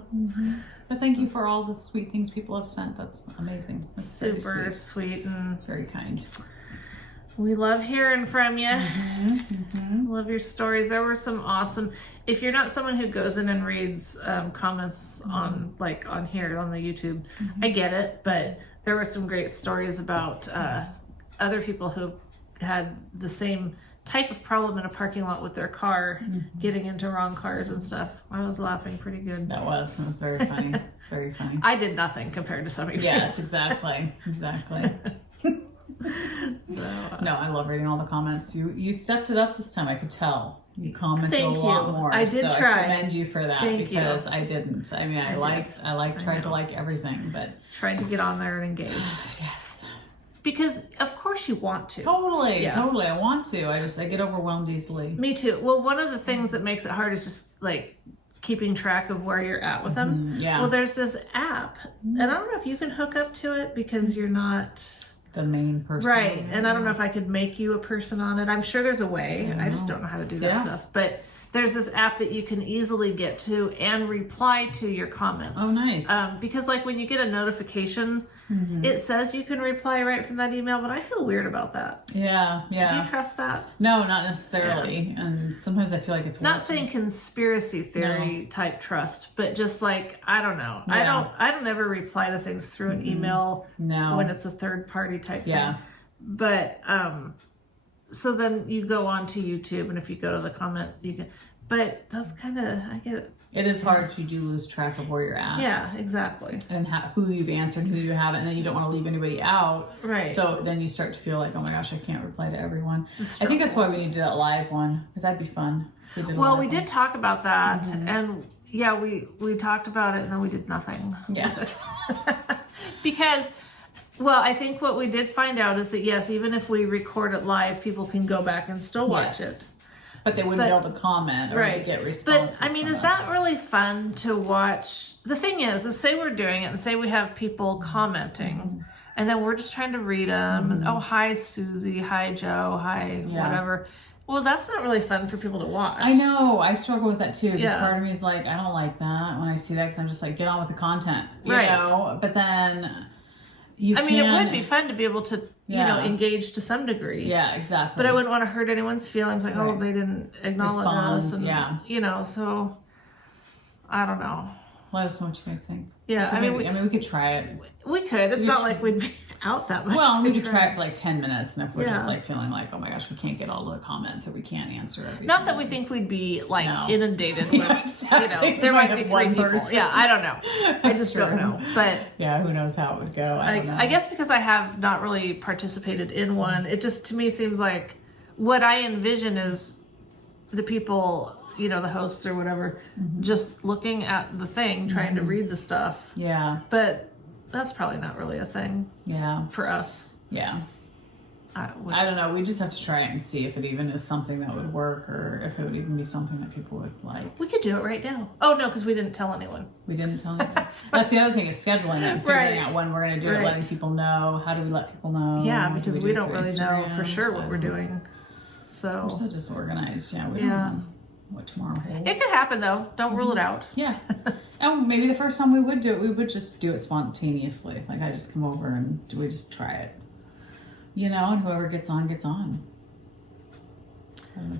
But thank you for all the sweet things people have sent. That's amazing. That's very Super sweet. sweet, and Very kind. we love hearing from you. Love your stories. There were some awesome. If you're not someone who goes in and reads comments on here on the YouTube, I get it, but there were some great stories about other people who had the same type of problem in a parking lot with their car, getting into wrong cars and stuff. I was laughing pretty good. It was very funny. Very funny. I did nothing compared to some of you. Yes, exactly. Exactly. So, No, I love reading all the comments. You stepped it up this time. I could tell. You commented Thank a lot you. more. I did so try. I commend you for that Thank you. because I didn't. I mean, I tried to know. like everything, but tried to get on there and engage. yes, Because of course you want to. totally. Yeah. I want to. I get overwhelmed easily. Me too. Well, one of the things that makes it hard is just keeping track of where you're at with them. Yeah. Well, there's this app, and I don't know if you can hook up to it because you're not The main person. right. And I don't know if I could make you a person on it. I'm sure there's a way. I just don't know how to do that Yeah. stuff. But there's this app that you can easily get to and reply to your comments. Oh, nice. Because when you get a notification, it says you can reply right from that email, but I feel weird about that. Yeah. Do Yeah. you trust that? No, not necessarily. And sometimes I feel like it's Not worth saying conspiracy theory type trust, but just I don't know. Yeah. I don't ever reply to things through an email No. when it's a third party type Yeah. thing. But so then you go on to YouTube, and if you go to the comment, you can. But that's kind of I get. It is hard. You do lose track of where you're at. Yeah, exactly. And who you've answered, who you haven't, and then you don't want to leave anybody out. Right. So then you start to feel like, oh my gosh, I can't reply to everyone. I think that's why we need to do that live one, because that'd be fun. if we did a Well, live we one. did talk about that, and yeah, we talked about it, and then we did nothing. Yeah. Because, well, I think what we did find out is that yes, even if we record it live, people can go back and still watch Yes. it. but they wouldn't be able to comment or to get responses. But I mean, from is us. that really fun to watch? The thing is say we're doing it and say we have people commenting and then we're just trying to read them. And, oh, hi, Susie. Hi, Joe. Hi, whatever. Well, that's not really fun for people to watch. I know. I struggle with that too. Because Yeah. part of me is like, I don't like that when I see that because I'm just like, get on with the content. You know? But then you I mean, it would be fun to be able to, you know, engage to some degree. Yeah, exactly. But I wouldn't want to hurt anyone's feelings. Like, oh, they didn't acknowledge us. And, you know, so I don't know. Let us know what you guys think. Yeah, I mean, we could try it. We could. It's not like we'd be out that much. Well, we could try it for like 10 minutes, and if we're just Yeah. like feeling like, oh my gosh, we can't get all of the comments, or we can't answer everything. Not that we think we'd be like inundated with, exactly. you know, there might be have 3 one people. person. Yeah, I don't know. I just don't true. know. But yeah, who knows how it would go? I don't know. I guess because I have not really participated in one, it just to me seems like what I envision is the people, you know, the hosts or whatever, just looking at the thing, trying to read the stuff. Yeah. But that's probably not really a thing Yeah. for us. Yeah. I don't know. We just have to try it and see if it even is something that would work, or if it would even be something that people would like. We could do it right now. Oh no, because we didn't tell anyone. We didn't tell anyone. That's the other thing, is scheduling it and figuring out when we're going to do it, letting people know. How do we let people know? Yeah, What do because do we don't through really know for Instagram? sure what we're doing. So We're so disorganized. Yeah, we don't know what tomorrow holds. it could happen though. Don't rule it out. Yeah. And maybe the first time we would do it, we would just do it spontaneously. Like, I just come over and we just try it. You know, and whoever gets on, gets on.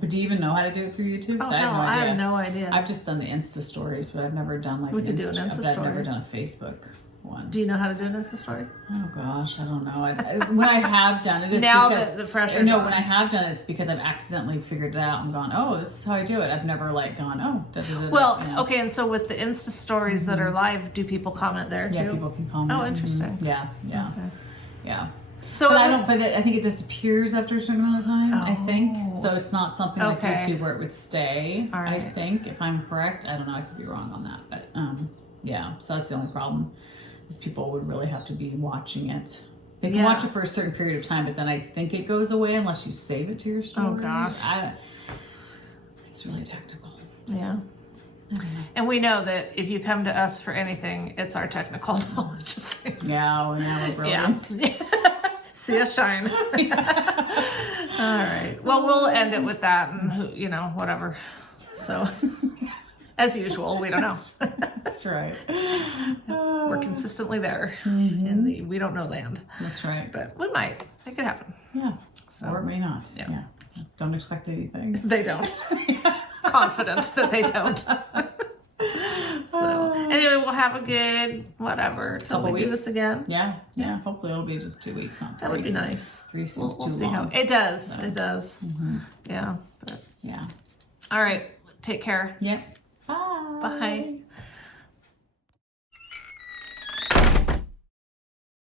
But do you even know how to do it through YouTube? Oh, 'Cause no, I have no idea. idea. I've just done the Insta stories, but I've never done like We could do an Insta I've story. never done a Facebook one. Do you know how to do an Insta story? Oh gosh, I don't know. When I have done it, it's Now because that the pressure's no. on. When I have done it, it's because I've accidentally figured it out and gone, oh, this is how I do it. I've never like gone, oh, Well, okay, and so with the Insta stories that are live, do people comment there too? Yeah, people can comment. Oh, interesting. Yeah, yeah, Okay. yeah. So But I don't. But I think it disappears after a certain amount of time. I think Oh. so. It's not something like Okay. YouTube where it would stay. All I right. think, if I'm correct, I don't know. I could be wrong on that, but yeah. So that's the only problem. Is people would really have to be watching it. They can watch it for a certain period of time, but then I think it goes away unless you save it to your storage. Oh, gosh. It's really technical. Yeah. And we know that if you come to us for anything, it's our technical knowledge of things. Yeah, well, now we're brilliant. See us shine. All right. Well, we'll end it with that, and you know, whatever. So, as usual, we don't know. That's right. We're consistently there in the we don't know land. That's right. But we might. It could happen. Yeah. So, Or it may not. Yeah. Don't expect anything. they don't. Confident that they don't. So anyway, we'll have a good whatever till Couple we do weeks. this again. Yeah. Yeah. Hopefully it'll be just 2 weeks. Not That would be 3. nice. 3 seems We'll too see long. how it does. So. It does. Yeah. But, Yeah. all right. Take care. Yep. Bye. Bye.